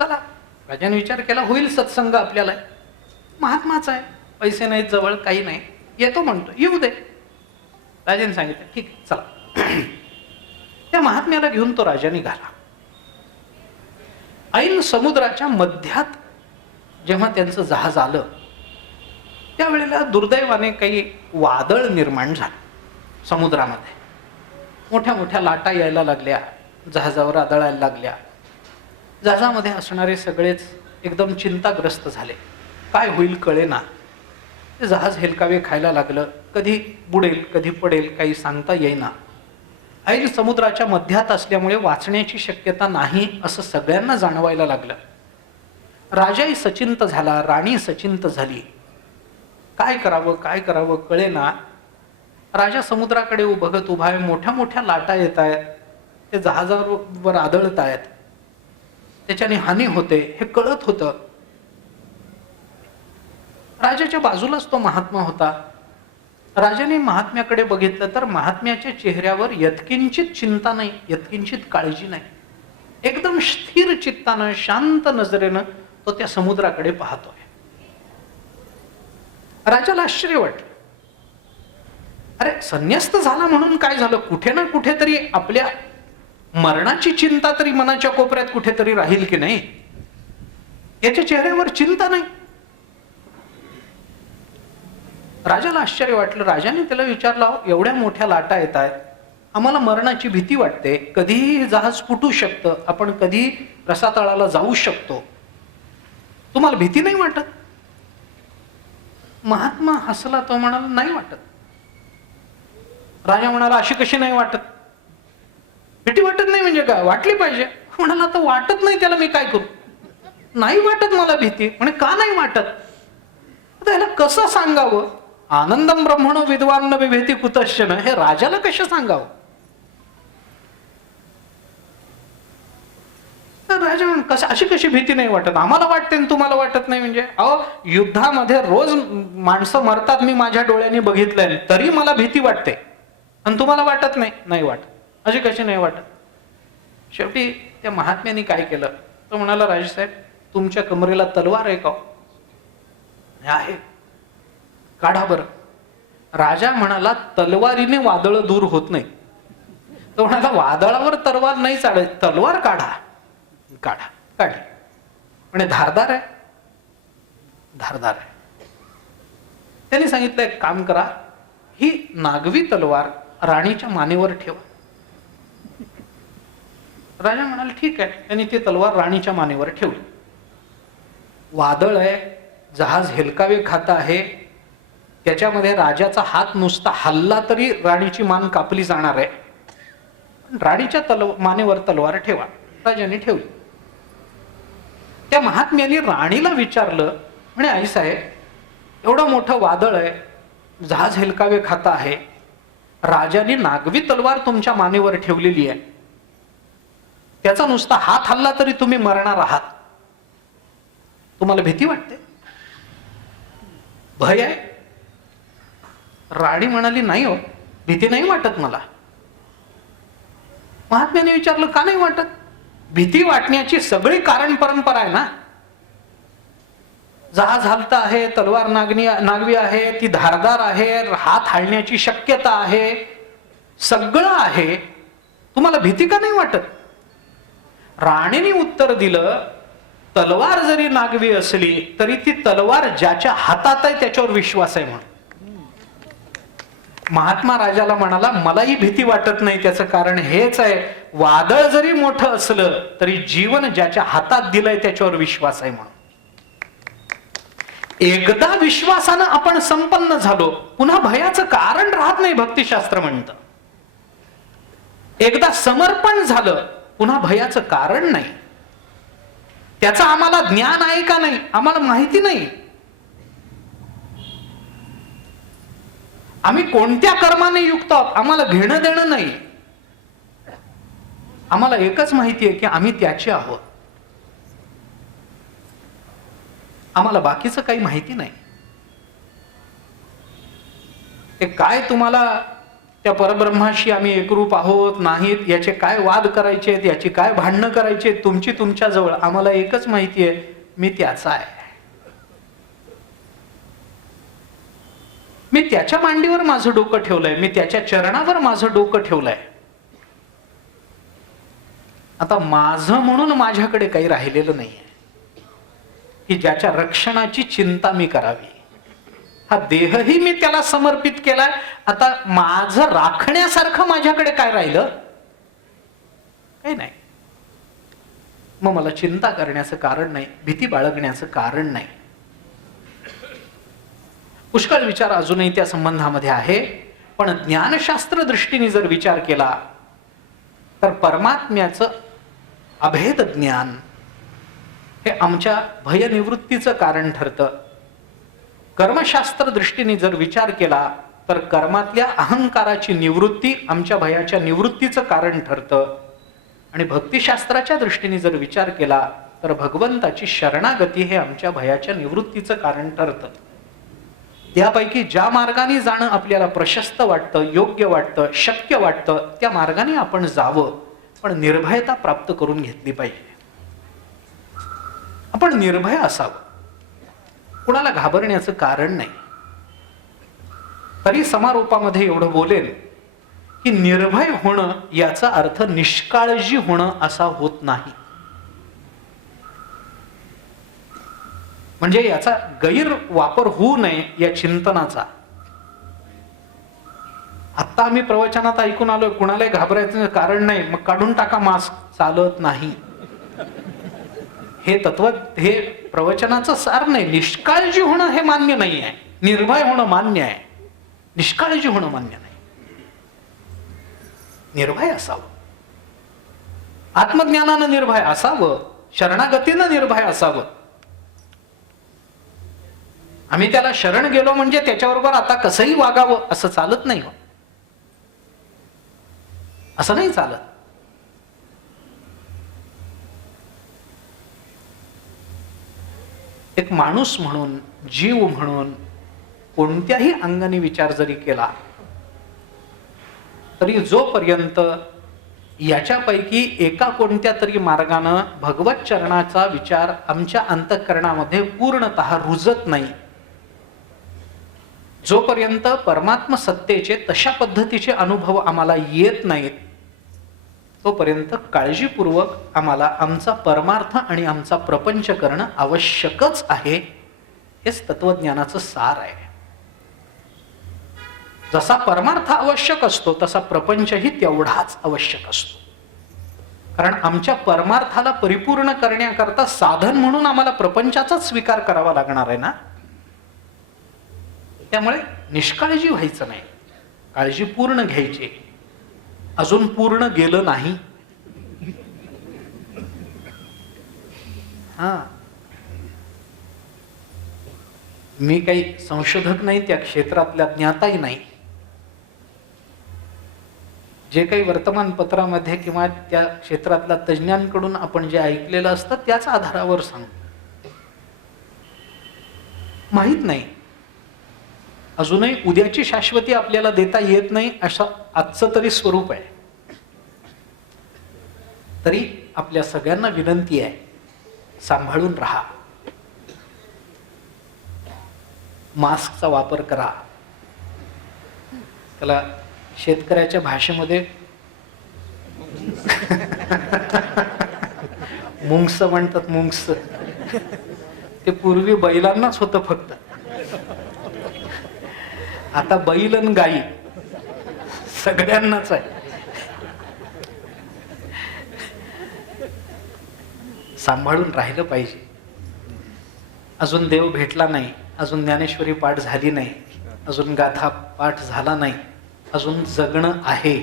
चला. राजाने विचार केला होईल सत्संग आपल्याला. महात्माच आहे, पैसे नाहीत जवळ, काही नाही, येतो म्हणतो, येऊ दे. राजाने सांगितलं ठीक आहे चला. त्या महात्म्याला घेऊन तो राजा निघाला. ऐन समुद्राच्या मध्यात जेव्हा त्यांचं जहाज आलं त्यावेळेला दुर्दैवाने काही वादळ निर्माण झालं समुद्रामध्ये. मोठ्या मोठ्या लाटा यायला लागल्या, जहाजावर आदळायला लागल्या. जहाजामध्ये असणारे सगळेच एकदम चिंताग्रस्त झाले. काय होईल कळेना. ते जहाज हेलकावे खायला लागलं. कधी बुडेल कधी पडेल काही सांगता येईना. ऐन समुद्राच्या मध्यात असल्यामुळे वाचण्याची शक्यता नाही असं सगळ्यांना जाणवायला लागलं. राजाही सचिंत झाला, राणी सचिंत झाली. काय करावं कळेना. राजा समुद्राकडे बघत उभा आहे. मोठ्या मोठ्या लाटा येत आहेत, ते जहाजावर आदळत आहेत, त्याच्याने हानी होते हे कळत होतं. राजाच्या बाजूलाच तो महात्मा होता. राजाने महात्म्याकडे बघितलं तर महात्म्याच्या चेहऱ्यावर यत्किंचित चिंता नाही, यत्किंचित काळजी नाही. एकदम स्थिर चित्तानं शांत नजरेनं तो त्या समुद्राकडे पाहतोय. राजाला आश्चर्य वाटलं. अरे संन्यस्त झाला म्हणून काय झालं, कुठे ना कुठेतरी आपल्या मरणाची चिंता तरी मनाच्या कोपऱ्यात कुठेतरी राहील की नाही. याच्या चेहऱ्यावर चिंता नाही. राजाला आश्चर्य वाटलं. राजाने त्याला विचारलं, एवढ्या मोठ्या लाटा येत आहेत, आम्हाला मरणाची भीती वाटते, कधीही जहाज फुटू शकतं, आपण कधी रसातळाला जाऊ शकतो, तुम्हाला भीती नाही वाटत? महात्मा हसला. तो म्हणाला नाही वाटत. राजा म्हणाला अशी कशी नाही वाटत, भीती वाटत नाही म्हणजे काय, वाटली पाहिजे. म्हणाला आता वाटत नाही त्याला मी काय करू, नाही वाटत मला भीती. म्हणे का नाही वाटत, आता याला कसं सांगावं. आनंदम ब्रह्मणो विद्वान न विभेती कुतश्चन, हे राजाला कसं सांगावं. राजा म्हण कसं अशी कशी भीती नाही वाटत, आम्हाला वाटते तुम्हाला वाटत नाही म्हणजे. अहो युद्धामध्ये रोज माणसं मरतात, मी माझ्या डोळ्यांनी बघितलंय, तरी मला भीती वाटते आणि तुम्हाला वाटत नाही. नाही वाटत, अशी कशी नाही वाटत. शेवटी त्या महात्म्याने काय केलं, तो म्हणाला राजसाहेब तुमच्या कमरेला तलवार आहे का? आहे, काढा बरं. राजा म्हणाला तलवारीने वादळ दूर होत नाही. तो म्हणाला वादळावर तलवार नाही चालत, तलवार काढा. काढा, काढली. म्हणे धारदार आहे, धारदार आहे. त्यांनी सांगितलं एक काम करा, ही नागवी तलवार राणीच्या मानेवर ठेवा. राजा म्हणाला ठीक आहे. त्यांनी ती तलवार राणीच्या मानेवर ठेवली. वादळ आहे, जहाज हेलकावे खात आहे, त्याच्यामध्ये राजाचा हात नुसता हल्ला तरी राणीची मान कापली जाणार आहे. राणीच्या मानेवर तलवार ठेवा. राजाने ठेवली. त्या महात्म्याने राणीला विचारलं, म्हणे आई साहेब एवढं मोठं वादळ आहे, जहाज हेलकावे खात आहे, राजाने नागवी तलवार तुमच्या मानेवर ठेवलेली आहे, त्याचा नुसता हात हल्ला तरी तुम्ही मरणार आहात, तुम्हाला भीती वाटते, भय आहे? राणी म्हणाली नाही हो, भीती नाही वाटत मला. महात्म्याने विचारलं का नाही वाटत? भीती वाटण्याची सगळी कारण परंपरा आहे ना. जहाज हलता आहे, तलवार नागवी आहे, ती धारदार आहे, हात हालण्याची शक्यता आहे, सगळं आहे, तुम्हाला भीती का नाही वाटत? राणीने उत्तर दिलं तलवार जरी नागवी असली तरी ती तलवार ज्याच्या हातात आहे त्याच्यावर विश्वास आहे म्हणून. महात्मा राजाला म्हणाला मलाही भीती वाटत नाही, त्याचं कारण हेच आहे, वादळ जरी मोठं असलं तरी जीवन ज्याच्या हातात दिलंय त्याच्यावर विश्वास आहे म्हणून. एकदा विश्वासानं आपण संपन्न झालो पुन्हा भयाचं कारण राहत नाही, भक्तिशास्त्र म्हणतं. एकदा समर्पण झालं पुन्हा भयाचं कारण नाही. त्याचं आम्हाला ज्ञान आहे का नाही आम्हाला माहिती नाही. आम्ही कोणत्या कर्माने युक्त आहोत आम्हाला घेणं देणं नाही. आम्हाला एकच माहिती आहे की आम्ही त्याचे आहोत, आम्हाला बाकीचं काही माहिती नाही. ते काय तुम्हाला त्या परब्रह्माशी आम्ही एकरूप आहोत नाहीत याचे काय वाद करायचे आहेत, याची काय भांडणं करायची आहेत, तुमची तुमच्या जवळ, आम्हाला एकच माहिती आहे मी त्याचा आहे. मी मी त्याच्या मांडीवर माझं डोकं ठेवलंय, मी त्याच्या चरणावर माझं डोकं ठेवलंय. आता माझं म्हणून माझ्याकडे काही राहिलेलं नाहीये की ज्याच्या रक्षणाची चिंता मी करावी. हा देहही मी त्याला समर्पित केलाय. आता माझं राखण्यासारखं माझ्याकडे काय राहिलं? काही नाही. मग मला चिंता करण्याचं कारण नाही, भीती बाळगण्याचं कारण नाही. पुष्कळ विचार अजूनही त्या संबंधामध्ये आहे. पण ज्ञानशास्त्र दृष्टीने जर विचार केला तर परमात्म्याचं अभेद ज्ञान हे आमच्या भयनिवृत्तीचं कारण ठरतं. कर्मशास्त्र दृष्टीने जर विचार केला तर कर्मातल्या अहंकाराची निवृत्ती आमच्या भयाच्या निवृत्तीचं कारण ठरतं. आणि भक्तिशास्त्राच्या दृष्टीने जर विचार केला तर भगवंताची शरणागती हे आमच्या भयाच्या निवृत्तीचं कारण ठरतं. त्यापैकी ज्या मार्गाने जाणं आपल्याला प्रशस्त वाटतं, योग्य वाटतं, शक्य वाटतं, त्या मार्गाने आपण जावं. पण निर्भयता प्राप्त करून घेतली पाहिजे. आपण निर्भय असावं, कुणाला घाबरण्याचं कारण नाही. तरी समारोपामध्ये एवढं बोलेन की निर्भय होणं याचा अर्थ निष्काळजी होणं असा होत नाही. म्हणजे याचा गैरवापर होऊ नये या चिंतनाचा. आता आम्ही प्रवचनात ऐकून आलोय कुणालाही घाबरायचं कारण नाही, मग काढून टाका मास्क, चालत नाही. हे तत्व, हे प्रवचनाचं सार नाही. निष्काळजी होणं हे मान्य नाही आहे. निर्भय होणं मान्य आहे, निष्काळजी होणं मान्य नाही. निर्भय असावं, आत्मज्ञानानं निर्भय असावं, शरणागतीनं निर्भय असावं. आम्ही त्याला शरण गेलो म्हणजे त्याच्याबरोबर आता कसंही वागावं असं चालत नाही. असं नाही चालत. एक माणूस म्हणून, जीव म्हणून कोणत्याही अंगाने विचार जरी केला तरी जोपर्यंत याच्यापैकी एका कोणत्या तरी मार्गानं भगवत चरणाचा विचार आमच्या अंतःकरणामध्ये पूर्णतः रुजत नाही, जोपर्यंत परमात्म सत्तेचे तशा पद्धतीचे अनुभव आम्हाला येत नाहीत, तोपर्यंत काळजीपूर्वक आम्हाला आमचा परमार्थ आणि आमचा प्रपंच करणं आवश्यकच आहे. हेच तत्वज्ञानाचं सार आहे. जसा परमार्थ आवश्यक असतो तसा प्रपंचही तेवढाच आवश्यक असतो. कारण आमच्या परमार्थाला परिपूर्ण करण्याकरता साधन म्हणून आम्हाला प्रपंचाचाच स्वीकार करावा लागणार आहे ना. त्यामुळे निष्काळजी व्हायचं नाही, काळजी पूर्ण घ्यायची. अजून पूर्ण गेलं नाही. मी काही संशोधक नाही, त्या क्षेत्रातल्या ज्ञाताही नाही. जे काही वर्तमानपत्रामध्ये किंवा त्या क्षेत्रातल्या तज्ञांकडून आपण जे ऐकलेलं असतं त्याच आधारावर सांगतो. माहित नाही, अजूनही उद्याची शाश्वती आपल्याला देता येत नाही असं आजचं तरी स्वरूप आहे. तरी आपल्या सगळ्यांना विनंती आहे, सांभाळून राहा, मास्कचा वापर करा. त्याला शेतकऱ्याच्या भाषेमध्ये मुंगस म्हणतात. मुंगस ते पूर्वी बैलांनाच होतं फक्त, आता बैल आणि गाई सगळ्यांनाच आहे. सांभाळून राहिलं पाहिजे. अजून देव भेटला नाही, अजून ज्ञानेश्वरी पाठ झाली नाही, अजून गाथा पाठ झाला नाही, अजून जगणं आहे,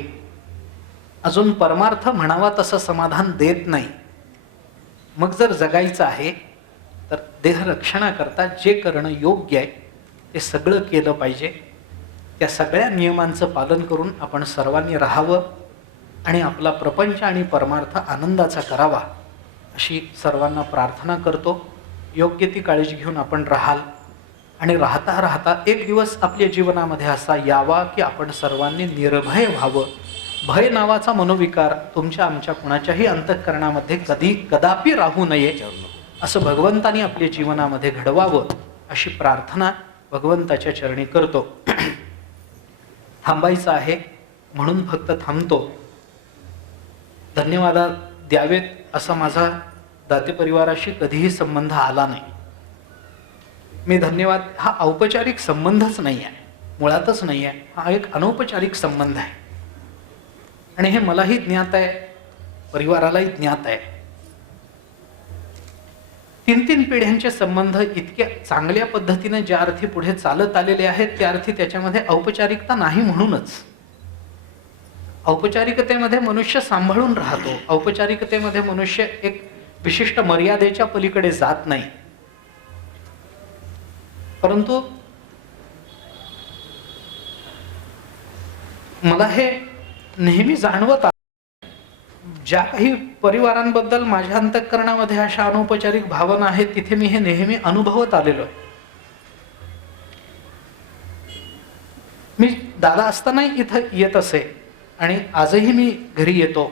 अजून परमार्थ म्हणावा तसं समाधान देत नाही. मग जर जगायचं आहे तर देहरक्षणाकरता जे करणं योग्य आहे ते सगळं केलं पाहिजे. त्या सगळ्या नियमांचं पालन करून आपण सर्वांनी राहावं आणि आपला प्रपंच आणि परमार्थ आनंदाचा करावा अशी सर्वांना प्रार्थना करतो. योग्य ती काळजी घेऊन आपण राहाल आणि राहता राहता एक दिवस आपल्या जीवनामध्ये असा यावा की आपण सर्वांनी निर्भय व्हावं. भय नावाचा मनोविकार तुमच्या आमच्या कुणाच्याही अंतःकरणामध्ये कदापि राहू नये असं भगवंतानी आपल्या जीवनामध्ये घडवावं अशी प्रार्थना भगवंताच्या चरणी करतो. थांबायचं आहे म्हणून फक्त थांबतो. धन्यवाद द्यावेत असा माझा दाते परिवाराशी कधीही संबंध आला नाही. मी धन्यवाद हा औपचारिक संबंधच नाही आहे, मुळातच नाही आहे. हा एक अनौपचारिक संबंध आहे आणि हे मलाही ज्ञात आहे, परिवारालाही ज्ञात आहे. 3-3 पिढ्यांचे संबंध इतक्या चांगल्या पद्धतीने ज्या अर्थी पुढे चालत आलेले आहेत त्या अर्थी त्याच्यामध्ये औपचारिकता नाही. म्हणूनच औपचारिकतेमध्ये मनुष्य सांभाळून राहतो. औपचारिकतेमध्ये मनुष्य एक विशिष्ट मर्यादेच्या पलीकडे जात नाही. परंतु मला हे नेहमी जाणवत ज्या काही परिवारांबद्दल माझ्या अंतःकरणामध्ये अशा अनौपचारिक भावना आहेत तिथे मी हे नेहमी अनुभवत आलेलो आहे. मी दादा असतानाही इथं येत असे आणि आजही मी घरी येतो.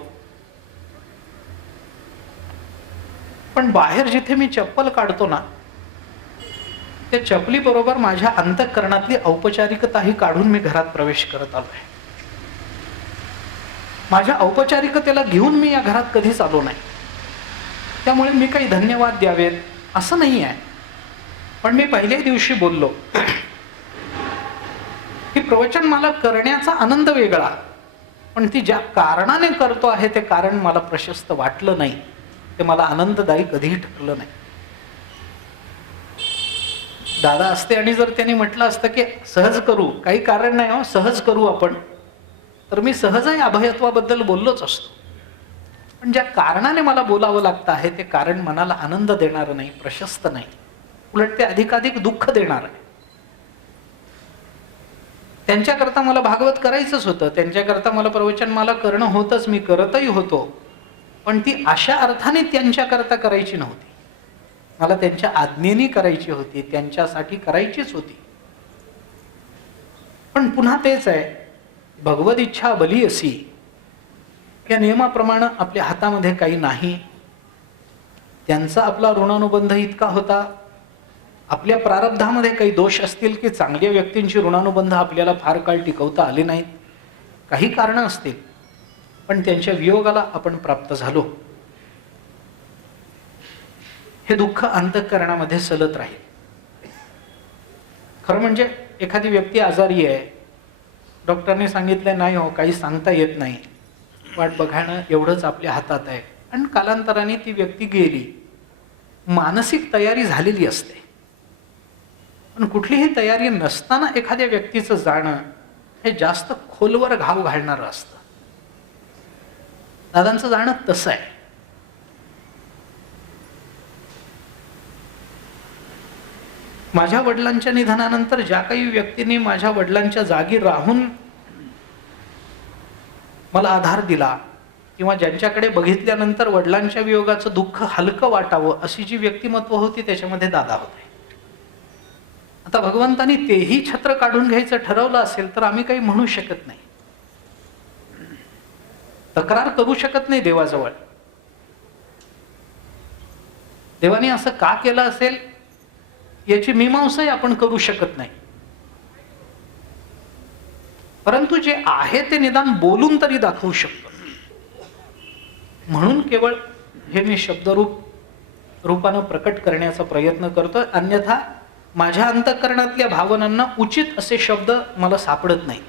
पण बाहेर जिथे मी चप्पल काढतो ना, त्या चपली बरोबर माझ्या अंतःकरणातली औपचारिकताही काढून मी घरात प्रवेश करत आलोय. माझ्या औपचारिकतेला घेऊन मी या घरात कधीच आलो नाही. त्यामुळे मी काही धन्यवाद द्यावेत असं नाही आहे. पण मी पहिल्या दिवशी बोललो की प्रवचन मला करण्याचा आनंद वेगळा, पण ती ज्या कारणाने करतो आहे ते कारण मला प्रशस्त वाटलं नाही, ते मला आनंददायी कधीही ठरलं नाही. दादा असते आणि जर त्यांनी म्हटलं असतं की सहज करू, काही कारण नाही हो, सहज करू आपण, तर मी सहजही अभयत्वाबद्दल बोललोच असतो. पण ज्या कारणाने मला बोलावं लागतं आहे ते कारण मनाला आनंद देणारं नाही, प्रशस्त नाही, उलट ते अधिकाधिक दुःख देणार आहे. त्यांच्याकरता मला भागवत करायचंच होतं, त्यांच्याकरता मला प्रवचनमाला करणं होतंच, मी करतही होतो. पण ती अशा अर्थाने त्यांच्याकरता करायची नव्हती. मला त्यांच्या आज्ञेने करायची होती, त्यांच्यासाठी करायचीच होती. पण पुन्हा तेच आहे, भगवद इच्छा बली असी या नियमाप्रमाणे आपल्या हातामध्ये काही नाही. त्यांचा आपला ऋणानुबंध इतका होता, आपल्या प्रारब्धामध्ये काही दोष असतील की चांगल्या व्यक्तींची ऋणानुबंध आपल्याला फार काळ टिकवता आले नाहीत, काही कारणं असतील, पण त्यांच्या वियोगाला आपण प्राप्त झालो. हे दुःख अंतःकरणामध्ये सलत राहील. खरं म्हणजे एखादी व्यक्ती आजारी आहे, डॉक्टरने सांगितलं नाही हो काही सांगता येत नाही, वाट बघणं एवढंच आपल्या हातात आहे, आणि कालांतराने ती व्यक्ती गेली. मानसिक तयारी झालेली असते, पण कुठलीही तयारी नसताना एखाद्या व्यक्तीचं जाणं हे जास्त खोलवर घाव घालणारं असतं. दादांचं जाणं तसं आहे. माझ्या वडिलांच्या निधनानंतर ज्या काही व्यक्तींनी माझ्या वडिलांच्या जागी राहून मला आधार दिला किंवा ज्यांच्याकडे बघितल्यानंतर वडिलांच्या वियोगाचं दुःख हलकं वाटावं अशी जी व्यक्तिमत्व होती त्याच्यामध्ये दादा होते. आता भगवंतानी तेही छत्र काढून घ्यायचं ठरवलं असेल तर आम्ही काही म्हणू शकत नाही, तक्रार करू शकत नाही देवाजवळ. देवाने असं का केलं असेल याची मीमांसाही आपण करू शकत नाही. परंतु जे आहे ते निदान बोलून तरी दाखवू शकतो. म्हणून केवळ हे मी रूपानं प्रकट करण्याचा प्रयत्न करतोय. अन्यथा माझ्या अंतःकरणातल्या भावनांना उचित असे शब्द मला सापडत नाही.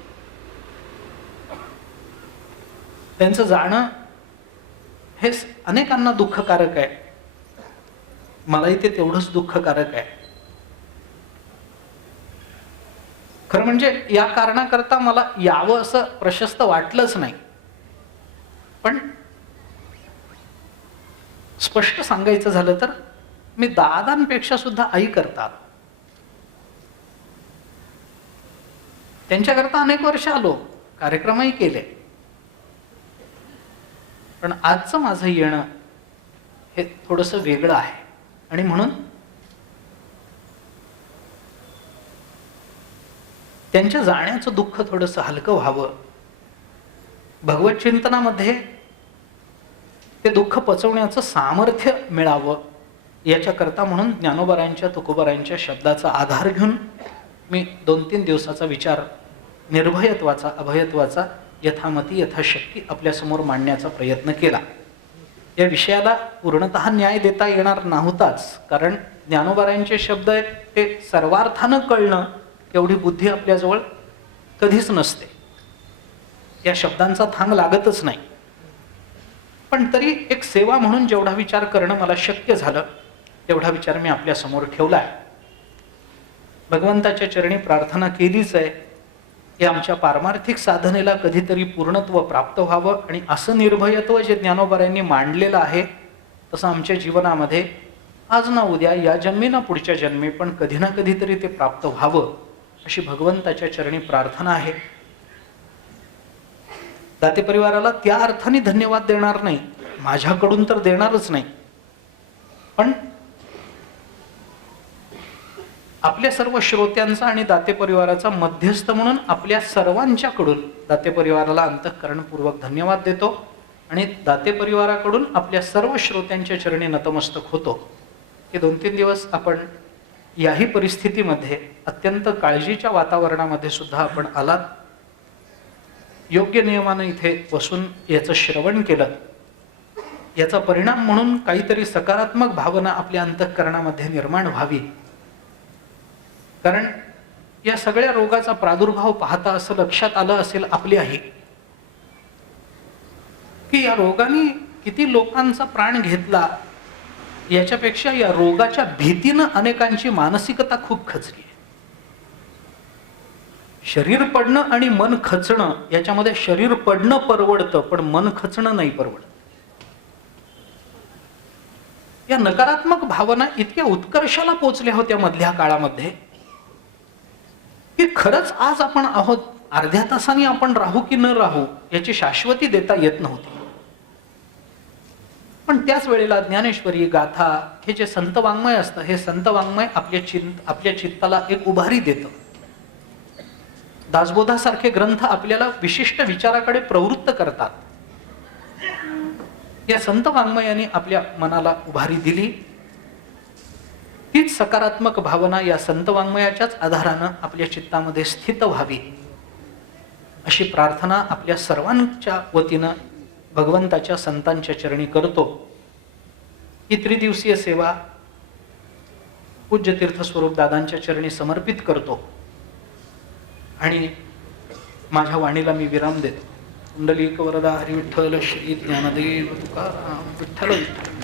त्यांचं जाणं हे अनेकांना दुःखकारक आहे, मलाही ते तेवढंच दुःखकारक आहे. खरं म्हणजे या कारणाकरता मला यावं असं प्रशस्त वाटलंच नाही. पण स्पष्ट सांगायचं झालं तर मी दादांपेक्षा सुद्धा आई करता त्यांच्याकरता अनेक वर्ष आलो, कार्यक्रमही केले. पण आजचं माझं येणं हे थोडंसं वेगळं आहे आणि म्हणून त्यांच्या जाण्याचं दुःख थोडंसं हलकं व्हावं, भगवत चिंतनामध्ये ते दुःख पचवण्याचं सामर्थ्य मिळावं याच्याकरता म्हणून ज्ञानोबरायांच्या तुकोबरायांच्या शब्दाचा आधार घेऊन मी 2-3 दिवसाचा विचार निर्भयत्वाचा, अभयत्वाचा यथामती यथाशक्ती आपल्यासमोर मांडण्याचा प्रयत्न केला. या विषयाला पूर्णतः न्याय देता येणार नव्हताच, कारण ज्ञानोबारायांचे शब्द आहेत ते सर्वार्थानं कळणं एवढी बुद्धी आपल्याजवळ कधीच नसते. या शब्दांचा थांग लागतच नाही. पण तरी एक सेवा म्हणून जेवढा विचार करणं मला शक्य झालं तेवढा विचार मी आपल्या समोर ठेवला आहे. भगवंताच्या चरणी प्रार्थना केलीच आहे की आमच्या पारमार्थिक साधनेला कधीतरी पूर्णत्व प्राप्त व्हावं, आणि असं निर्भयत्व जे ज्ञानोबारायांनी मांडलेलं आहे तसं आमच्या जीवनामध्ये आज ना उद्या, या जन्मी ना पुढच्या जन्मी, पण कधी ना कधीतरी ते प्राप्त व्हावं अशी भगवंताच्या चरणी प्रार्थना आहे. दाते परिवाराला त्या अर्थाने धन्यवाद देणार नाही, माझ्याकडून तर देणारच नाही, पण आपल्या सर्व श्रोत्यांचा आणि दाते परिवाराचा मध्यस्थ म्हणून आपल्या सर्वांच्याकडून दाते परिवाराला अंतःकरणपूर्वक धन्यवाद देतो आणि दाते परिवाराकडून आपल्या सर्व श्रोत्यांच्या चरणी नतमस्तक होतो. हे 2-3 दिवस आपण याही परिस्थितीमध्ये अत्यंत काळजीच्या वातावरणामध्ये सुद्धा आपण आलात. योग्य नियमानं इथे बसून याचं श्रवण केलं. याचा परिणाम म्हणून काहीतरी सकारात्मक भावना आपल्या अंतःकरणामध्ये निर्माण व्हावी. कारण या सगळ्या रोगाचा प्रादुर्भाव पाहता असं लक्षात आलं असेल आपल्याही की या रोगाने किती लोकांचा प्राण घेतला याच्यापेक्षा या रोगाच्या भीतीनं अनेकांची मानसिकता खूप खचली. शरीर पडणं आणि मन खचणं याच्यामध्ये शरीर पडणं परवडतं, पण मन खचणं नाही परवडत. या नकारात्मक भावना इतक्या उत्कर्षाला पोचल्या होत्या मधल्या काळामध्ये की खरंच आज आपण आहोत, अर्ध्या तासाने आपण राहू की न राहू याची शाश्वती देता येत नव्हती. पण त्याच वेळेला ज्ञानेश्वरी, गाथा हे जे संत वाङ्मय असतं, हे संत वाङ्मय आपल्या चित्ताला एक उभारी देतं. दासबोधासारखे ग्रंथ आपल्याला विशिष्ट विचाराकडे प्रवृत्त करतात. या संत वाङ्मयाने आपल्या मनाला उभारी दिली. तीच सकारात्मक भावना या संत वाङ्मयाच्याच आधारानं आपल्या चित्तामध्ये स्थित व्हावी अशी प्रार्थना आपल्या सर्वांच्या वतीनं भगवंताच्या संतांच्या चरणी करतो. ही त्रिदिवसीय सेवा पूज्य तीर्थस्वरूप दादांच्या चरणी समर्पित करतो आणि माझ्या वाणीला मी विराम देतो. कुंडलिक वरदा हरी विठ्ठल श्री ज्ञानदेव तुकाराम विठ्ठल विठ्ठल.